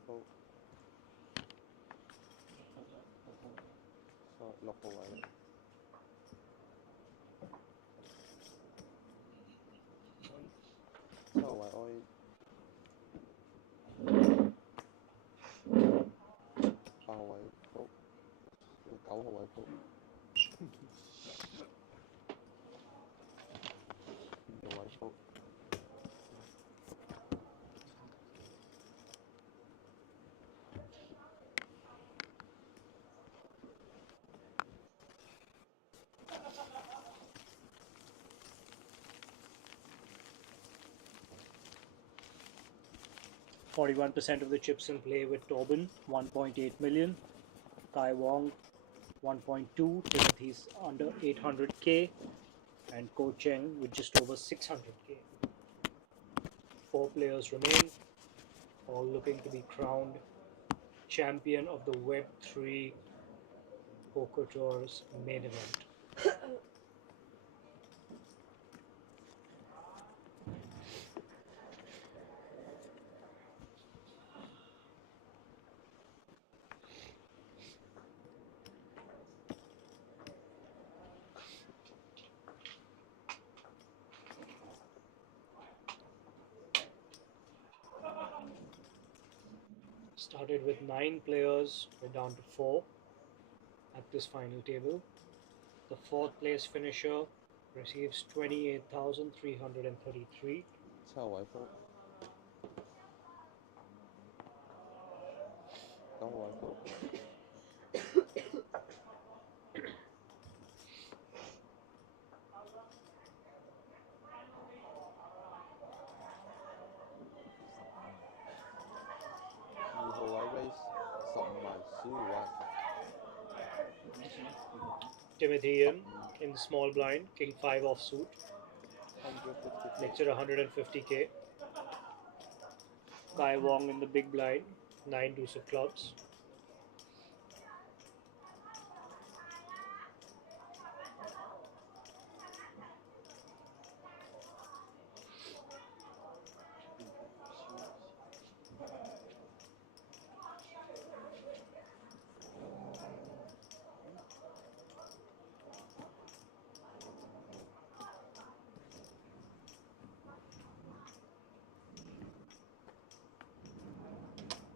鋪，6個位，7個位開8個位鋪，9個位鋪，5個位鋪。41% of the chips in play with Tobin, 1.8 million. Kai Wong, 1.2. Timothy's under 800k. And Ko Cheng with just over 600k. 4 players remain, all looking to be crowned champion of the Web3 Poker Tour's main event. Started with 9 players, we're down to 4 at this final table. The 4th place finisher receives 28,333. 7個位鋪，9個位鋪。2號位 raise 15萬，小魚灣。Timothy in the small blind, king 5 offsuit. Makes it 150k. Kai Wong in the big blind, 9 deuce of clubs.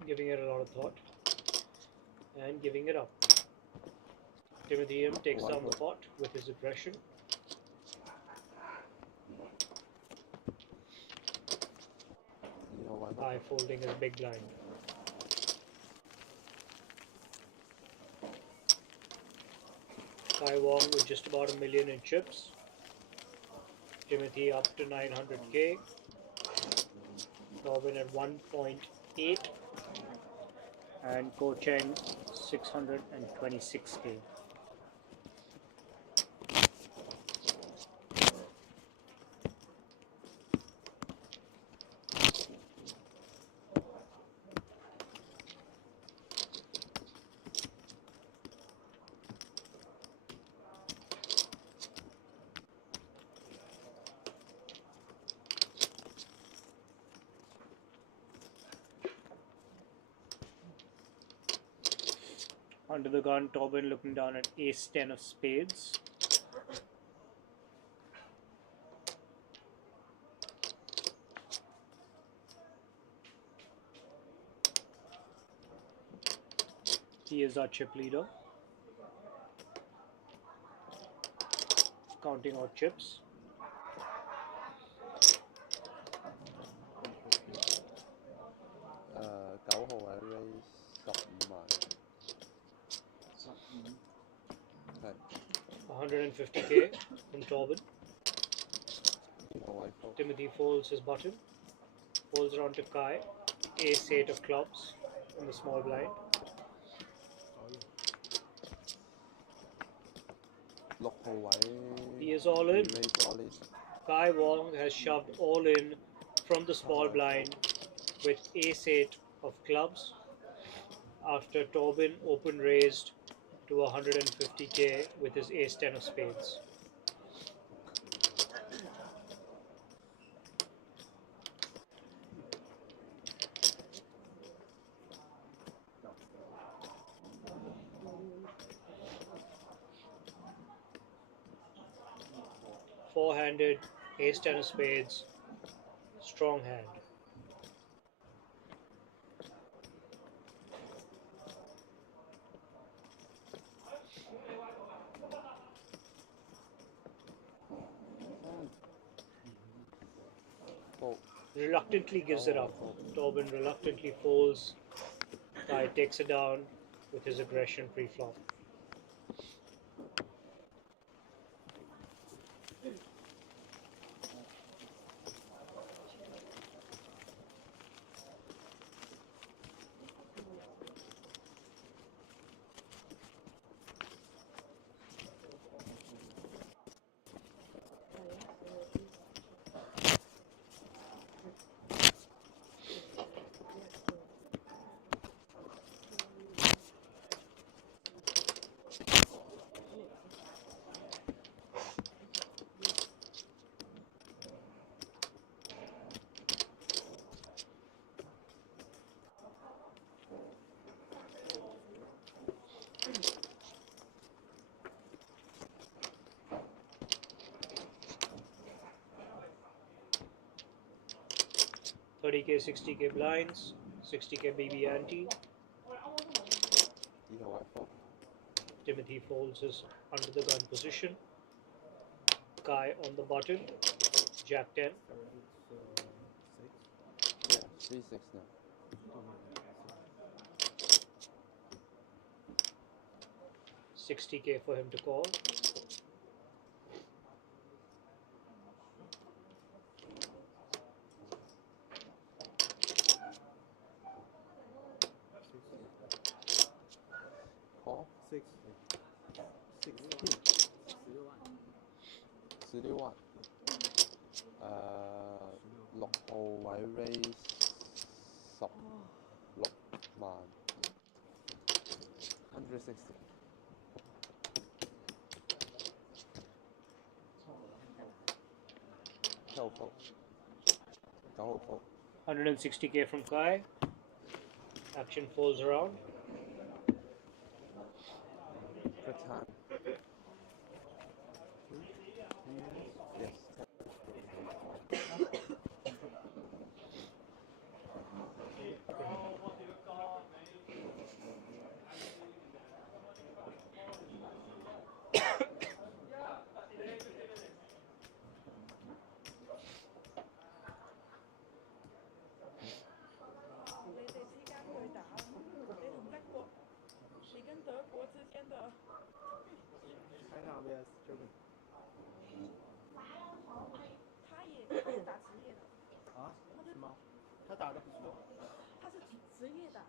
Giving it a lot of thought and giving it up. Timothy M takes down the pot with his aggression. High folding his big blind. Kai Wong with just about $1 million in chips. Timothy up to 900k. Robin at 1.8. And Ko Cheng 626k. Under the gun, Tobin looking down at ace 10 of spades. He is our chip leader. Counting out chips. $9號位 raise 15萬。150k from Tobin. Timothy folds his button. Folds around to Kai. Ace 8 of clubs in the small blind. 6號位 He is all in. Kai Wong has shoved all in from the small blind with ace 8 of clubs after Tobin open raised to 150k with his ace 10 of spades. four-handed, ace ten of spades, strong hand. Reluctantly gives it up. Tobin reluctantly folds. Guy takes it down with his aggression pre-flop. $30K, $60K blinds, $60K BB ante. Timothy folds his under the gun position. Guy on the button. Jack 10. Yeah, 3-6 now. $60K for him to call. Call 16萬6號位 raise 16萬160 9號 160K from Kai. Action folds around. Good time. Yes. Elimination.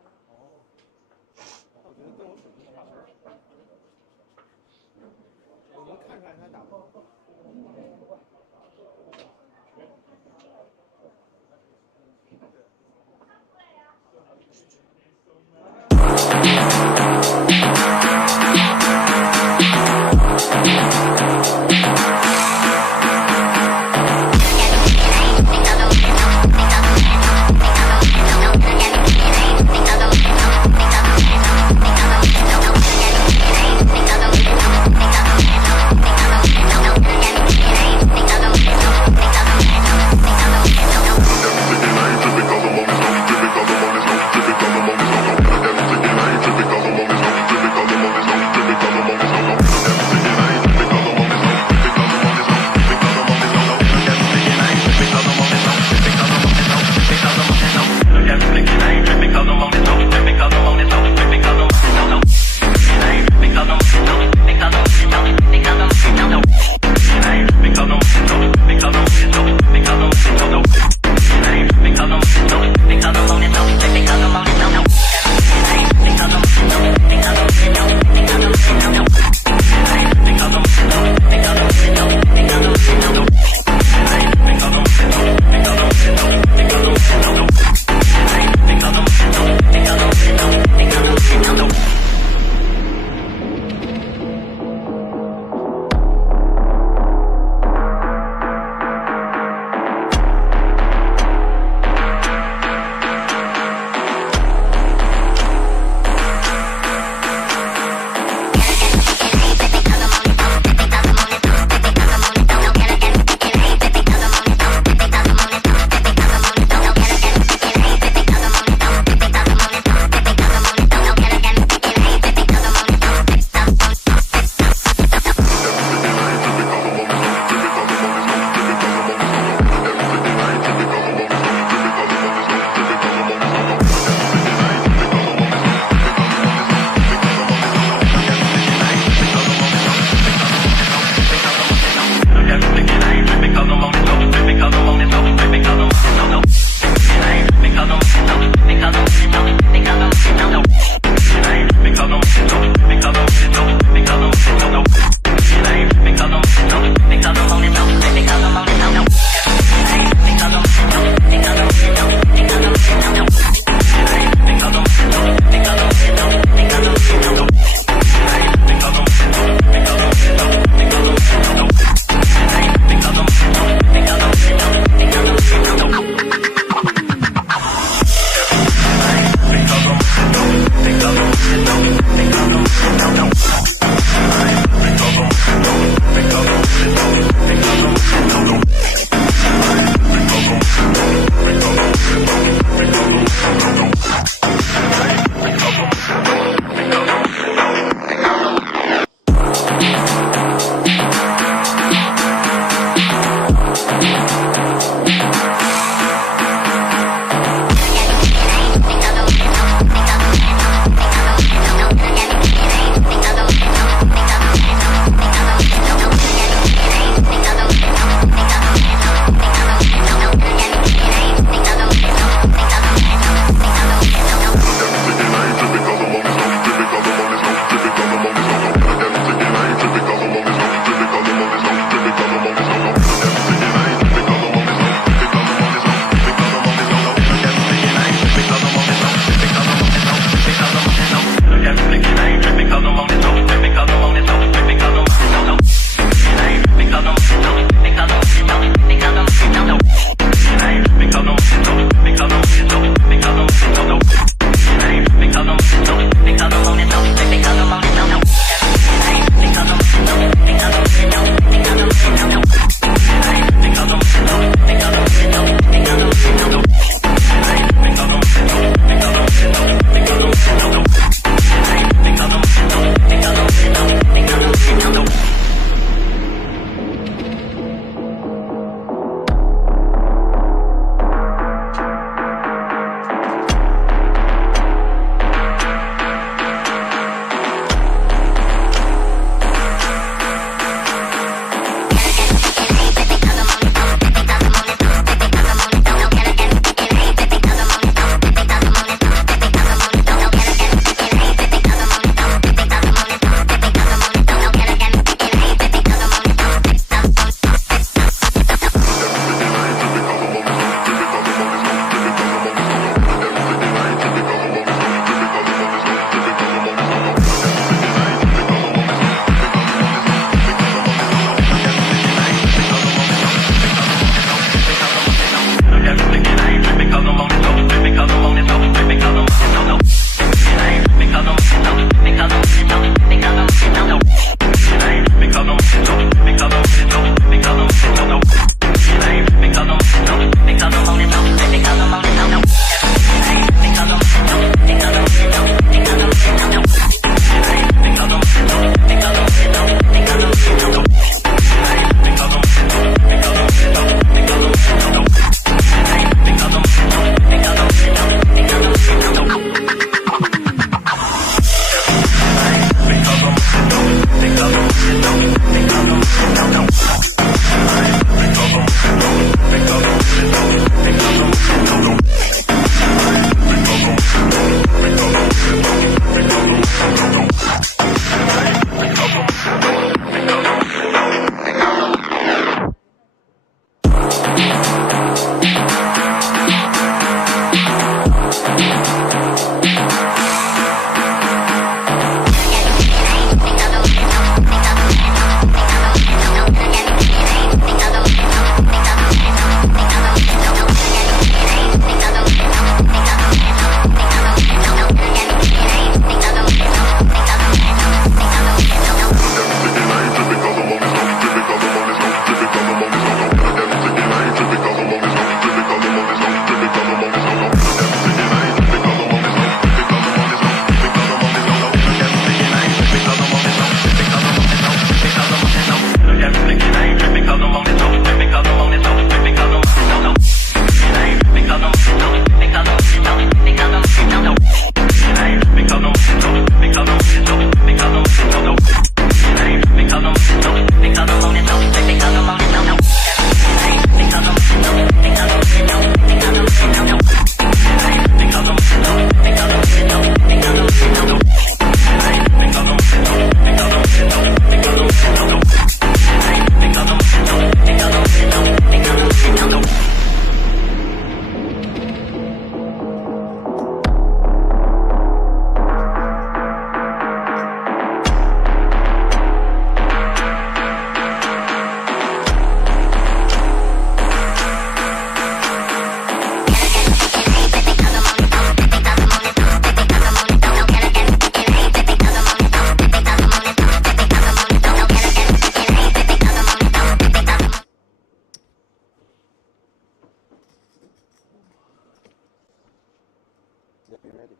Yeah, be ready.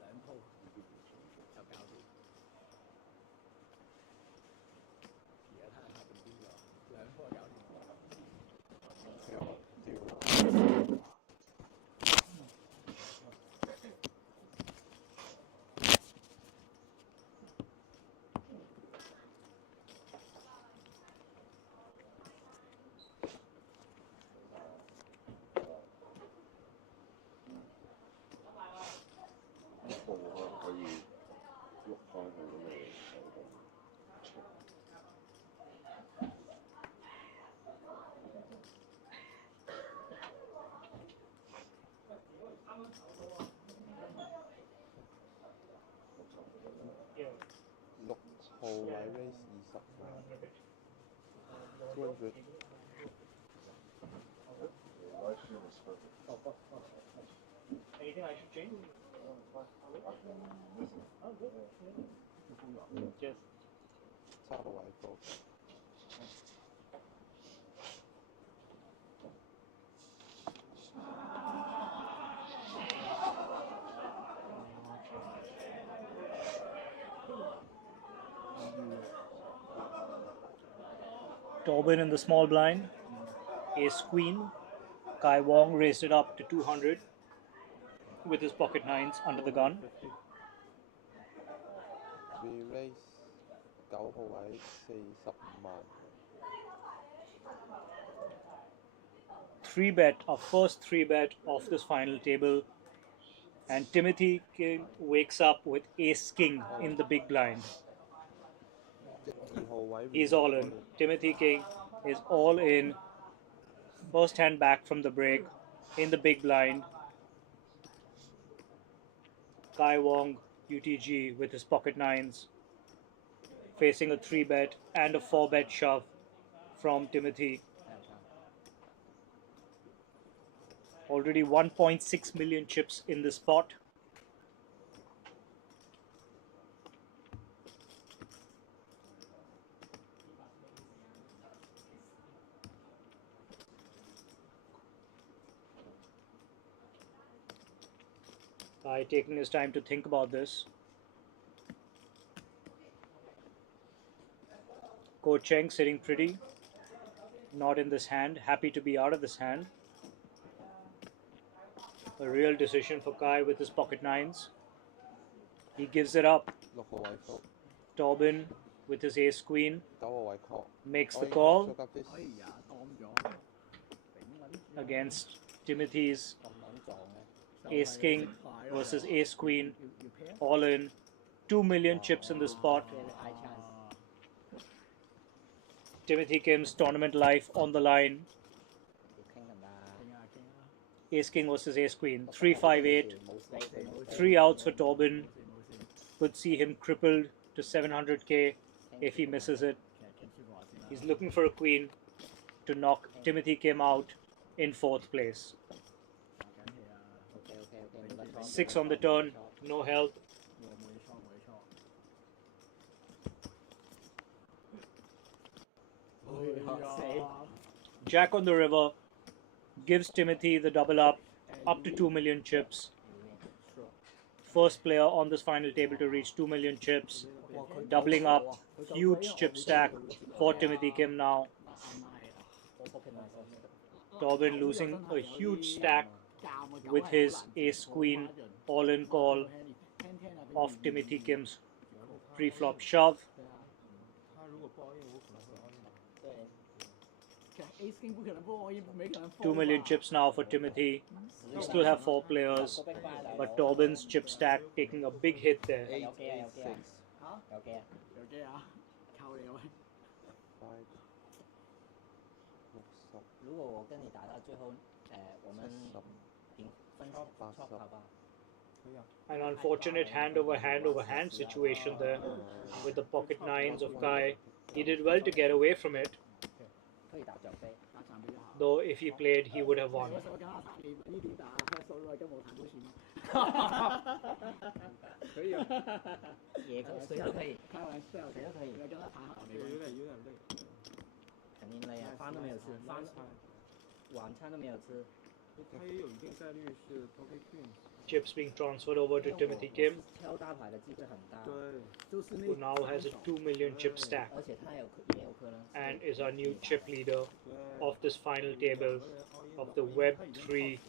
兩鋪就搞掂。而家睇下下邊邊個，兩鋪就搞掂。可以喐開佢咁嚟手動。6號位 raise 20萬，200。Anything I should change? Oh, good. Just 7號位高。Tobin in the small blind. Ace Queen. Kai Wong raised it up to 200 with his pocket nines under the gun. We raise 9號位40萬。Three bet, our first three bet of this final table. And Timothy King wakes up with Ace King in the big blind. He's all in. Timothy King is all in. First hand back from the break in the big blind. Kai Wong, UTG with his pocket nines, facing a 3-bet and a 4-bet shove from Timothy. Already 1.6 million chips in this pot. By taking his time to think about this. Ko Cheng sitting pretty, not in this hand, happy to be out of this hand. A real decision for Kai with his pocket nines. He gives it up. Tobin with his ace queen makes the call against Timothy's ace king versus ace queen. All in. 2 million chips in this pot. Timothy Kim's tournament life on the line. Ace King versus Ace Queen. 3-5-8. 3 outs for Tobin. Could see him crippled to 700k if he misses it. He's looking for a queen to knock Timothy Kim out in 4th place. 6 on the turn. No help. Jack on the river gives Timothy the double up to 2 million chips. First player on this final table to reach 2 million chips. Doubling up, huge chip stack for Timothy Kim now. Tobin losing a huge stack with his ace queen all-in call of Timothy Kim's pre-flop shove. 2 million chips now for Timothy. We still have 4 players, but Tobin's chip stack taking a big hit there. 如果我跟你打到最后，我们平分错好吧？ An unfortunate hand over hand situation there with the pocket nines of Kai. He did well to get away from it. Though if he played, he would have won. 可以啊，也可谁都可以，开玩笑，谁都可以不，要叫他爬好，没关系。有点累。肯定累啊，饭都没有吃，晚餐都没有吃。他也有一定概率是 Pocket Queen。 Chips being transferred over to Timothy Kim, 挑大牌的机会很大。对，就是那 who now has a 2 million chip stack 而且他也有可能。 and is our new chip leader of this final table of the Web3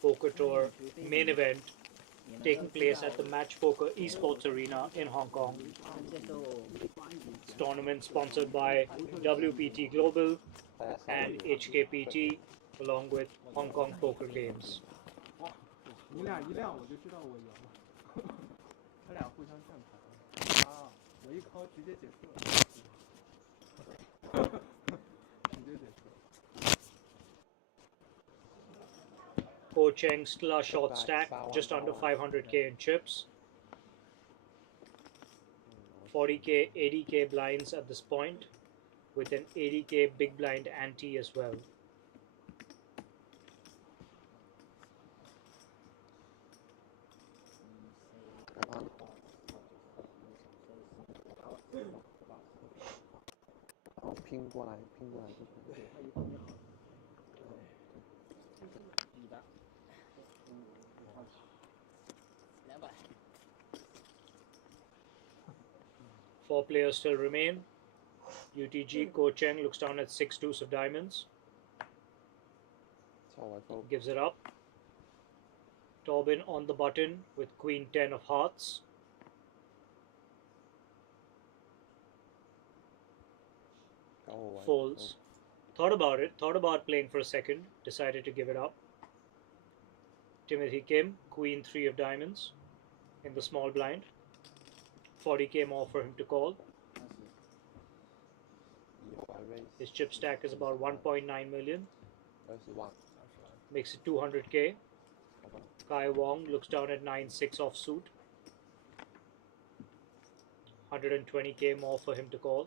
Poker Tour main event taking place at the Match Poker Esports Arena in Hong Kong. This tournament sponsored by WPT Global and HKPT along with Hong Kong Poker Games. 你俩一亮我就知道我赢了。他俩互相站牌。啊，我一 call 直接解释了。直接解释。 Ko Cheng still a short stack, just under 500k in chips. 40k, 80k blinds at this point, with an 80k big blind ante as well. Four players still remain. UTG Ko Cheng looks down at 6 deuce of diamonds. Gives it up. Tobin on the button with Queen 10 of hearts. Folds. Thought about playing for a second, decided to give it up. Timothy Kim, Queen 3 of diamonds in the small blind. 40k more for him to call. His chip stack is about 1.9 million. Makes it 200k. Kai Wong looks down at 9-6 offsuit. 120k more for him to call.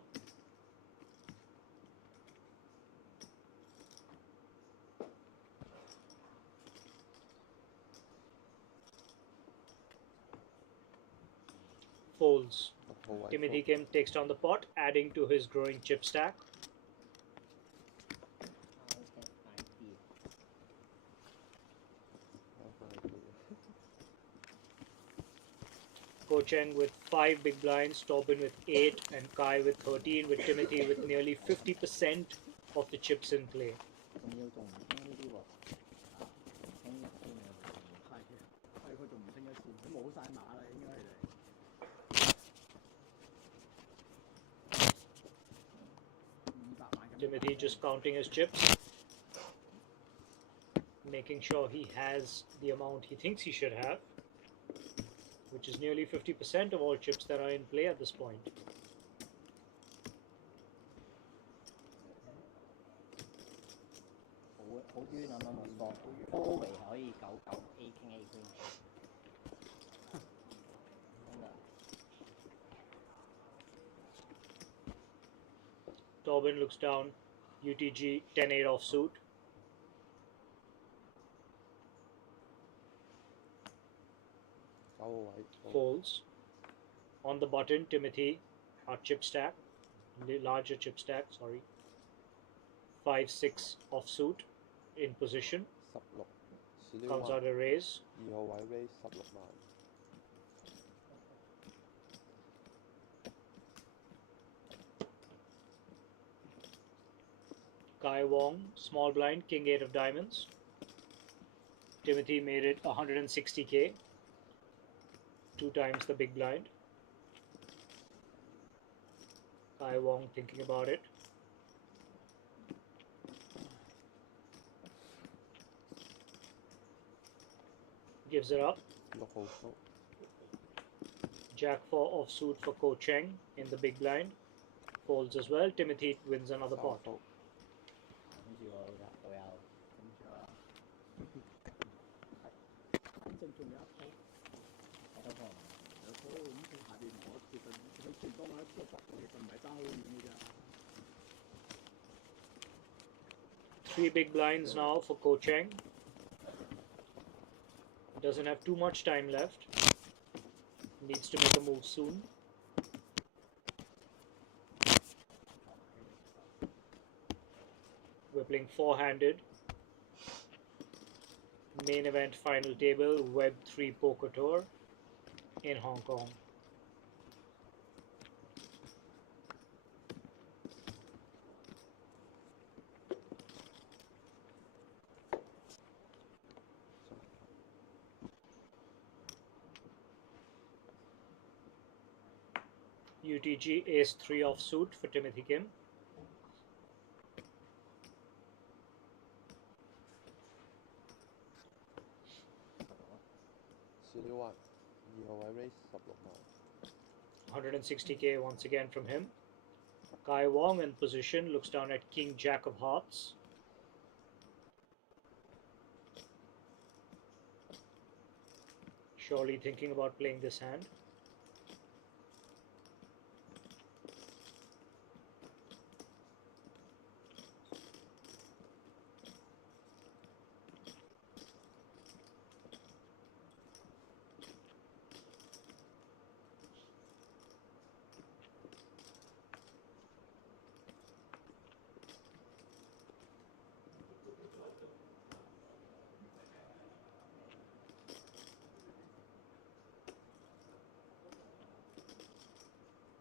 Folds. Timothy Kim takes down the pot, adding to his growing chip stack. Ko Cheng with 5 big blinds, Tobin with 8, and Kai with 13, with Timothy with nearly 50% of the chips in play. 仲要仲唔清呢啲喎？清一清啊！係佢仲唔清一次，佢冇晒馬啦，應該係。 Timothy just counting his chips, making sure he has the amount he thinks he should have, which is nearly 50% of all chips that are in play at this point. 好冤啊！咁個波圍可以9 A King A Queen，真的。 Tobin looks down, UTG 10-8 offsuit. Folds. On the button, Timothy, our chip stack, larger chip stack, sorry. 5-6 offsuit in position. Comes out a raise. Kai Wong, small blind, King 8 of diamonds. Timothy made it 160k, 2 times the big blind. Kai Wong thinking about it. Gives it up. Jack 4 offsuit for Ko Cheng in the big blind. Folds as well. Timothy wins another pot. 跟住我有跟住啊，反正仲有一鋪，有個有鋪咁佢下邊我其實佢最多買一個其實唔係爭好遠嘅咋。 3 big blinds now for Ko Cheng. Doesn't have too much time left. Needs to make a move soon. We're playing four-handed. Main event final table, Web 3 Poker Tour in Hong Kong. UTG Ace 3 offsuit for Timothy Kim. $160K once again from him. Kai Wong in position, looks down at King Jack of Hearts. Surely thinking about playing this hand.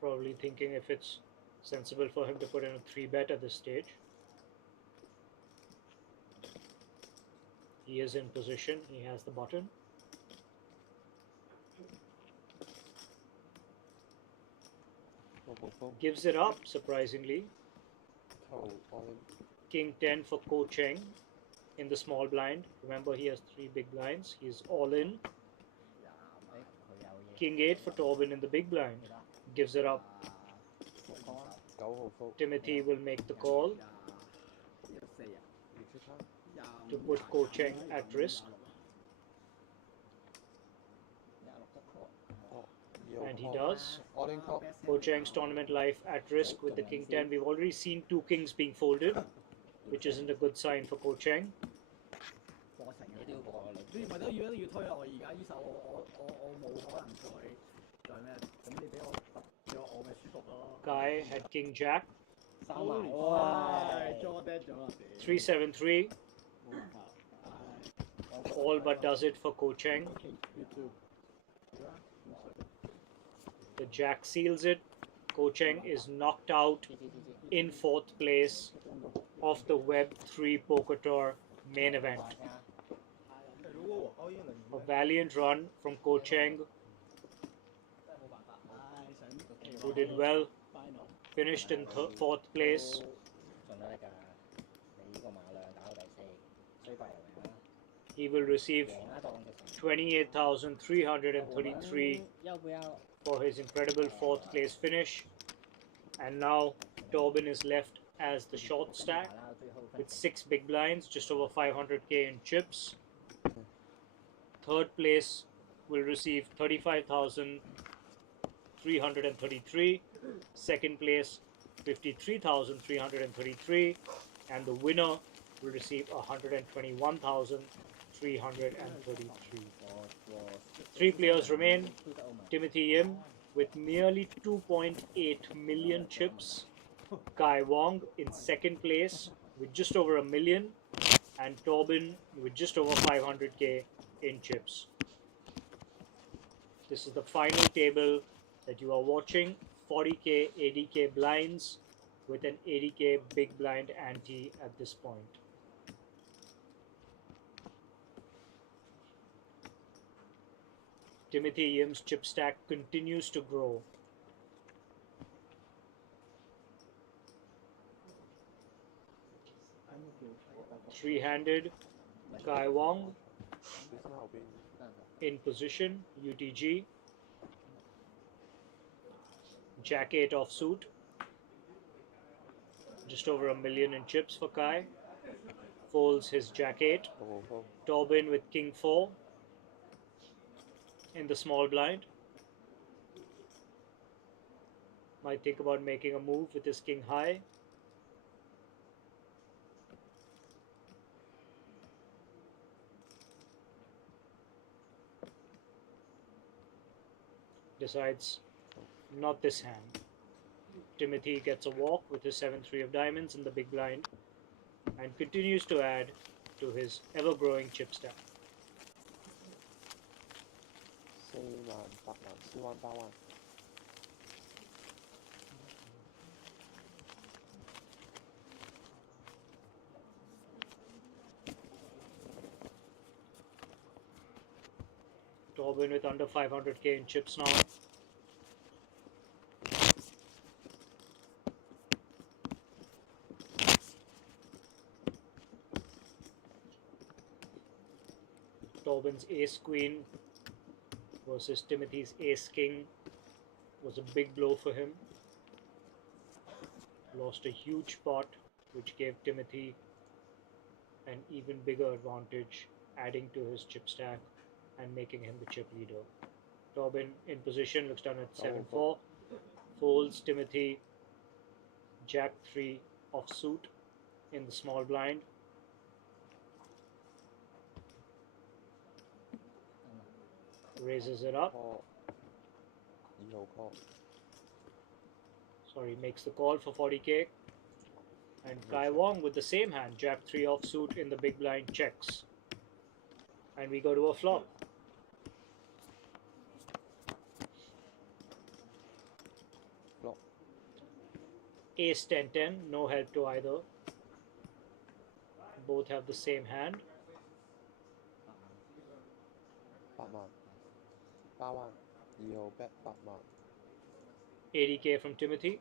Probably thinking if it's sensible for him to put in a 3-bet at this stage. He is in position, he has the button. Gives it up, surprisingly. King 10 for Ko Cheng in the small blind. Remember, he has 3 big blinds. He's all in. King 8 for Torben in the big blind. Gives it up. Timothy will make the call to put Ko Cheng at risk. And he does. Ko Cheng's tournament life at risk with the King 10. We've already seen 2 kings being folded, which isn't a good sign for Ko Cheng. Kai had King Jack. 373. All but does it for Ko Cheng. The Jack seals it. Ko Cheng is knocked out in 4th place of the Web 3 Poker Tour main event. A valiant run from Ko Cheng, who did well, finished in 4th place. He will receive 28,333 for his incredible 4th place finish. And now Torben is left as the short stack with 6 big blinds, just over 500K in chips. 3rd place will receive 35,333. 2nd place 53,333, and the winner will receive 121,333. 3 players remain. Timothy Yim with nearly 2.8 million chips. Kai Wong in 2nd place with just over a million, and Torben with just over 500K in chips. This is the final table that you are watching. 40K, 80K blinds with an 80K big blind ante at this point. Timothy Yim's chip stack continues to grow. Three-handed, Kai Wong in position, UTG. Jack 8 offsuit. Just over a million in chips for Kai. Folds his Jack 8. Torben with King 4 in the small blind. Might think about making a move with his King high. decides not this hand. Timothy gets a walk with his 7-3 of diamonds in the big blind and continues to add to his ever-growing chip stack. 4萬、8萬、4萬、8萬。Torben with under 500k in chips now. Torben's ace queen versus Timothy's ace king was a big blow for him. Lost a huge pot, which gave Timothy an even bigger advantage, adding to his chip stack and making him the chip leader. Torben in position, looks down at 7-4, folds Timothy, Jack 3 offsuit in the small blind. Raises it up. Sorry, makes the call for 40k. And Kai Wong with the same hand, Jack 3 offsuit in the big blind, checks. And we go to a flop. Flop. Ace 10-10, no help to either. Both have the same hand. 8萬、8萬、2號 bet 8萬。 80k from Timothy.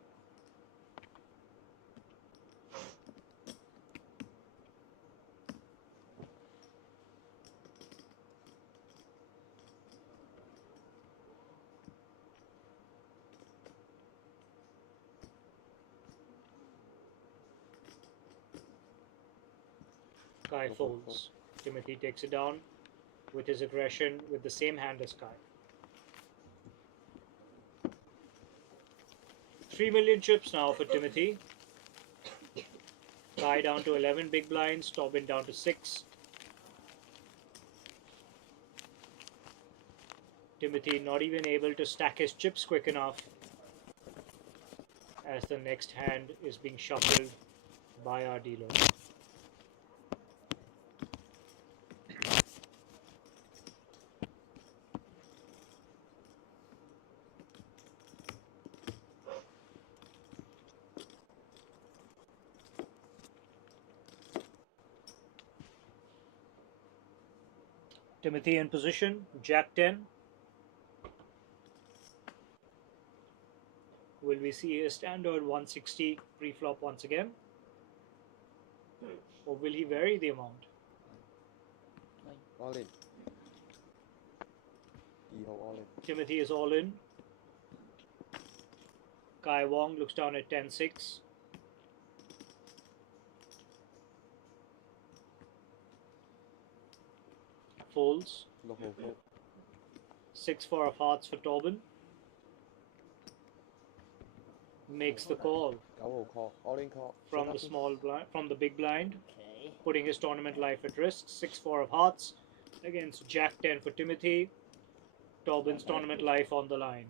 Kai folds. Timothy takes it down with his aggression with the same hand as Kai. 3 million chips now for Timothy. Kai down to 11 big blinds, Torben down to 6. Timothy not even able to stack his chips quick enough as the next hand is being shuffled by our dealer. Timothy in position, Jack 10. Will we see a standard 160 pre-flop once again? Or will he vary the amount? All in. 2號 all in. Timothy is all in. Kai Wong looks down at 10-6. Folds. 6號 fold. 6-4 of hearts for Torben. Makes the call 9號 call. All in call. from the small blind, from the big blind, Okay. putting his tournament life at risk. 6-4 of hearts against Jack 10 for Timothy. Torben's tournament life on the line.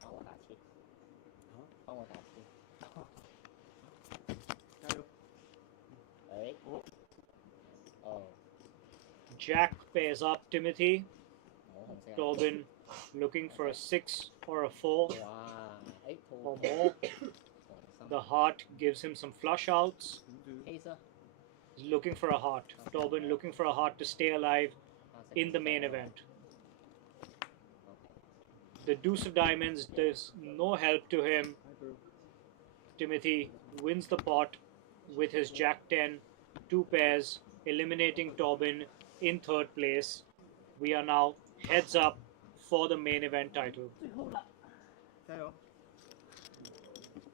幫我打切。幫我打切。誒。哦。 Jack pairs up Timothy. 冇紅色啊。 Torben looking for a 6 or a 4 哇！誒， or more. The heart gives him some flush outs. 黑色。 He's looking for a heart. Torben looking for a heart to stay alive in the main event. The deuce of diamonds, there's no help to him. Timothy wins the pot with his Jack 10, 2 pairs, eliminating Torben in 3rd place. We are now heads up for the main event title.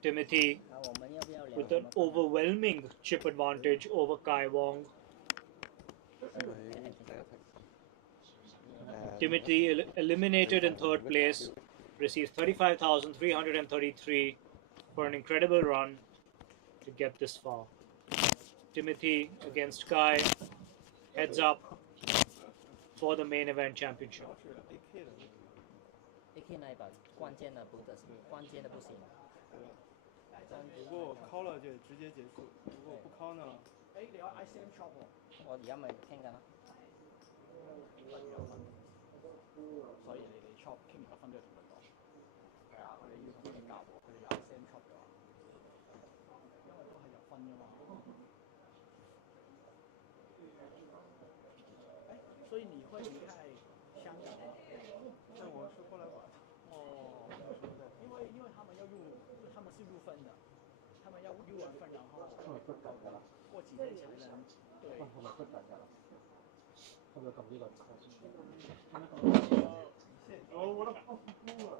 Timothy 那我们要不要聊 with 什 an 么 overwhelming chip advantage over Kai Wong. Timothy eliminated in 3rd place, receives 35,333 for an incredible run to get this far. Timothy against Kai, heads up for the main event championship. AK 那一把关键的不得行，关键的不行。如果敲了就直接结束，如果不敲呢？誒，你有 ICM chop 喎。我而家咪傾緊啦。所以你哋 chop 傾完1分都要同佢講。係啊，佢哋要你夾喎，佢哋有 ICM chop 嘅話，因為都係入分㗎嘛。所以你会离开香港吗？那我是过来玩。哦，因为他们要入，他们是入分的，他们要入完分，然后过几天才能对。係咪不等㗎？係咪撳呢個？我覺得高啊。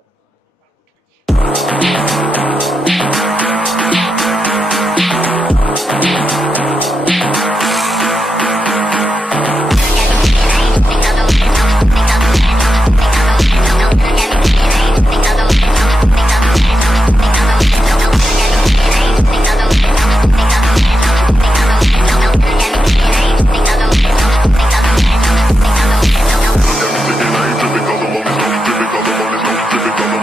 Typical, the money's no typical, the money's no typical, the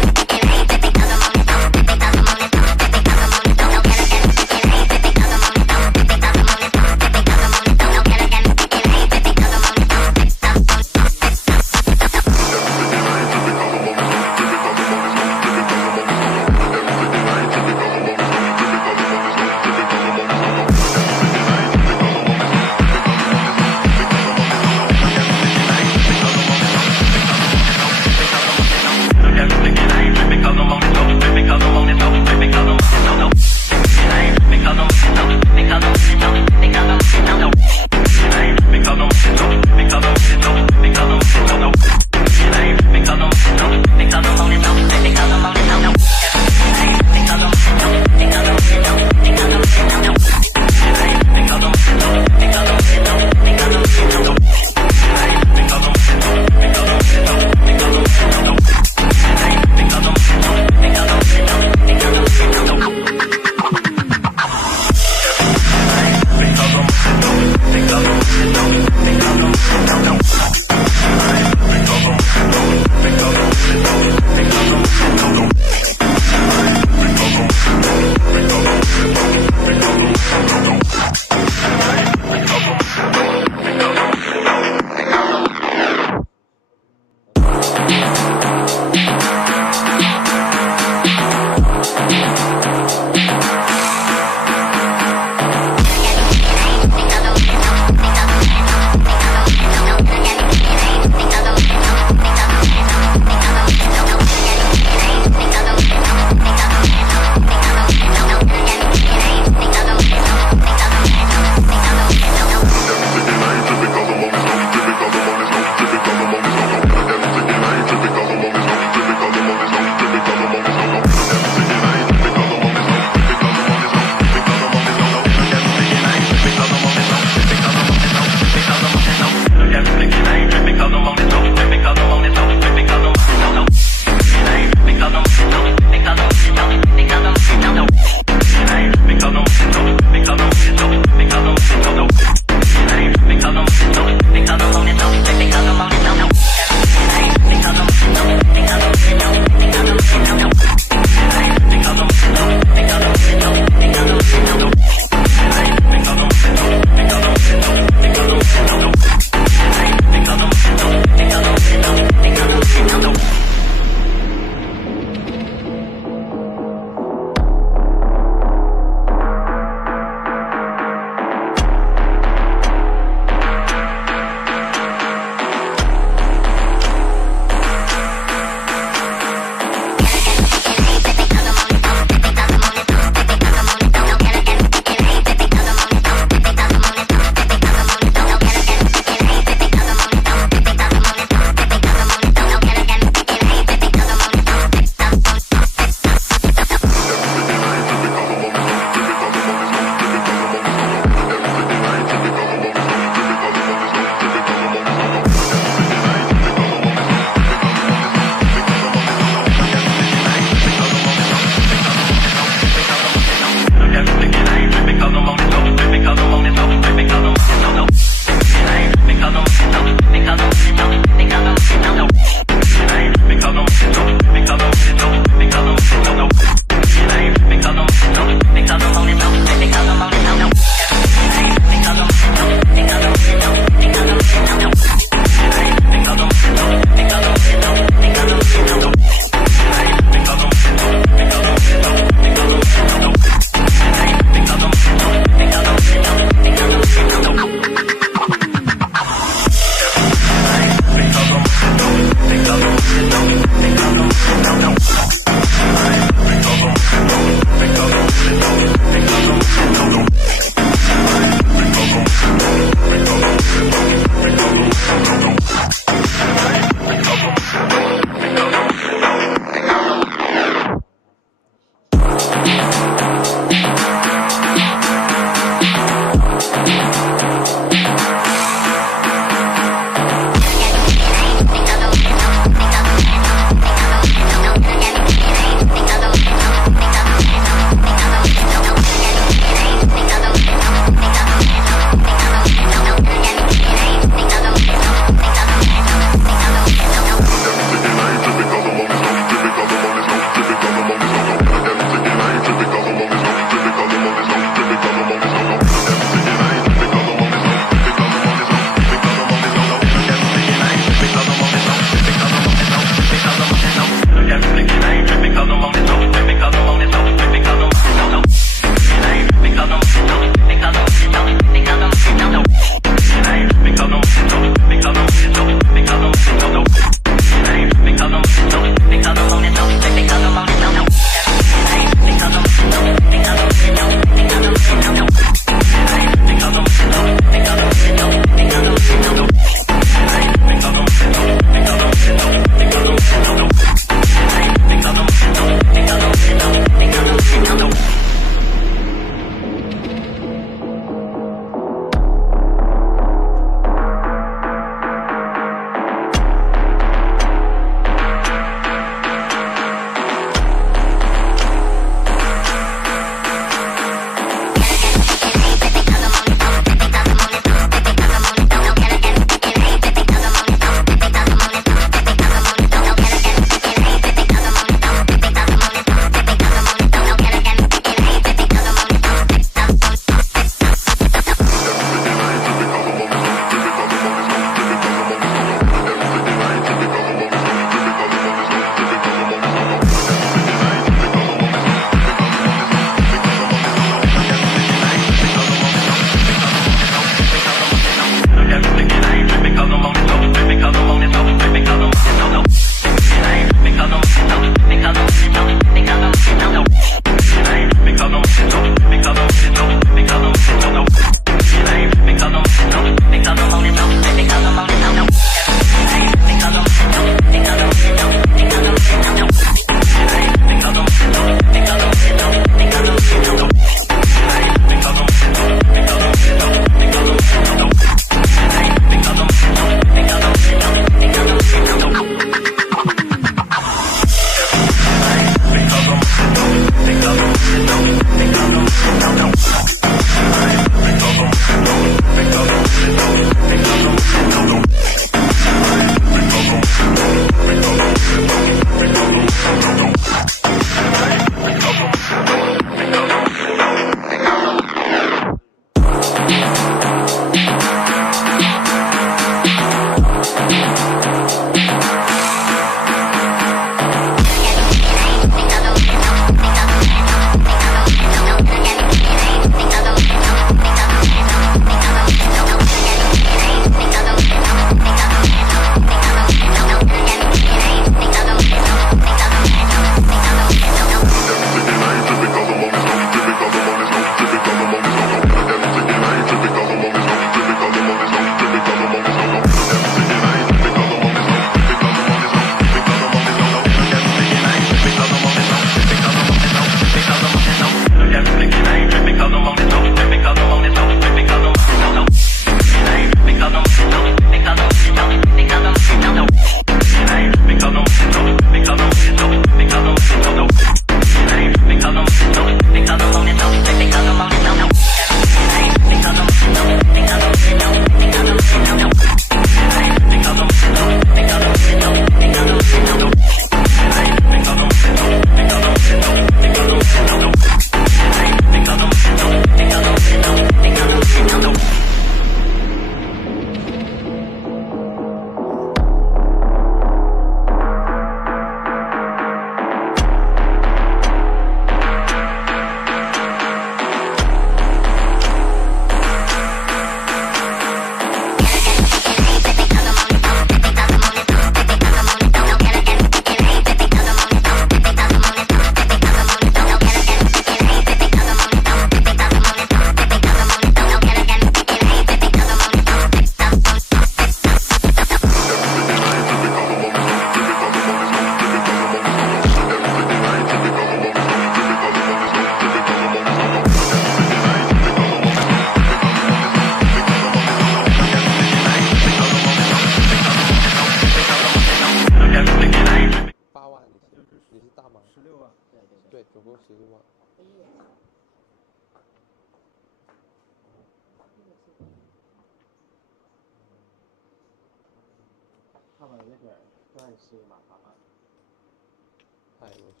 係冇錯。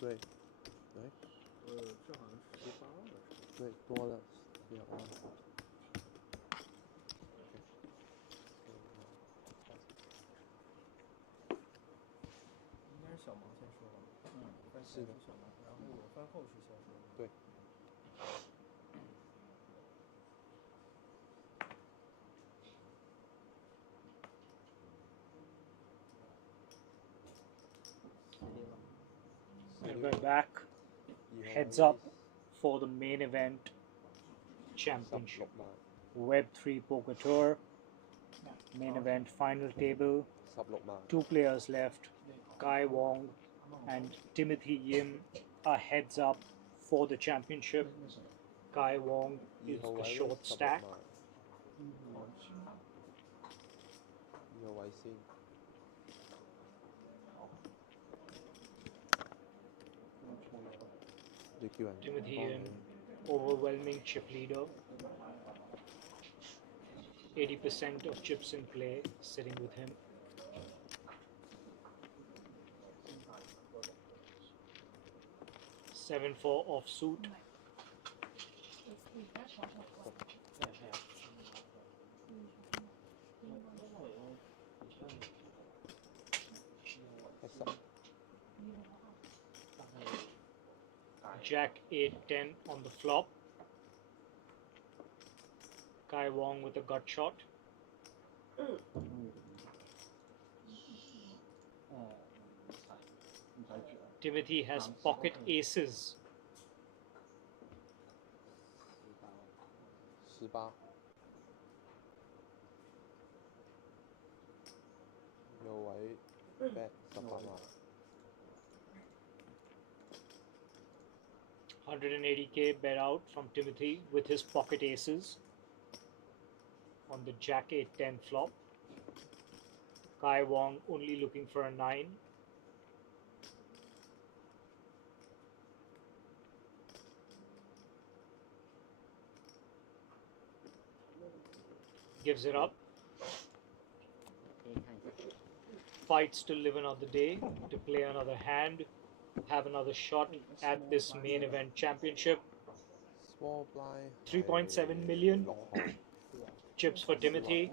对，哎，这好像18了。对，多了2万。应该是小盲先说吧。翻前是小盲，然后我翻后是小说。对。And we're back. Heads up for the main event championship. Web3 Poker Tour. Main event final table. 2 players left. Kai Wong and Timothy Yim are heads up for the championship. Kai Wong is the short stack. 2號位先。Timothy Yim, overwhelming chip leader. 80% of chips in play sitting with him. Seven four offsuit. Jack 8-10 on the flop. Kai Wong with a gut shot. Timothy has pocket aces. 18。右位 bet 18萬。180k bet out from Timothy with his pocket aces on the Jack 8-10 flop. Kai Wong only looking for a 9. Gives it up. Fights to live another day, to play another hand, have another shot at this main event championship. 3.7 million chips for Timothy.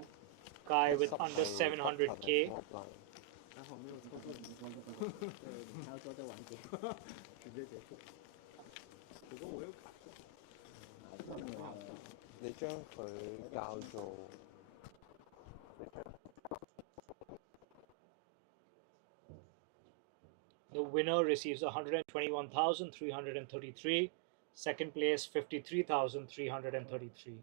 Kai with under 700k. 还好没有操作还要做这完结，直接结束。不过我有卡。你將佢校做。The winner receives 121,333. Second place 53,333.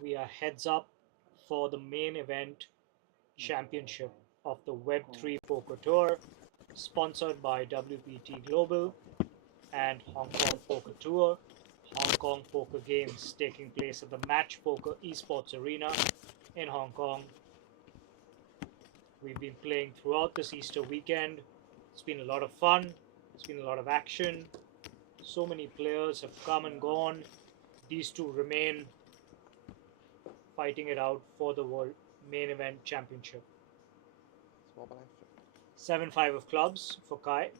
We are heads up for the main event championship of the Web3 Poker Tour, sponsored by WPT Global and Hong Kong Poker Tour. Hong Kong Poker Games taking place at the Match Poker Esports Arena in Hong Kong. We've been playing throughout this Easter weekend. It's been a lot of fun. It's been a lot of action. So many players have come and gone. These two remain fighting it out for the World Main Event Championship. 7-5 of clubs for Kai.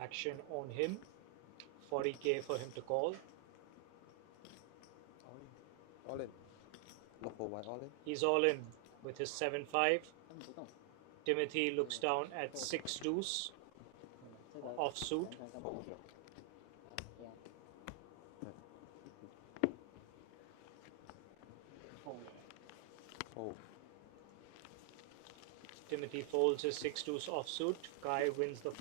Action on him. 40k for him to call. All in. 6號位 all in. He's all in with his 7-5. Timothy looks down at 6 deuce offsuit. Timothy folds his 6 deuce offsuit. Kai wins the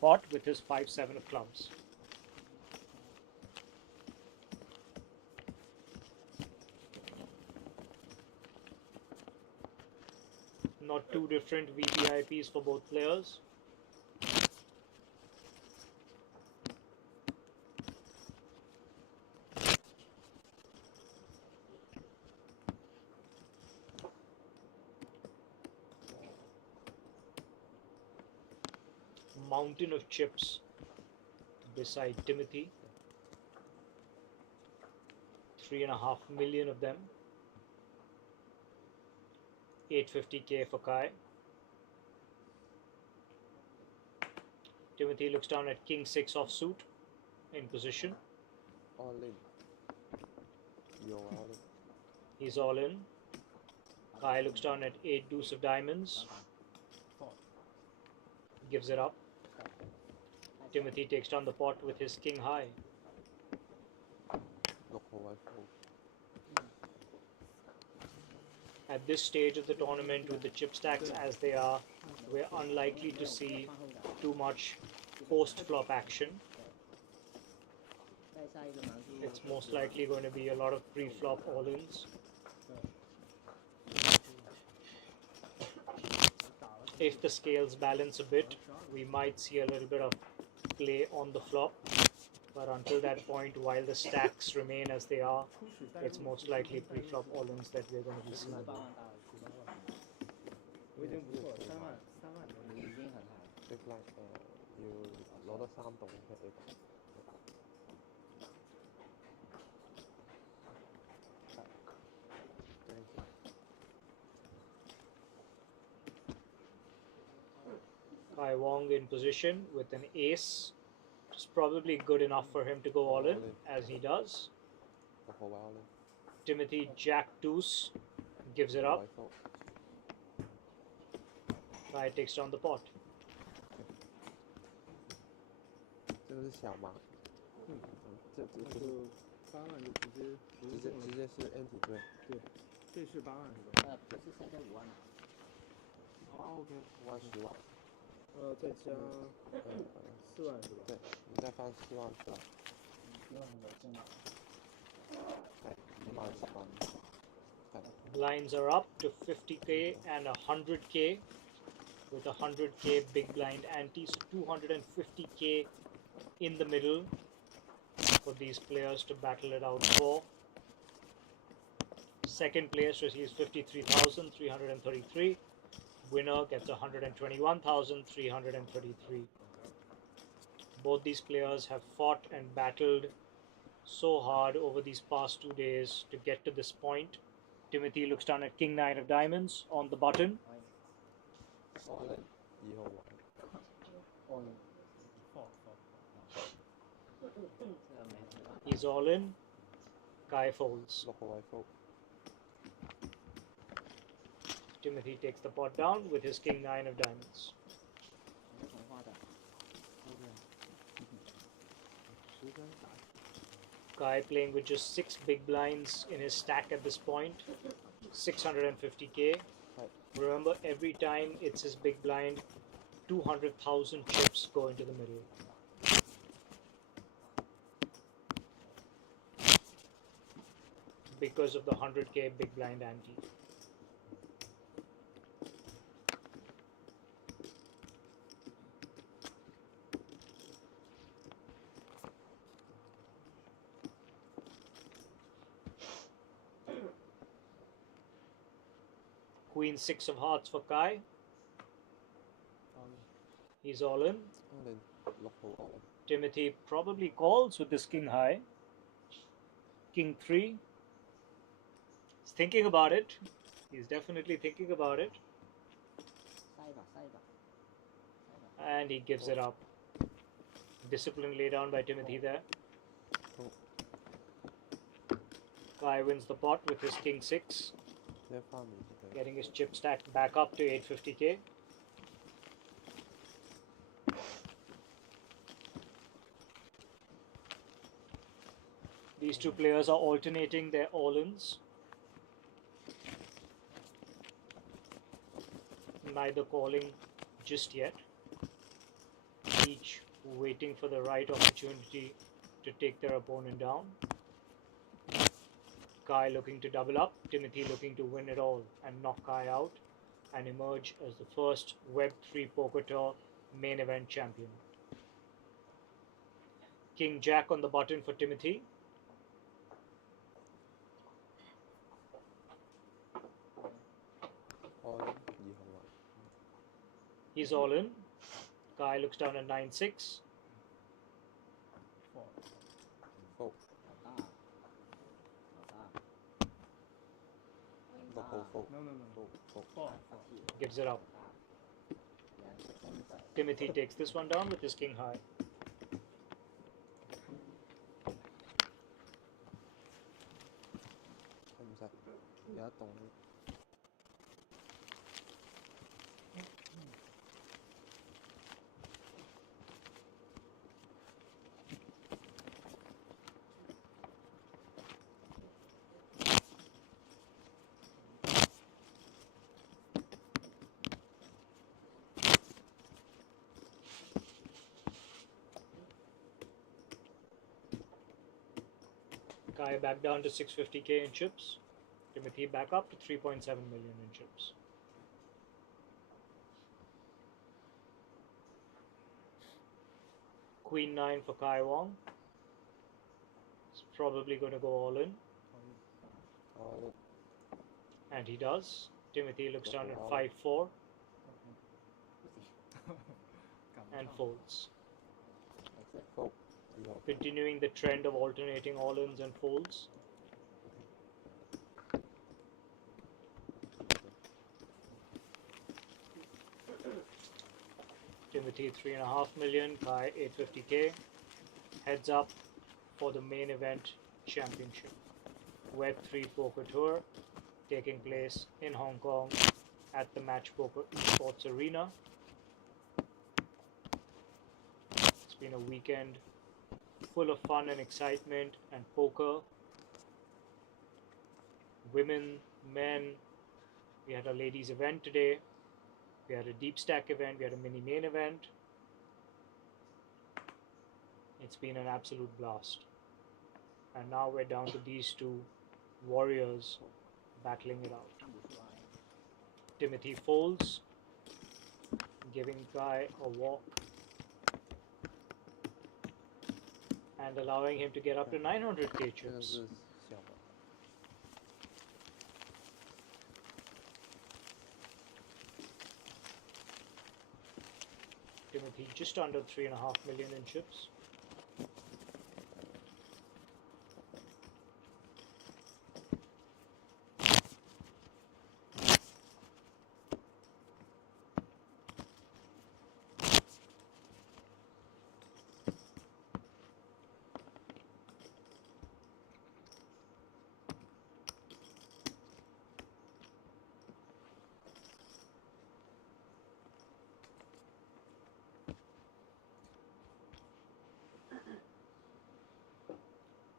pot with his 5-7 of clubs. Not too different VPIPs for both players. mountain of chips beside Timothy. 3.5 million of them. 850k for Kai. Timothy looks down at King 6 offsuit in position. All in. You're all in. He's all in. Kai looks down at 8 deuce of diamonds. Gives it up. Timothy takes down the pot with his king high. At this stage of the tournament, with the chip stacks as they are, we're unlikely to see too much post-flop action. It's most likely going to be a lot of pre-flop all-ins. If the scales balance a bit, we might see a little bit of play on the flop. But until that point, while the stacks remain as they are, it's most likely pre-flop all-ins that we're going to be seeing. Kai Wong in position with an ace. It's probably good enough for him to go all in, as he does. Timothy Jack deuce gives it up. Kai takes down the pot. 这个是小嘛？这8万就直接是 anti 对。对，这是8万是吧？不是现在5万了。哦 ，OK， 5万10万。再加4万是吧？对，你再放4万是吧？4万的正。2万10万。Blinds are up to 50k and 100k, with 100k big blind ante, so 250k in the middle for these players to battle it out for. Second place receives 53,333. Winner gets 121,333. Both these players have fought and battled so hard over these past 2 days to get to this point. Timothy looks down at King 9 of diamonds on the button. He's all in. Kai folds. Timothy takes the pot down with his King 9 of diamonds. Kai playing with just 6 big blinds in his stack at this point. 650k. Remember, every time it's his big blind, 200,000 chips go into the middle. Because of the 100k big blind ante. Queen 6 of hearts for Kai. He's all in. Timothy probably calls with this king high. King 3. He's thinking about it. He's definitely thinking about it. And he gives it up. Discipline laid down by Timothy there. Kai wins the pot with his king 6. Getting his chip stack back up to 850k. These two players are alternating their all-ins. Neither calling just yet. Each waiting for the right opportunity to take their opponent down. Kai looking to double up, Timothy looking to win it all and knock Kai out and emerge as the first Web3 Poker Tour main event champion. King Jack on the button for Timothy. He's all in. Kai looks down at 9-6. Fold. Fold. No. Fold. Gives it up. Timothy takes this one down with his king high. Kai back down to 650k in chips. Timothy back up to 3.7 million in chips. Queen 9 for Kai Wong. He's probably going to go all in. And he does. Timothy looks down at 5-4 and folds. Continuing the trend of alternating all-ins and folds. Timothy 3.5 million, Kai 850k. Heads up for the main event championship. Web3 Poker Tour taking place in Hong Kong at the Match Poker Esports Arena. It's been a weekend full of fun and excitement and poker. Women, men. We had a ladies event today. We had a deep stack event. We had a mini main event. It's been an absolute blast. And now we're down to these two warriors battling it out. Timothy folds, giving Kai a walk and allowing him to get up to 900k chips. Timothy just under 3.5 million in chips.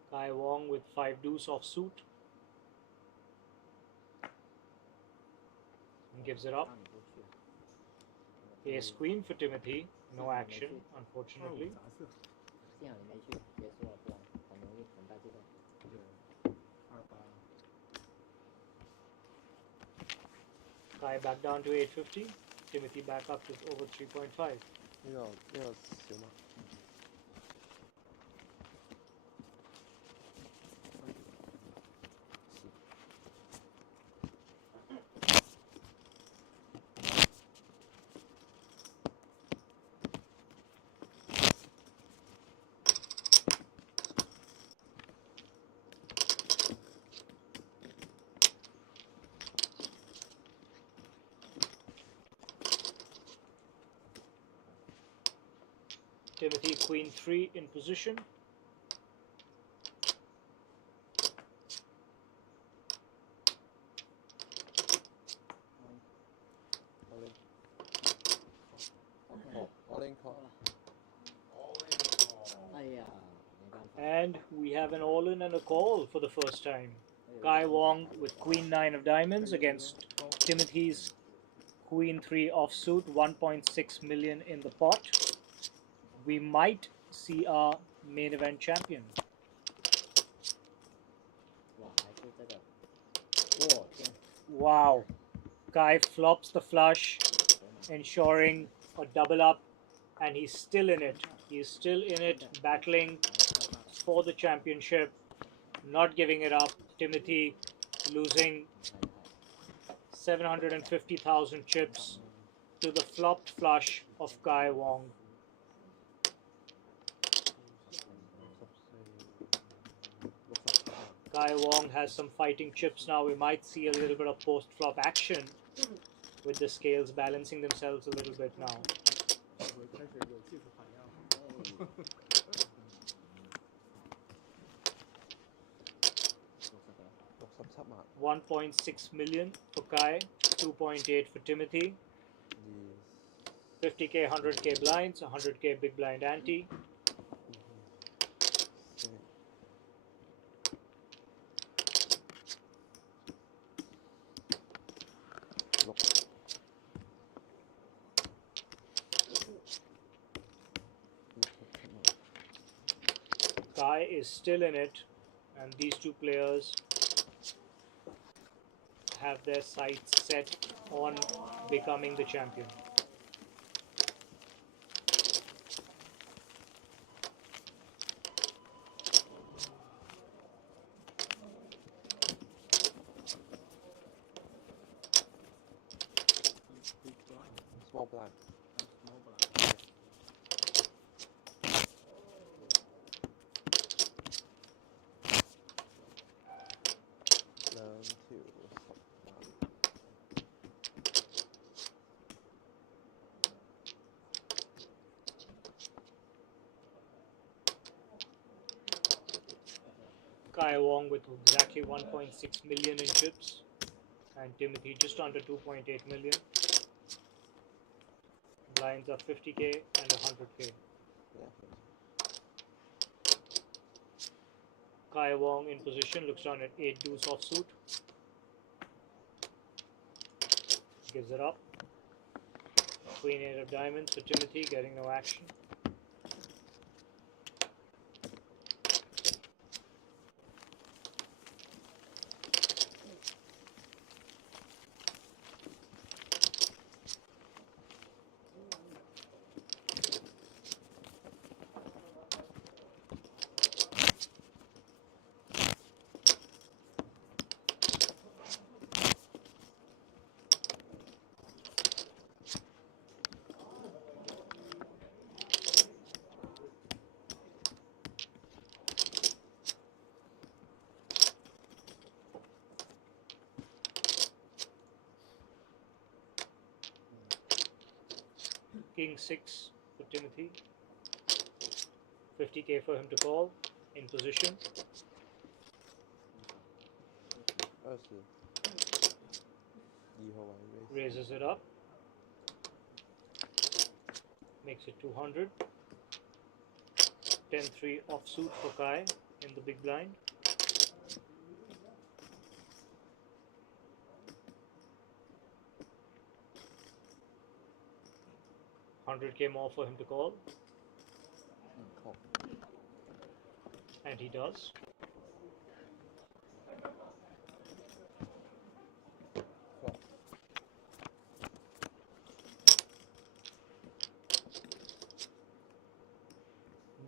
Kai Wong with 5 deuce offsuit. And gives it up. Ace queen for Timothy. No action, unfortunately. Kai back down to 850. Timothy back up to over 3.5. Timothy queen 3 in position. And we have an all-in and a call for the first time. Kai Wong with queen 9 of diamonds against Timothy's queen 3 offsuit, 1.6 million in the pot. We might see our main event champion. Wow. Kai flops the flush, ensuring a double up, and he's still in it. He's still in it, battling for the championship, not giving it up. Timothy losing 750,000 chips to the flopped flush of Kai Wong. Kai Wong has some fighting chips now. We might see a little bit of post-flop action with the scales balancing themselves a little bit now. 开始有技术含量。1.6 million for Kai, 2.8 for Timothy. 50k, 100k blinds, 100k big blind ante. Kai is still in it, and these two players have their sights set on becoming the champion. Small blind. Kai Wong with exactly 1.6 million in chips, and Timothy just under 2.8 million. Blinds are 50k and 100k. Kai Wong in position, looks down at 8 deuce offsuit. Gives it up. Queen 8 of diamonds for Timothy, getting no action. King 6 for Timothy. 50k for him to call. In position. Raises it up. Makes it 200. 10-3 offsuit for Kai in the big blind. $100k more for him to call. And he does.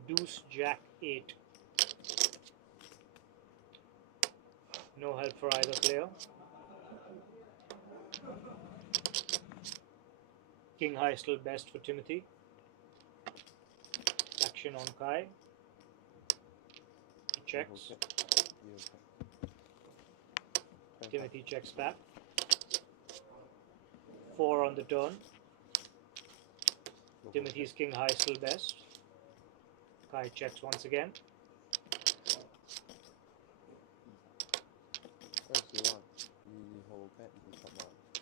Deuce Jack 8. No help for either player. King high still best for Timothy. Action on Kai. He checks. Timothy checks back. 4 on the turn. Timothy's king high still best. Kai checks once again.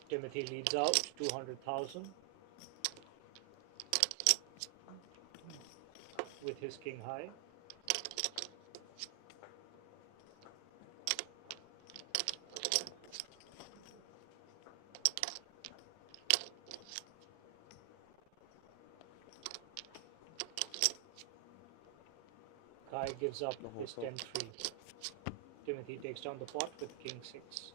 Timothy leads out 200,000 with his king high. Kai gives up his 10-3. Timothy takes down the pot with king 6.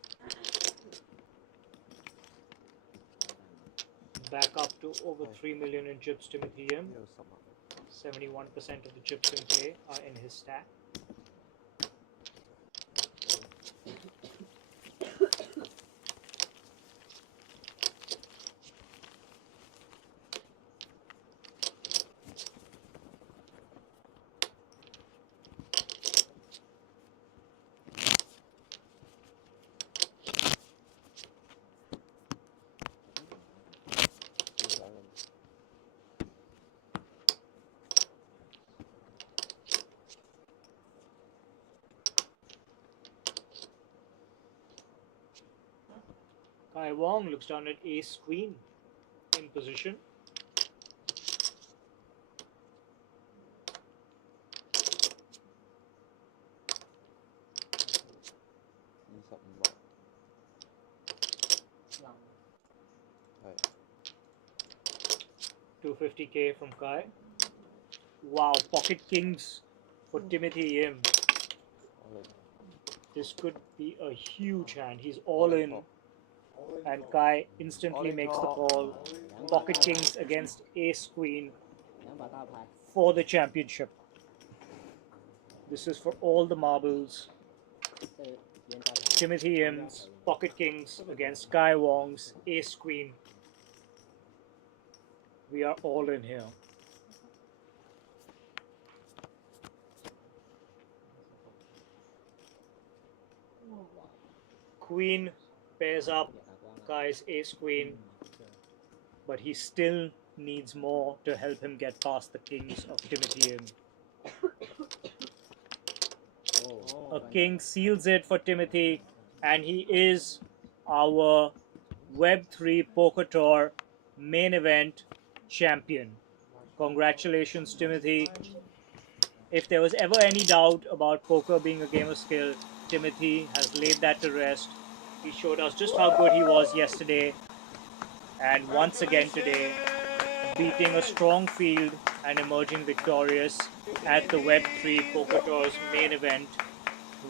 Back up to over 3 million in chips, Timothy in. 71% of the chips in play are in his stack. Kai Wong looks down at ace queen in position. $250K from Kai. Wow, pocket kings for Timothy Yim. This could be a huge hand. He's all in, and Kai instantly makes the call. Pocket kings against ace queen for the championship. This is for all the marbles. Timothy Yim's pocket kings against Kai Wong's ace queen. We are all in here. Queen pairs up Kai's ace queen, but he still needs more to help him get past the kings of Timothy Yim. A king seals it for Timothy, and he is our Web3 Poker Tour main event champion. Congratulations, Timothy. If there was ever any doubt about poker being a game of skill, Timothy has laid that to rest. He showed us just how good he was yesterday, and once again today, beating a strong field and emerging victorious at the Web3 Poker Tour's main event,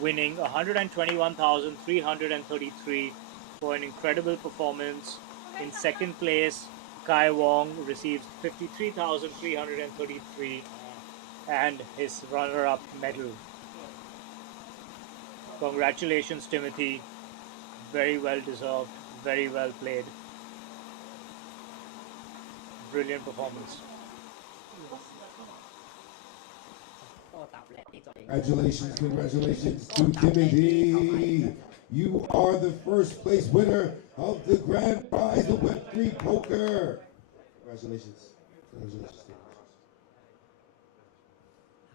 winning 121,333 for an incredible performance. In second place, Kai Wong receives 53,333 and his runner-up medal. Congratulations, Timothy. Very well deserved, very well played. Brilliant performance. Congratulations, congratulations to Timothy. You are the first place winner of the grand prize of Web3 Poker. Congratulations. Congratulations.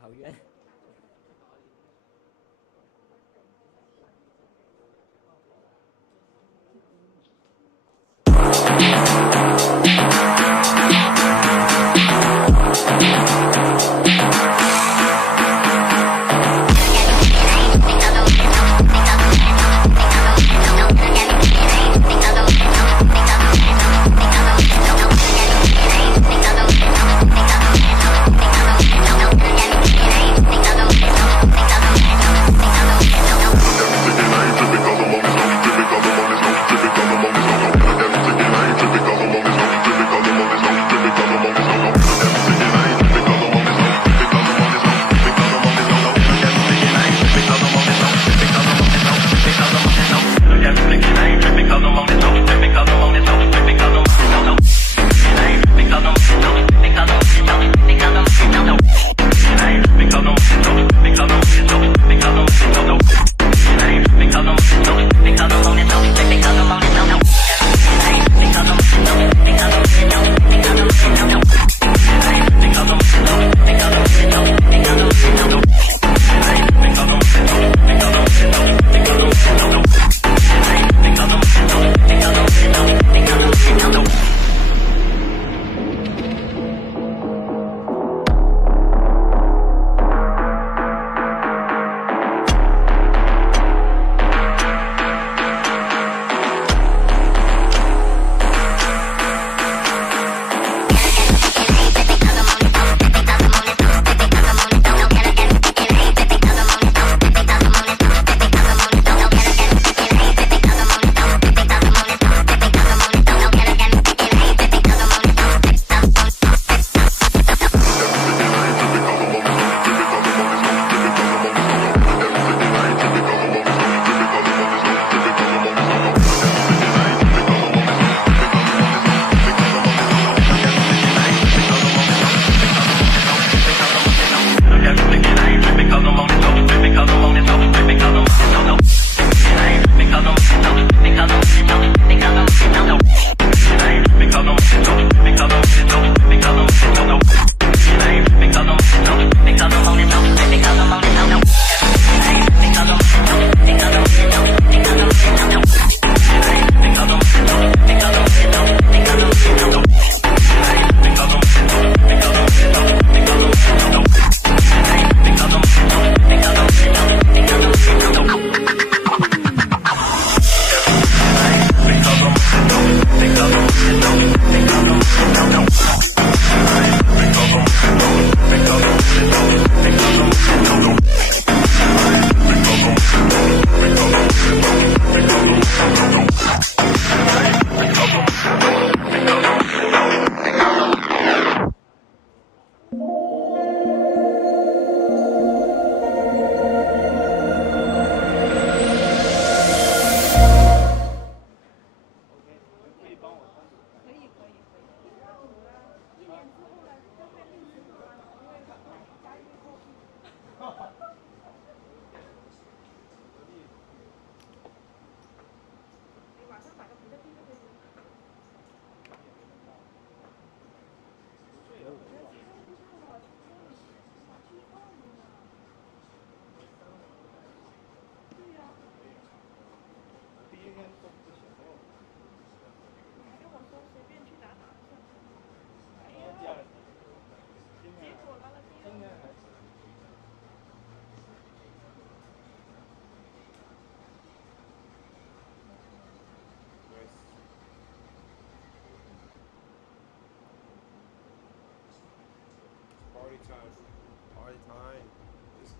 Elimination.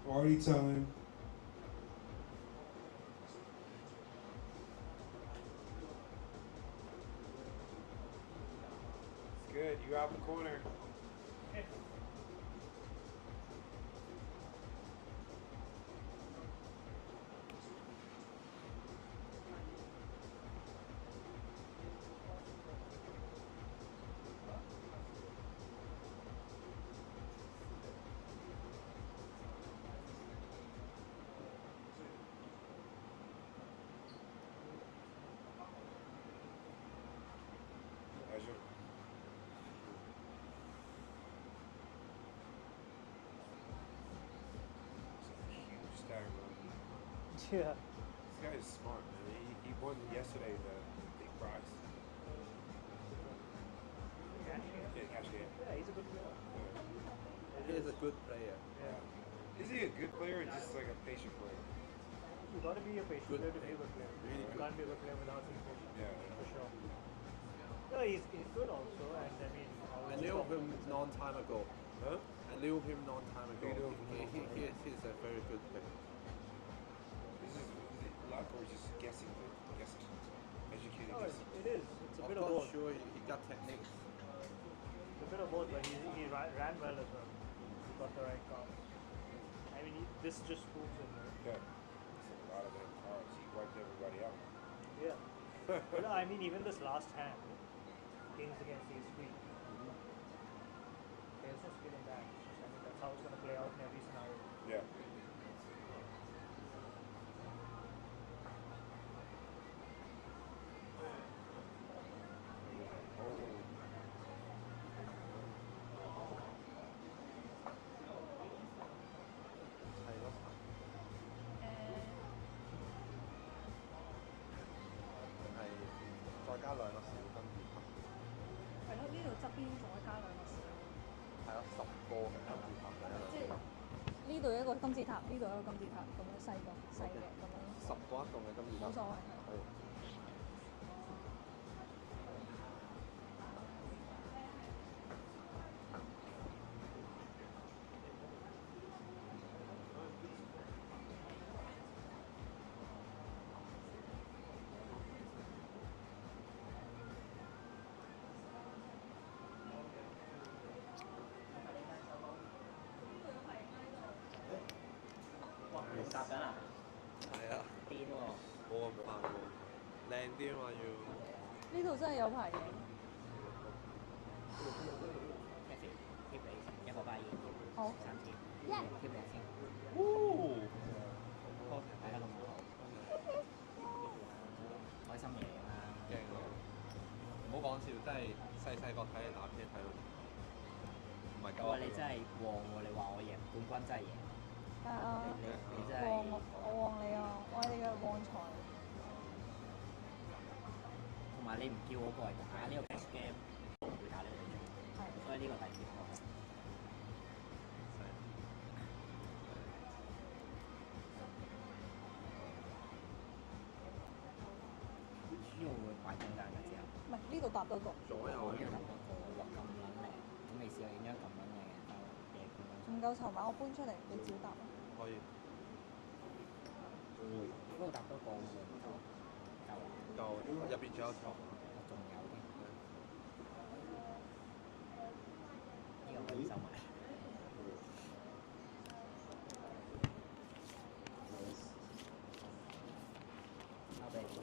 Party time. It's good. You're out the corner. Pleasure. Huge stack. Yeah. This guy is smart, man. He won yesterday the big prize. Yeah, cash game. Yeah, he's a good player. Yeah. He is a good player. Yeah. Is he a good player or just like a patient player? You got to be a patient player to be a good player. Really You good. can't be a good player without being patient. Yeah. For sure. No, he's good also, and I mean. I knew him long time ago. Huh? I knew him long time ago. You knew him long time ago. He's a very good player. Is it luck or just guessing? Guessing. Educated No, guessing. it is. It's a I'm bit of not both. sure he got techniques. It's a bit of both, but he ran well as well. He got the right cards. I mean, this just proves it, right? Yeah. It's a lot of them cards. He wiped everybody out. Yeah. You know, I mean, even this last hand, Kings against Ace Queen. There's no skill in that. It's just, I mean, that's how it's going to play out in every scenario. Yeah.再加兩個小金字塔。係咯，呢度側邊仲可以加兩個小。係咯，10個嘅金字塔第一兩。即係呢度一個金字塔，呢度一個金字塔，咁樣細嘅咁樣。10個一棟嘅金字塔。冇所謂。係。搭緊啊！係啊。癲喎！冇咁快喎，靚啲啊嘛要。呢度真係有排贏。貼你一個巴爾，好3次，一貼你先。大家咁好，開心嘢啊！勁啊！唔好講笑，真係細個睇你打啤睇到，唔係夠。哇！你真係旺喎！你話我贏冠軍真係贏。你真係我旺你啊！我係你嘅旺財。同埋你唔叫我過嚟打呢個 cash game，我唔會打呢個遊戲，所以呢個第二個。呢個會擺中間㗎之後。唔係呢度搭到個。左右呢度搭到個，哇咁撚靚！咁未試過影張咁撚靚嘅包嘢冠軍。唔夠籌碼，我搬出嚟，你照搭。可以。嗰度搭多個會唔夠？夠啦。夠，入邊仲有床。仲有添。呢個可以收埋。交俾你。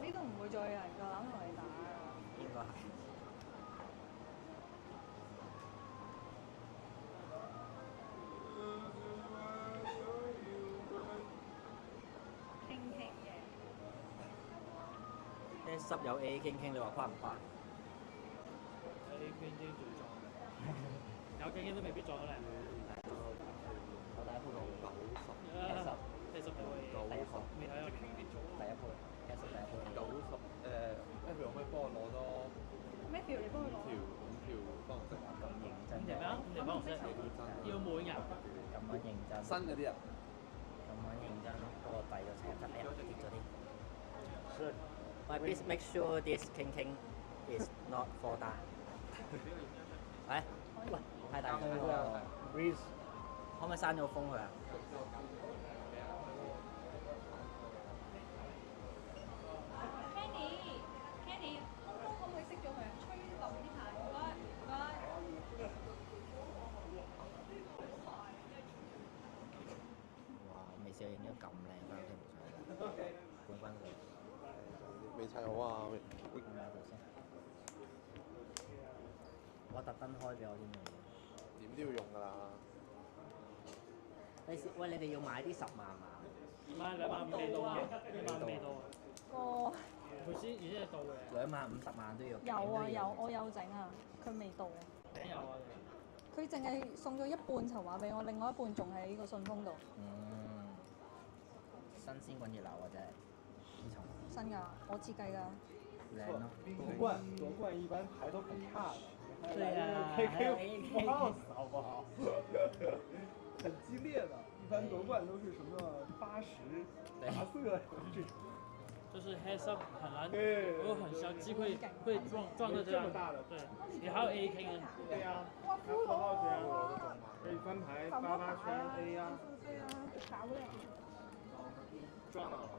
呢度唔會再有人夠膽同你打啦。應該係。傾傾嘅。啲濕友 A 傾傾，你話跨唔跨？A 傾傾最撞，有傾傾都未必撞到你。我第一鋪到90，第十鋪第一鋪未睇啊，傾啲組。第一鋪，第一鋪。90誒，譬如可唔可以幫我攞多角色要滿人。咁樣認真。新嗰啲啊。咁樣認真，嗰個幣就成日執，哎呀跌咗啲。But please make sure this king is not fall down。喂，太大風喎。Breeze。可唔可以閂咗風佢啊？Kenny，風可唔可以熄咗佢啊？吹冧啲牌，唔該，唔該。哇！未試過影咗咁靚翻屋企唔錯，冠軍佢。未砌好啊！睇下條先。我特登開俾我添嘅。點都要用㗎啦。喂，你哋要買啲10萬嘛？唔係25000未到嘅，25000未到。個佢先已經係到嘅。250,000、50萬都要。有啊有，我有整啊，佢未到啊。有啊。佢淨係送咗一半籌碼俾我，另外一半仲喺個信封度。新鮮滾熱辣喎真係，呢層。新㗎，我設計㗎。靚咯。夺冠一般牌都很差的。對呀。KK boss 好不好？很激烈的，一般夺冠都是什么80、达瑟这种。就是黑色很难，如果很小机会会撞到这样大的，对，你还有 A K 呢。对呀，还有4号圈，可以翻牌88圈 A 呀。对呀，打不了。撞到了。